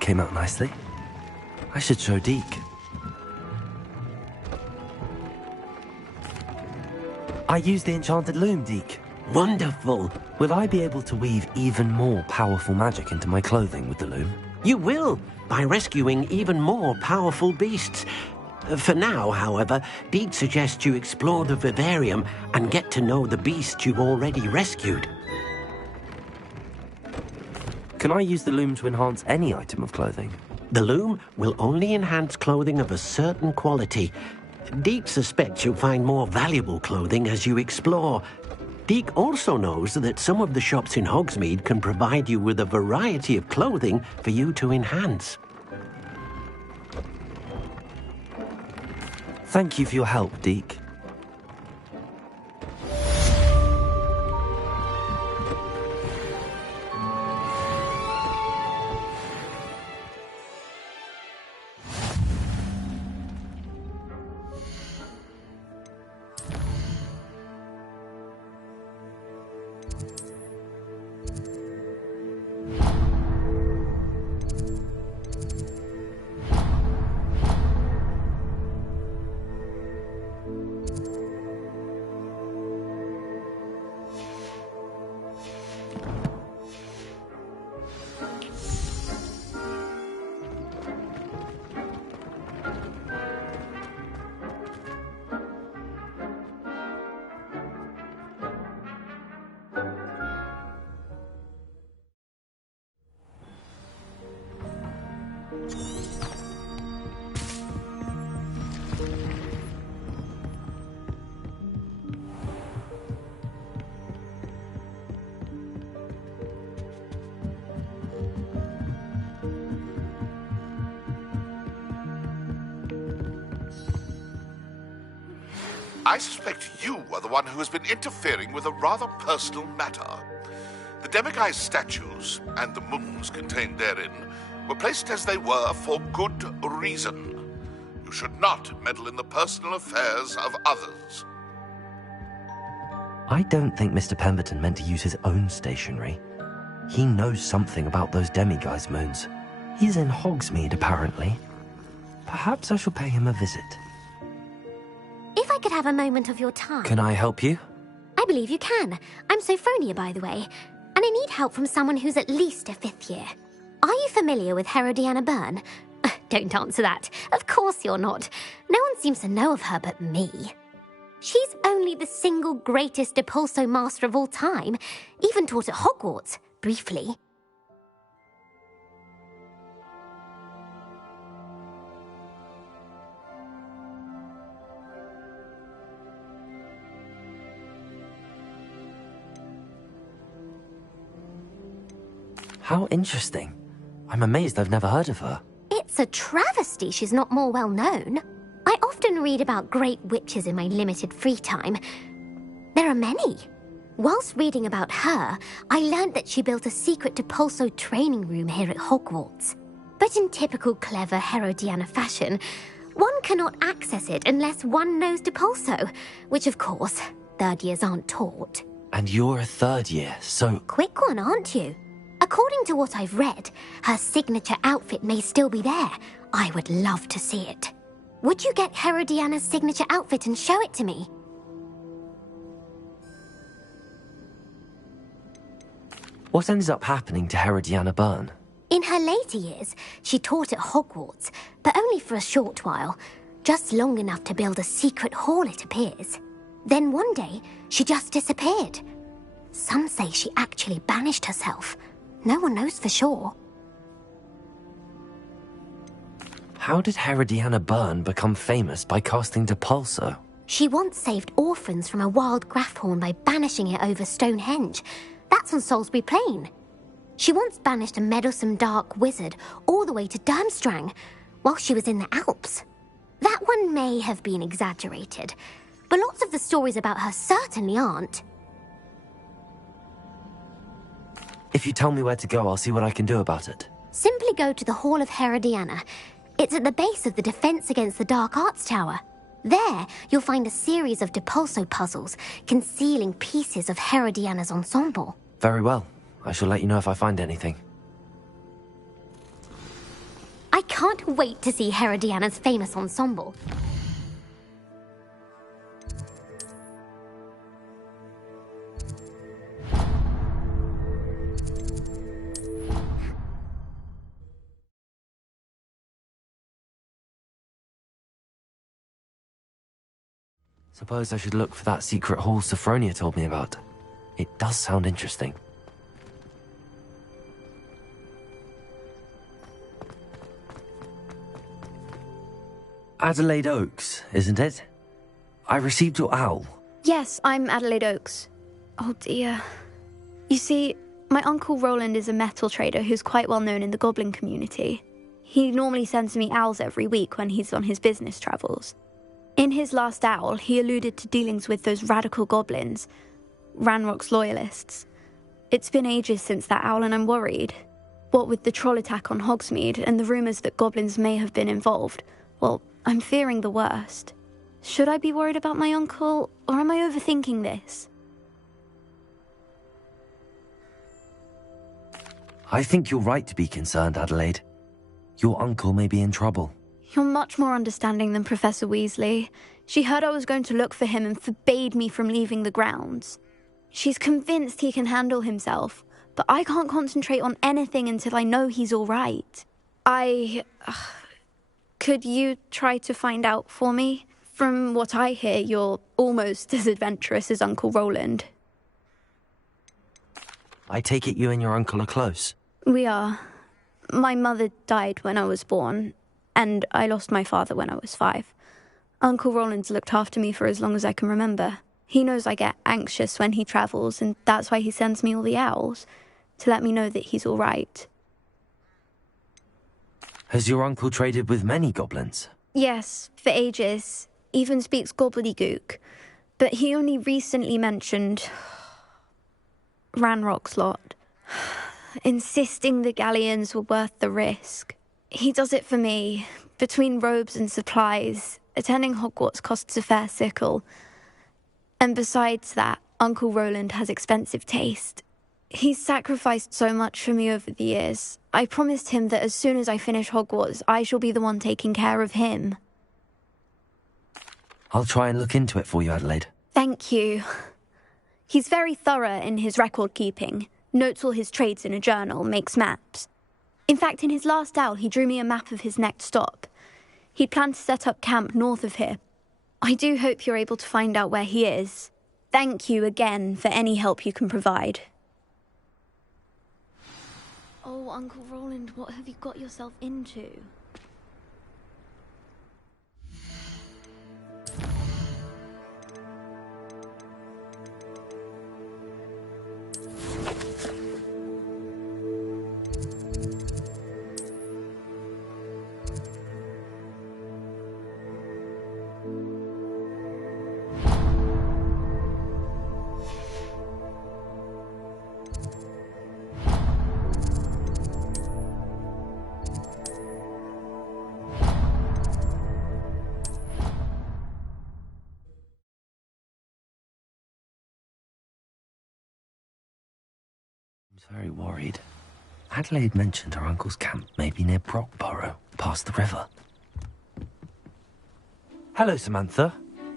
came out nicely. I should show Deke. I used the enchanted loom, Deke. Wonderful. Will I be able to weave even more powerful magic into my clothing with the loom? You will, by rescuing even more powerful beasts. For now, however, Deke suggests you explore the vivarium and get to know the beasts you've already rescued. Can I use the loom to enhance any item of clothing? The loom will only enhance clothing of a certain quality. Deke suspects you'll find more valuable clothing as you explore. Deke also knows that some of the shops in Hogsmeade can provide you with a variety of clothing for you to enhance. Thank you for your help, Deke. I suspect you are the one who has been interfering with a rather personal matter. The demiguise statues and the moons contained therein were placed as they were for good reason. You should not meddle in the personal affairs of others. I don't think Mr. Pemberton meant to use his own stationery. He knows something about those demiguise moons. He's in Hogsmeade, apparently. Perhaps I shall pay him a visit. If I could have a moment of your time... Can I help you? I believe you can. I'm Sophronia, by the way, and I need help from someone who's at least a 5th year. Are you familiar with Herodiana Byrne? Don't answer that. Of course you're not. No one seems to know of her but me. She's only the single greatest Depulso master of all time, even taught at Hogwarts, briefly. How interesting. I'm amazed I've never heard of her. It's a travesty she's not more well known. I often read about great witches in my limited free time. There are many. Whilst reading about her, I learned that she built a secret Depulso training room here at Hogwarts. But in typical clever Herodiana fashion, one cannot access it unless one knows Depulso, which of course, 3rd years aren't taught. And you're a 3rd year, so... Quick one, aren't you? According to what I've read, her signature outfit may still be there. I would love to see it. Would you get Herodiana's signature outfit and show it to me? What ends up happening to Herodiana Byrne? In her later years, she taught at Hogwarts, but only for a short while. Just long enough to build a secret hall, it appears. Then one day, she just disappeared. Some say she actually banished herself. No one knows for sure. How did Herodiana Byrne become famous by casting Depulso? She once saved orphans from a wild Grafhorn by banishing it over Stonehenge. That's on Salisbury Plain. She once banished a meddlesome dark wizard all the way to Durmstrang while she was in the Alps. That one may have been exaggerated, but lots of the stories about her certainly aren't. If you tell me where to go, I'll see what I can do about it. Simply go to the Hall of Herodiana. It's at the base of the Defense Against the Dark Arts Tower. There, you'll find a series of Depulso puzzles concealing pieces of Herodiana's ensemble. Very well. I shall let you know if I find anything. can't wait to see Herodiana's famous ensemble. Suppose I should look for that secret hall Sophronia told me about. It does sound interesting. Adelaide Oaks, isn't it? I received your owl. Yes, I'm Adelaide Oaks. Oh dear. You see, my Uncle Roland is a metal trader who's quite well known in the goblin community. He normally sends me owls every week when he's on his business travels. In his last owl, he alluded to dealings with those radical goblins, Ranrock's loyalists. It's been ages since that owl and I'm worried. What with the troll attack on Hogsmeade and the rumours that goblins may have been involved, well, I'm fearing the worst. Should I be worried about my uncle, or am I overthinking this? I think you're right to be concerned, Adelaide. Your uncle may be in trouble. You're much more understanding than Professor Weasley. She heard I was going to look for him and forbade me from leaving the grounds. She's convinced he can handle himself, but I can't concentrate on anything until I know he's all right. Could you try to find out for me? From what I hear, you're almost as adventurous as Uncle Roland. I take it you and your uncle are close. We are. My mother died when I was born, and I lost my father when I was 5. Uncle Roland's looked after me for as long as I can remember. He knows I get anxious when he travels, and that's why he sends me all the owls, to let me know that he's all right. Has your uncle traded with many goblins? Yes, for ages. Even speaks gobbledygook. But he only recently mentioned Ranrock's lot, insisting the galleons were worth the risk. He does it for me. Between robes and supplies, attending Hogwarts costs a fair sickle. And besides that, Uncle Roland has expensive taste. He's sacrificed so much for me over the years. I promised him that as soon as I finish Hogwarts, I shall be the one taking care of him. I'll try and look into it for you, Adelaide. Thank you. He's very thorough in his record keeping, notes all his trades in a journal, makes maps. In fact, in his last owl, he drew me a map of his next stop. He'd planned to set up camp north of here. I do hope you're able to find out where he is. Thank you again for any help you can provide. Oh, Uncle Roland, what have you got yourself into? Very worried. Adelaide mentioned her uncle's camp may be near Brockborough, past the river. Hello, Samantha.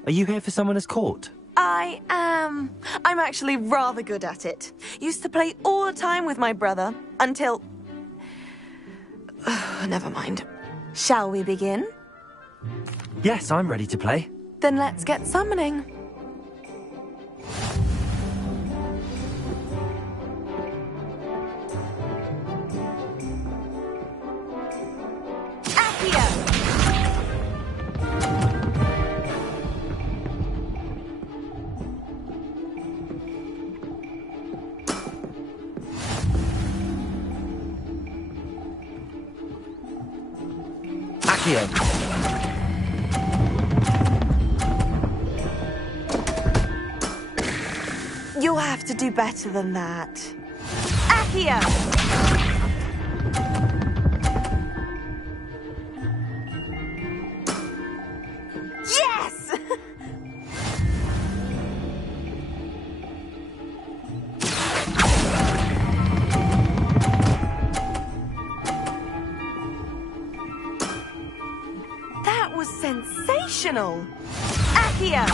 Are you here for Summoner's Court? I am. I'm actually rather good at it. Used to play all the time with my brother, until... Never mind. Shall we begin? Yes, I'm ready to play. Then let's get summoning. You'll have to do better than that. Accio! Yes! sensational! Accio!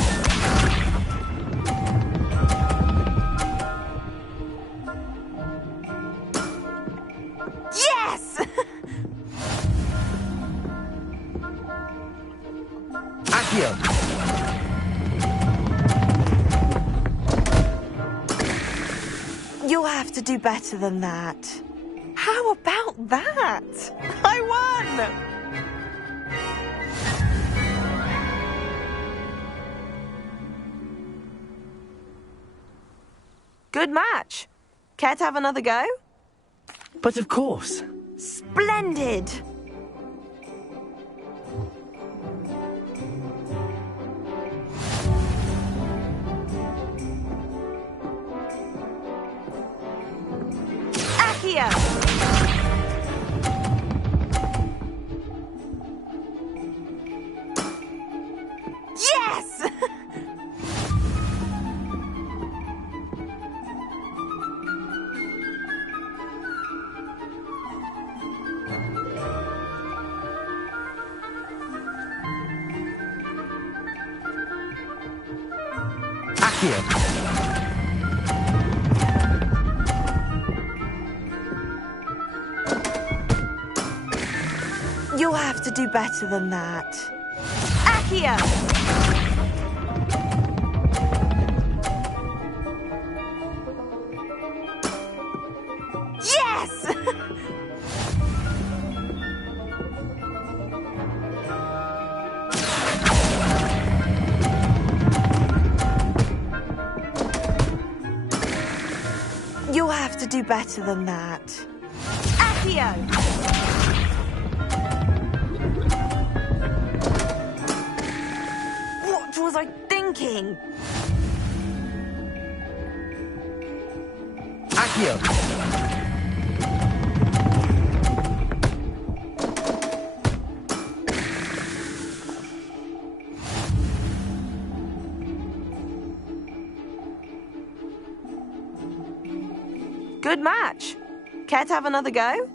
Yes! Accio! You'll have to do better than that. How about that? I won! Good match. Care to have another go? But of course. Splendid! Accio! Yes! Accio! You'll have to do better than that. Accio! Yes! You'll have to do better than that. Accio! What was I thinking? Accio! Good match. Care to have another go?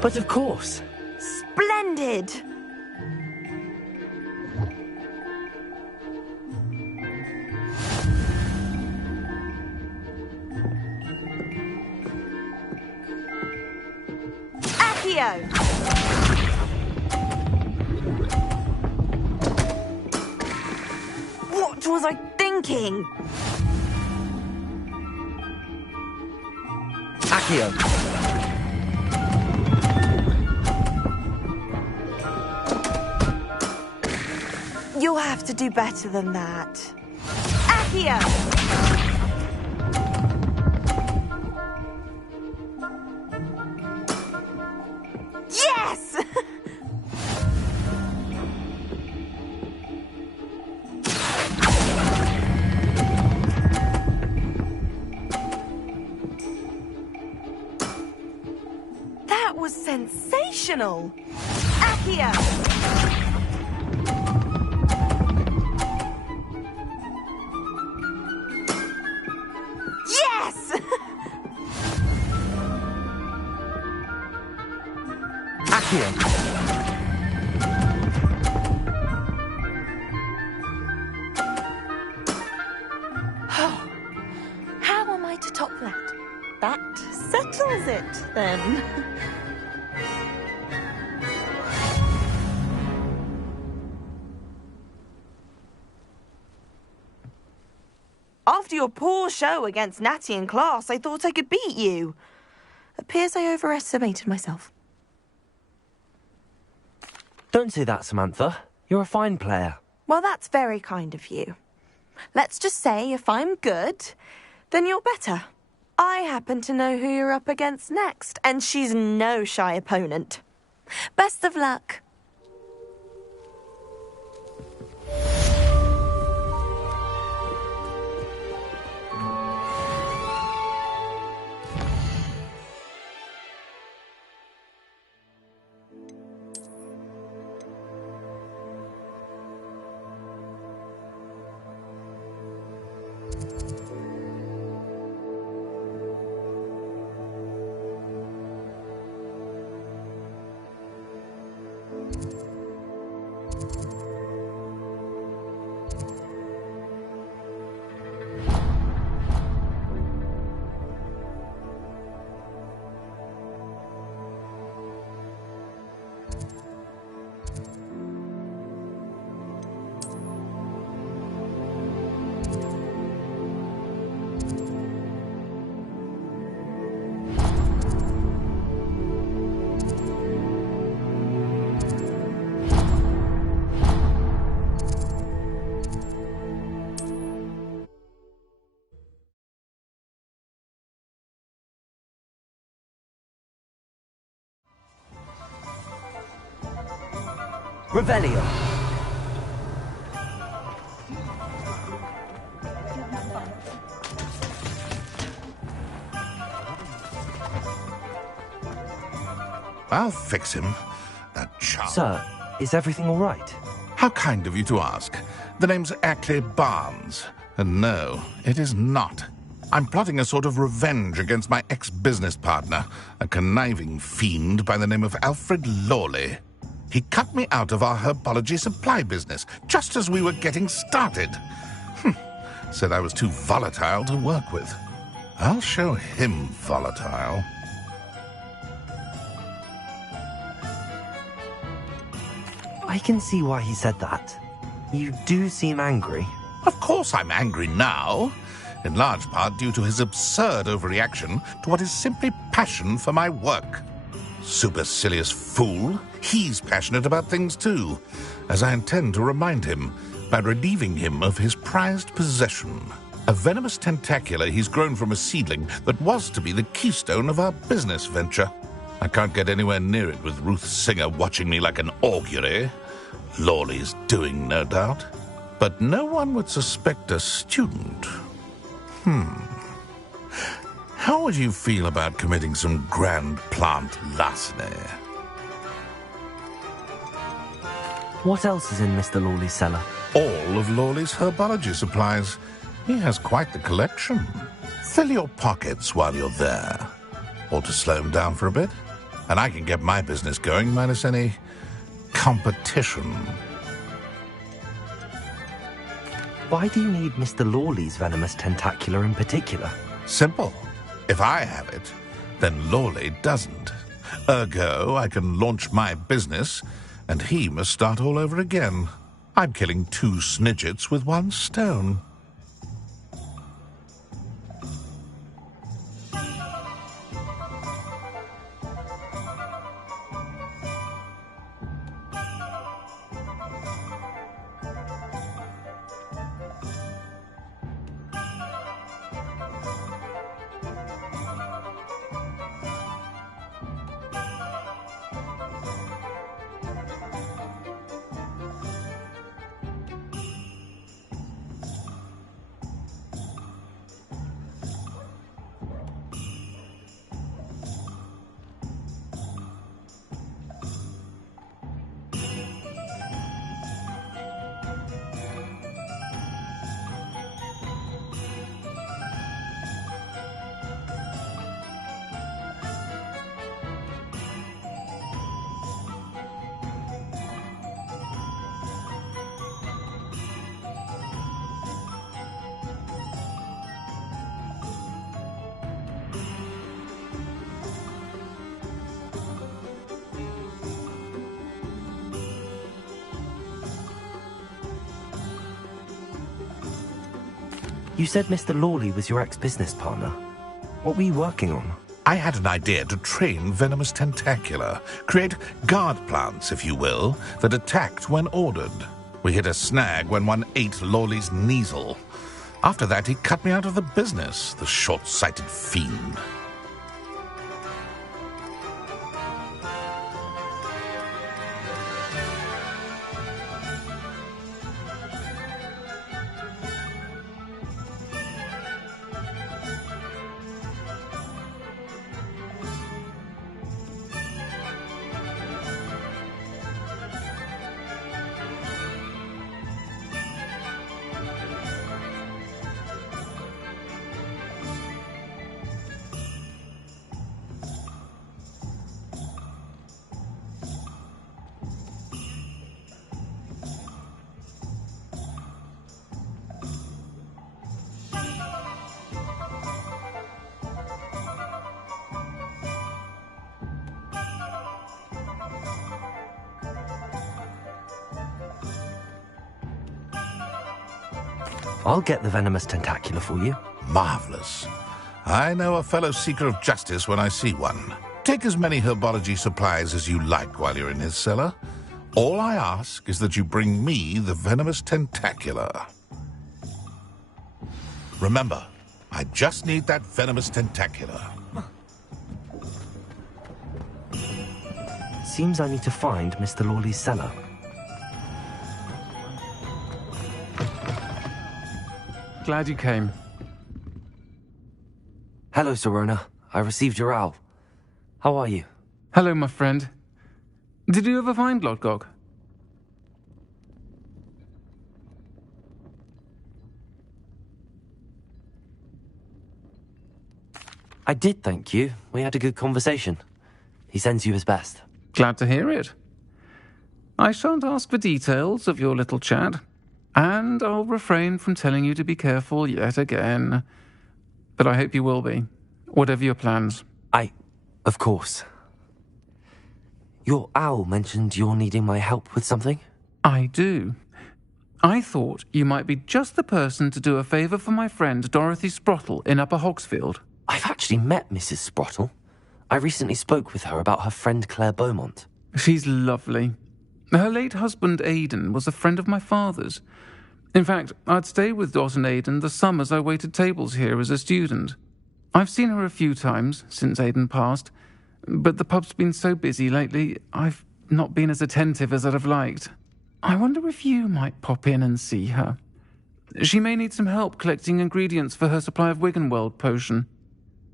But of course. Splendid! Accio! What was I thinking? Accio! You'll have to do better than that. Accio! Yes! That was sensational! Accio! Yes! Accio! How am I to top that? That settles it, then. After your poor show against Natty in class, I thought I could beat you. Appears I overestimated myself. Don't say that, Samantha. You're a fine player. Well, that's very kind of you. Let's just say if I'm good, then you're better. I happen to know who you're up against next, and she's no shy opponent. Best of luck. Revelio. I'll fix him. That child. Sir, is everything all right? How kind of you to ask. The name's Ackley Barnes. And no, it is not. I'm plotting a sort of revenge against my ex-business partner, a conniving fiend by the name of Alfred Lawley. He cut me out of our herbology supply business, just as we were getting started. Said I was too volatile to work with. I'll show him volatile. I can see why he said that. You do seem angry. Of course I'm angry now. In large part due to his absurd overreaction to what is simply passion for my work. Supercilious fool. He's passionate about things too, as I intend to remind him by relieving him of his prized possession. A venomous tentacula he's grown from a seedling that was to be the keystone of our business venture. I can't get anywhere near it with Ruth Singer watching me like an augury. Lawley's doing, no doubt. But no one would suspect a student. How would you feel about committing some grand plant larceny? What else is in Mr. Lawley's cellar? All of Lawley's herbology supplies. He has quite the collection. Fill your pockets while you're there. Or to slow him down for a bit. And I can get my business going minus any competition. Why do you need Mr. Lawley's venomous tentacula in particular? Simple. If I have it, then Lawley doesn't. Ergo, I can launch my business, and he must start all over again. I'm killing 2 snidgets with 1 stone. You said Mr. Lawley was your ex-business partner. What were you working on? I had an idea to train venomous tentacula, create guard plants, if you will, that attacked when ordered. We hit a snag when one ate Lawley's Kneasel. After that, he cut me out of the business, the short-sighted fiend. I'll get the venomous tentacula for you. Marvelous. I know a fellow seeker of justice when I see one. Take as many herbology supplies as you like while you're in his cellar. All I ask is that you bring me the venomous tentacula. Remember, I just need that venomous tentacula. Seems I need to find Mr. Lawley's cellar. Glad you came. Hello, Serona. I received your owl. How are you? Hello, my friend. Did you ever find Lodgok? I did, thank you. We had a good conversation. He sends you his best. Glad to hear it. I shan't ask for details of your little chat, and I'll refrain from telling you to be careful yet again. But I hope you will be, whatever your plans. Of course. Your owl mentioned you're needing my help with something? I do. I thought you might be just the person to do a favour for my friend Dorothy Sprottle in Upper Hogsfield. I've actually met Mrs. Sprottle. I recently spoke with her about her friend Claire Beaumont. She's lovely. Her late husband Aidan was a friend of my father's. In fact, I'd stay with Dot and Aidan the summers I waited tables here as a student. I've seen her a few times since Aidan passed, but the pub's been so busy lately, I've not been as attentive as I'd have liked. I wonder if you might pop in and see her. She may need some help collecting ingredients for her supply of Wiggenweld potion.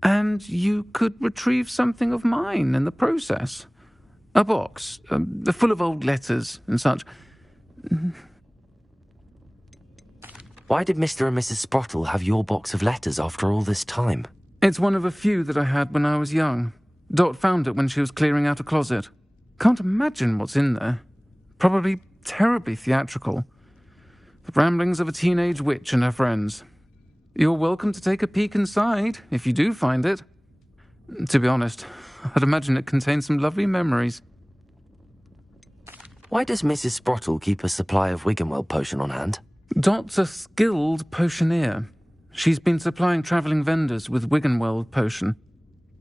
And you could retrieve something of mine in the process. A box, full of old letters and such. Why did Mr. and Mrs. Sprottle have your box of letters after all this time? It's one of a few that I had when I was young. Dot found it when she was clearing out a closet. Can't imagine what's in there. Probably terribly theatrical. The ramblings of a teenage witch and her friends. You're welcome to take a peek inside, if you do find it. To be honest, I'd imagine it contains some lovely memories. Why does Mrs. Sprottle keep a supply of Wiggenweld potion on hand? Dot's a skilled potioneer. She's been supplying travelling vendors with Wiggenweld potion.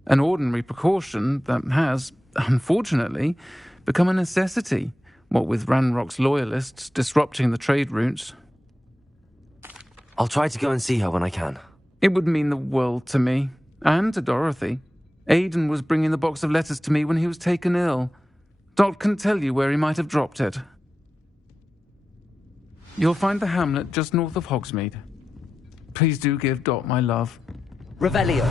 An ordinary precaution that has, unfortunately, become a necessity, what with Ranrock's loyalists disrupting the trade routes. I'll try to go and see her when I can. It would mean the world to me, and to Dorothy. Aidan was bringing the box of letters to me when he was taken ill. Dot can tell you where he might have dropped it. You'll find the hamlet just north of Hogsmeade. Please do give Dot my love. Revelio.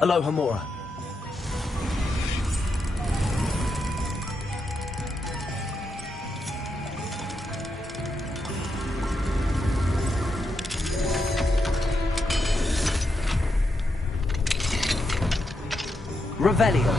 Hello, Hamura. Revelio.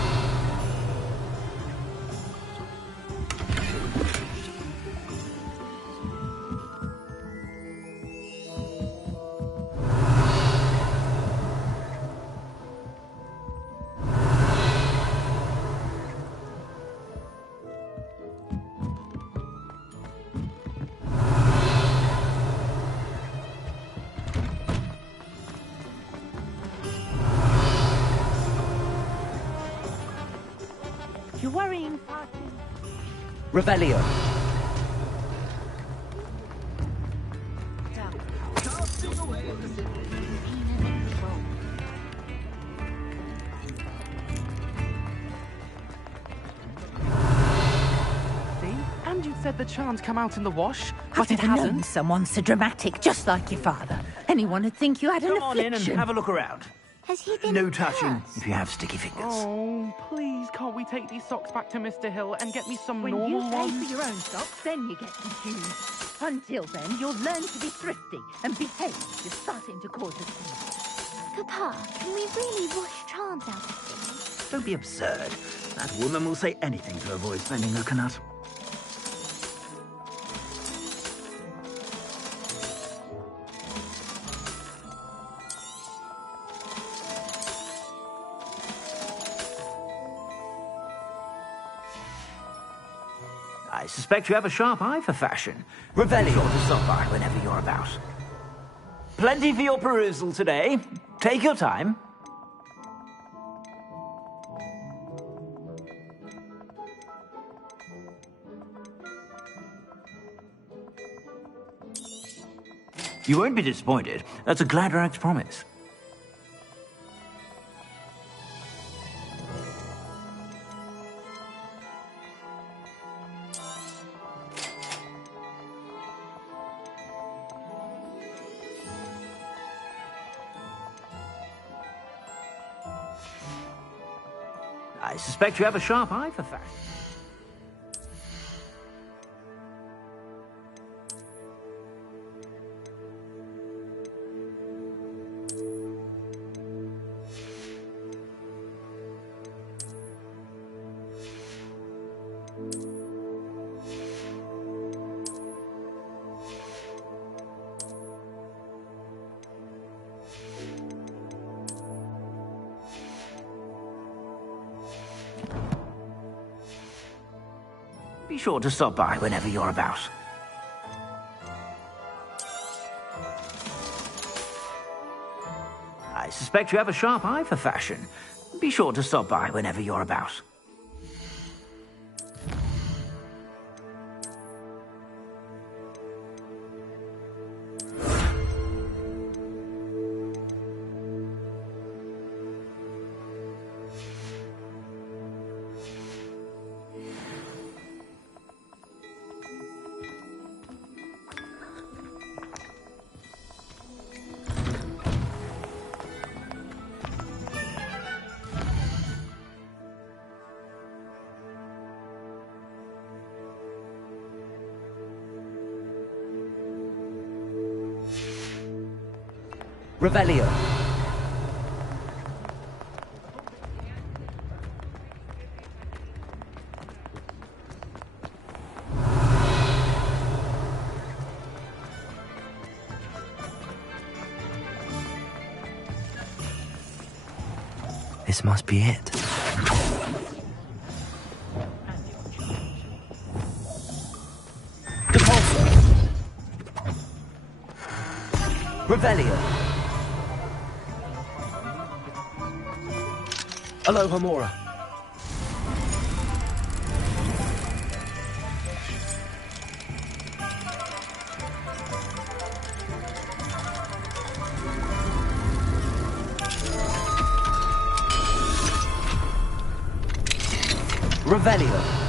You're worrying, Party. Revelio. And you said the charm's come out in the wash, I've but it never known hasn't. someone so dramatic, just like your father. Anyone would think you had an Come on in and affliction. have a look around. Has he been No touching cursed? if you have sticky fingers. Oh, please, can't we take these socks back to Mr. Hill and get me some When normal you pay ones? for your own socks, then you get confused. Until then, you'll learn to be thrifty and behave. You're starting to cause a scene. Papa, can we really wash charms out of things? Don't be absurd. That woman will say anything to avoid spending her canut. I suspect you have a sharp eye for fashion. Revelio. Sure to stop by whenever you're about. Plenty for your perusal today. Take your time. You won't be disappointed. That's a Gladrag's promise. I suspect you have a sharp eye for fashion. Be sure to stop by whenever you're about. I suspect you have a sharp eye for fashion. Be sure to stop by whenever you're about. Revelio. This must be it. Revelio. Aloha Mora. Revelio.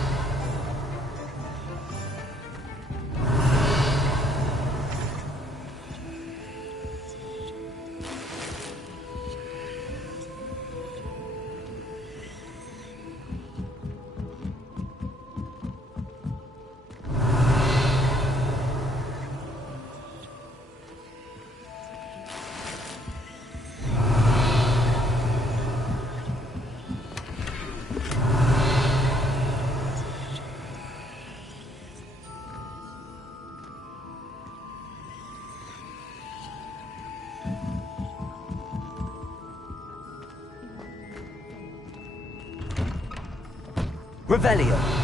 Revelio.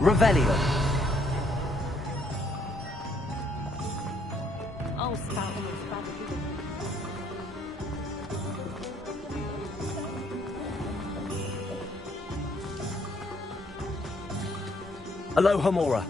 Revelio. Oh, stop. Aloha Mora.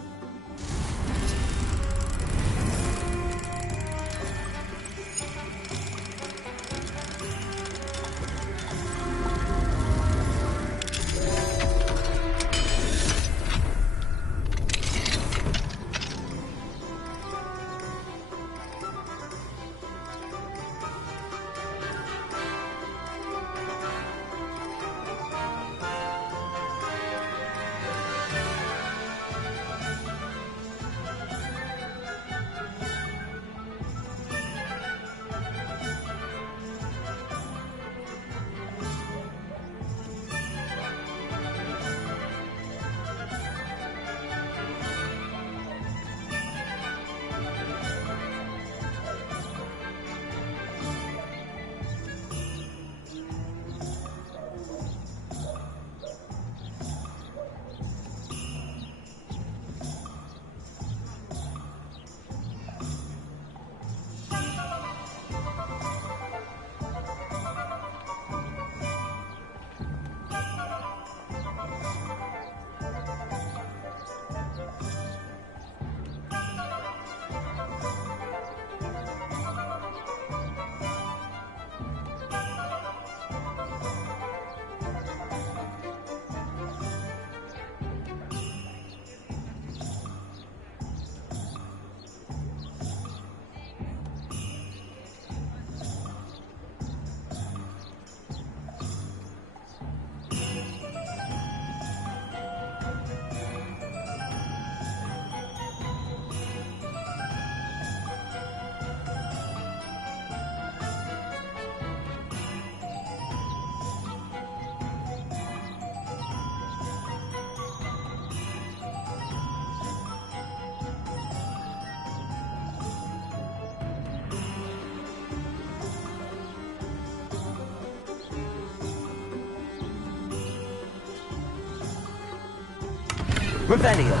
Revelio.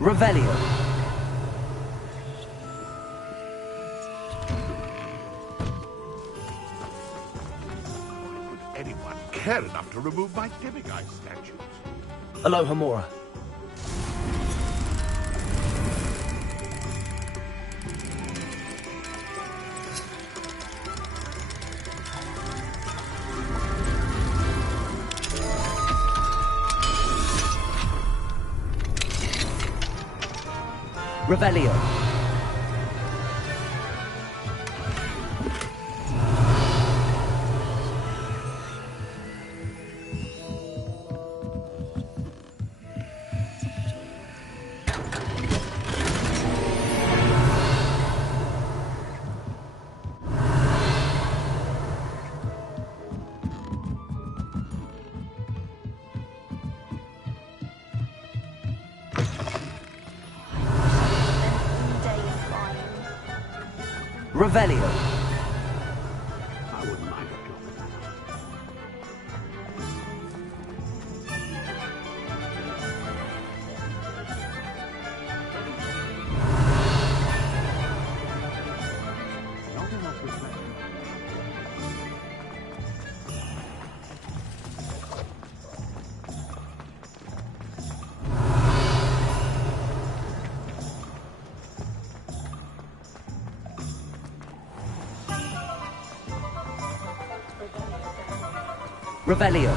Revelio. Would anyone care enough to remove my demiguise statues? Alohomora. Revelio. Revelio. I wouldn't mind a job. Not enough reflection. Revelio.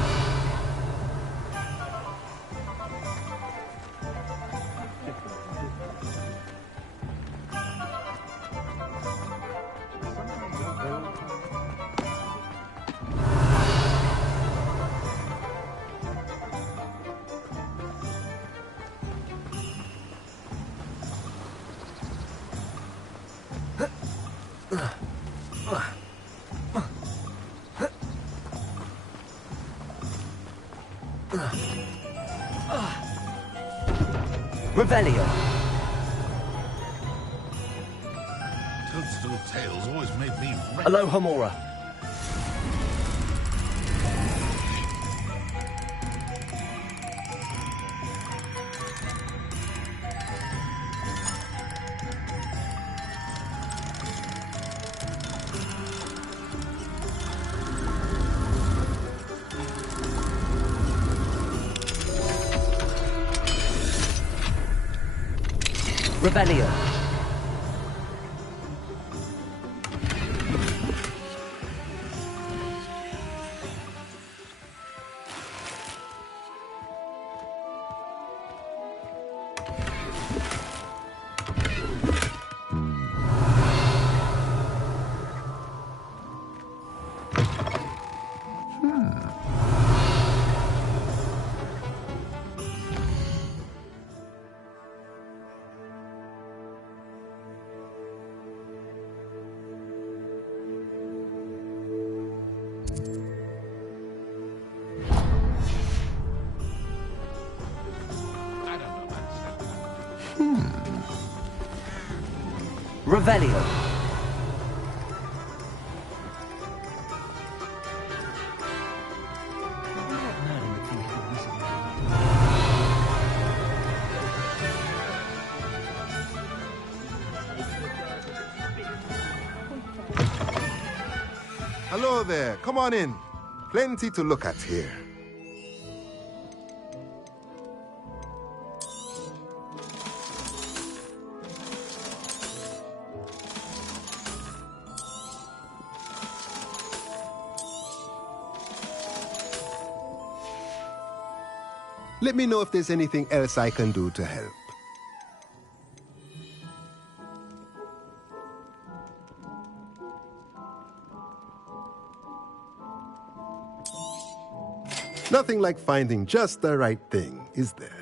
Revelio. Toadstool tails always made me... Alohomora. Revelio. Revelio. Hello there. Come on in. Plenty to look at here. Let me know if there's anything else I can do to help. Nothing like finding just the right thing, is there?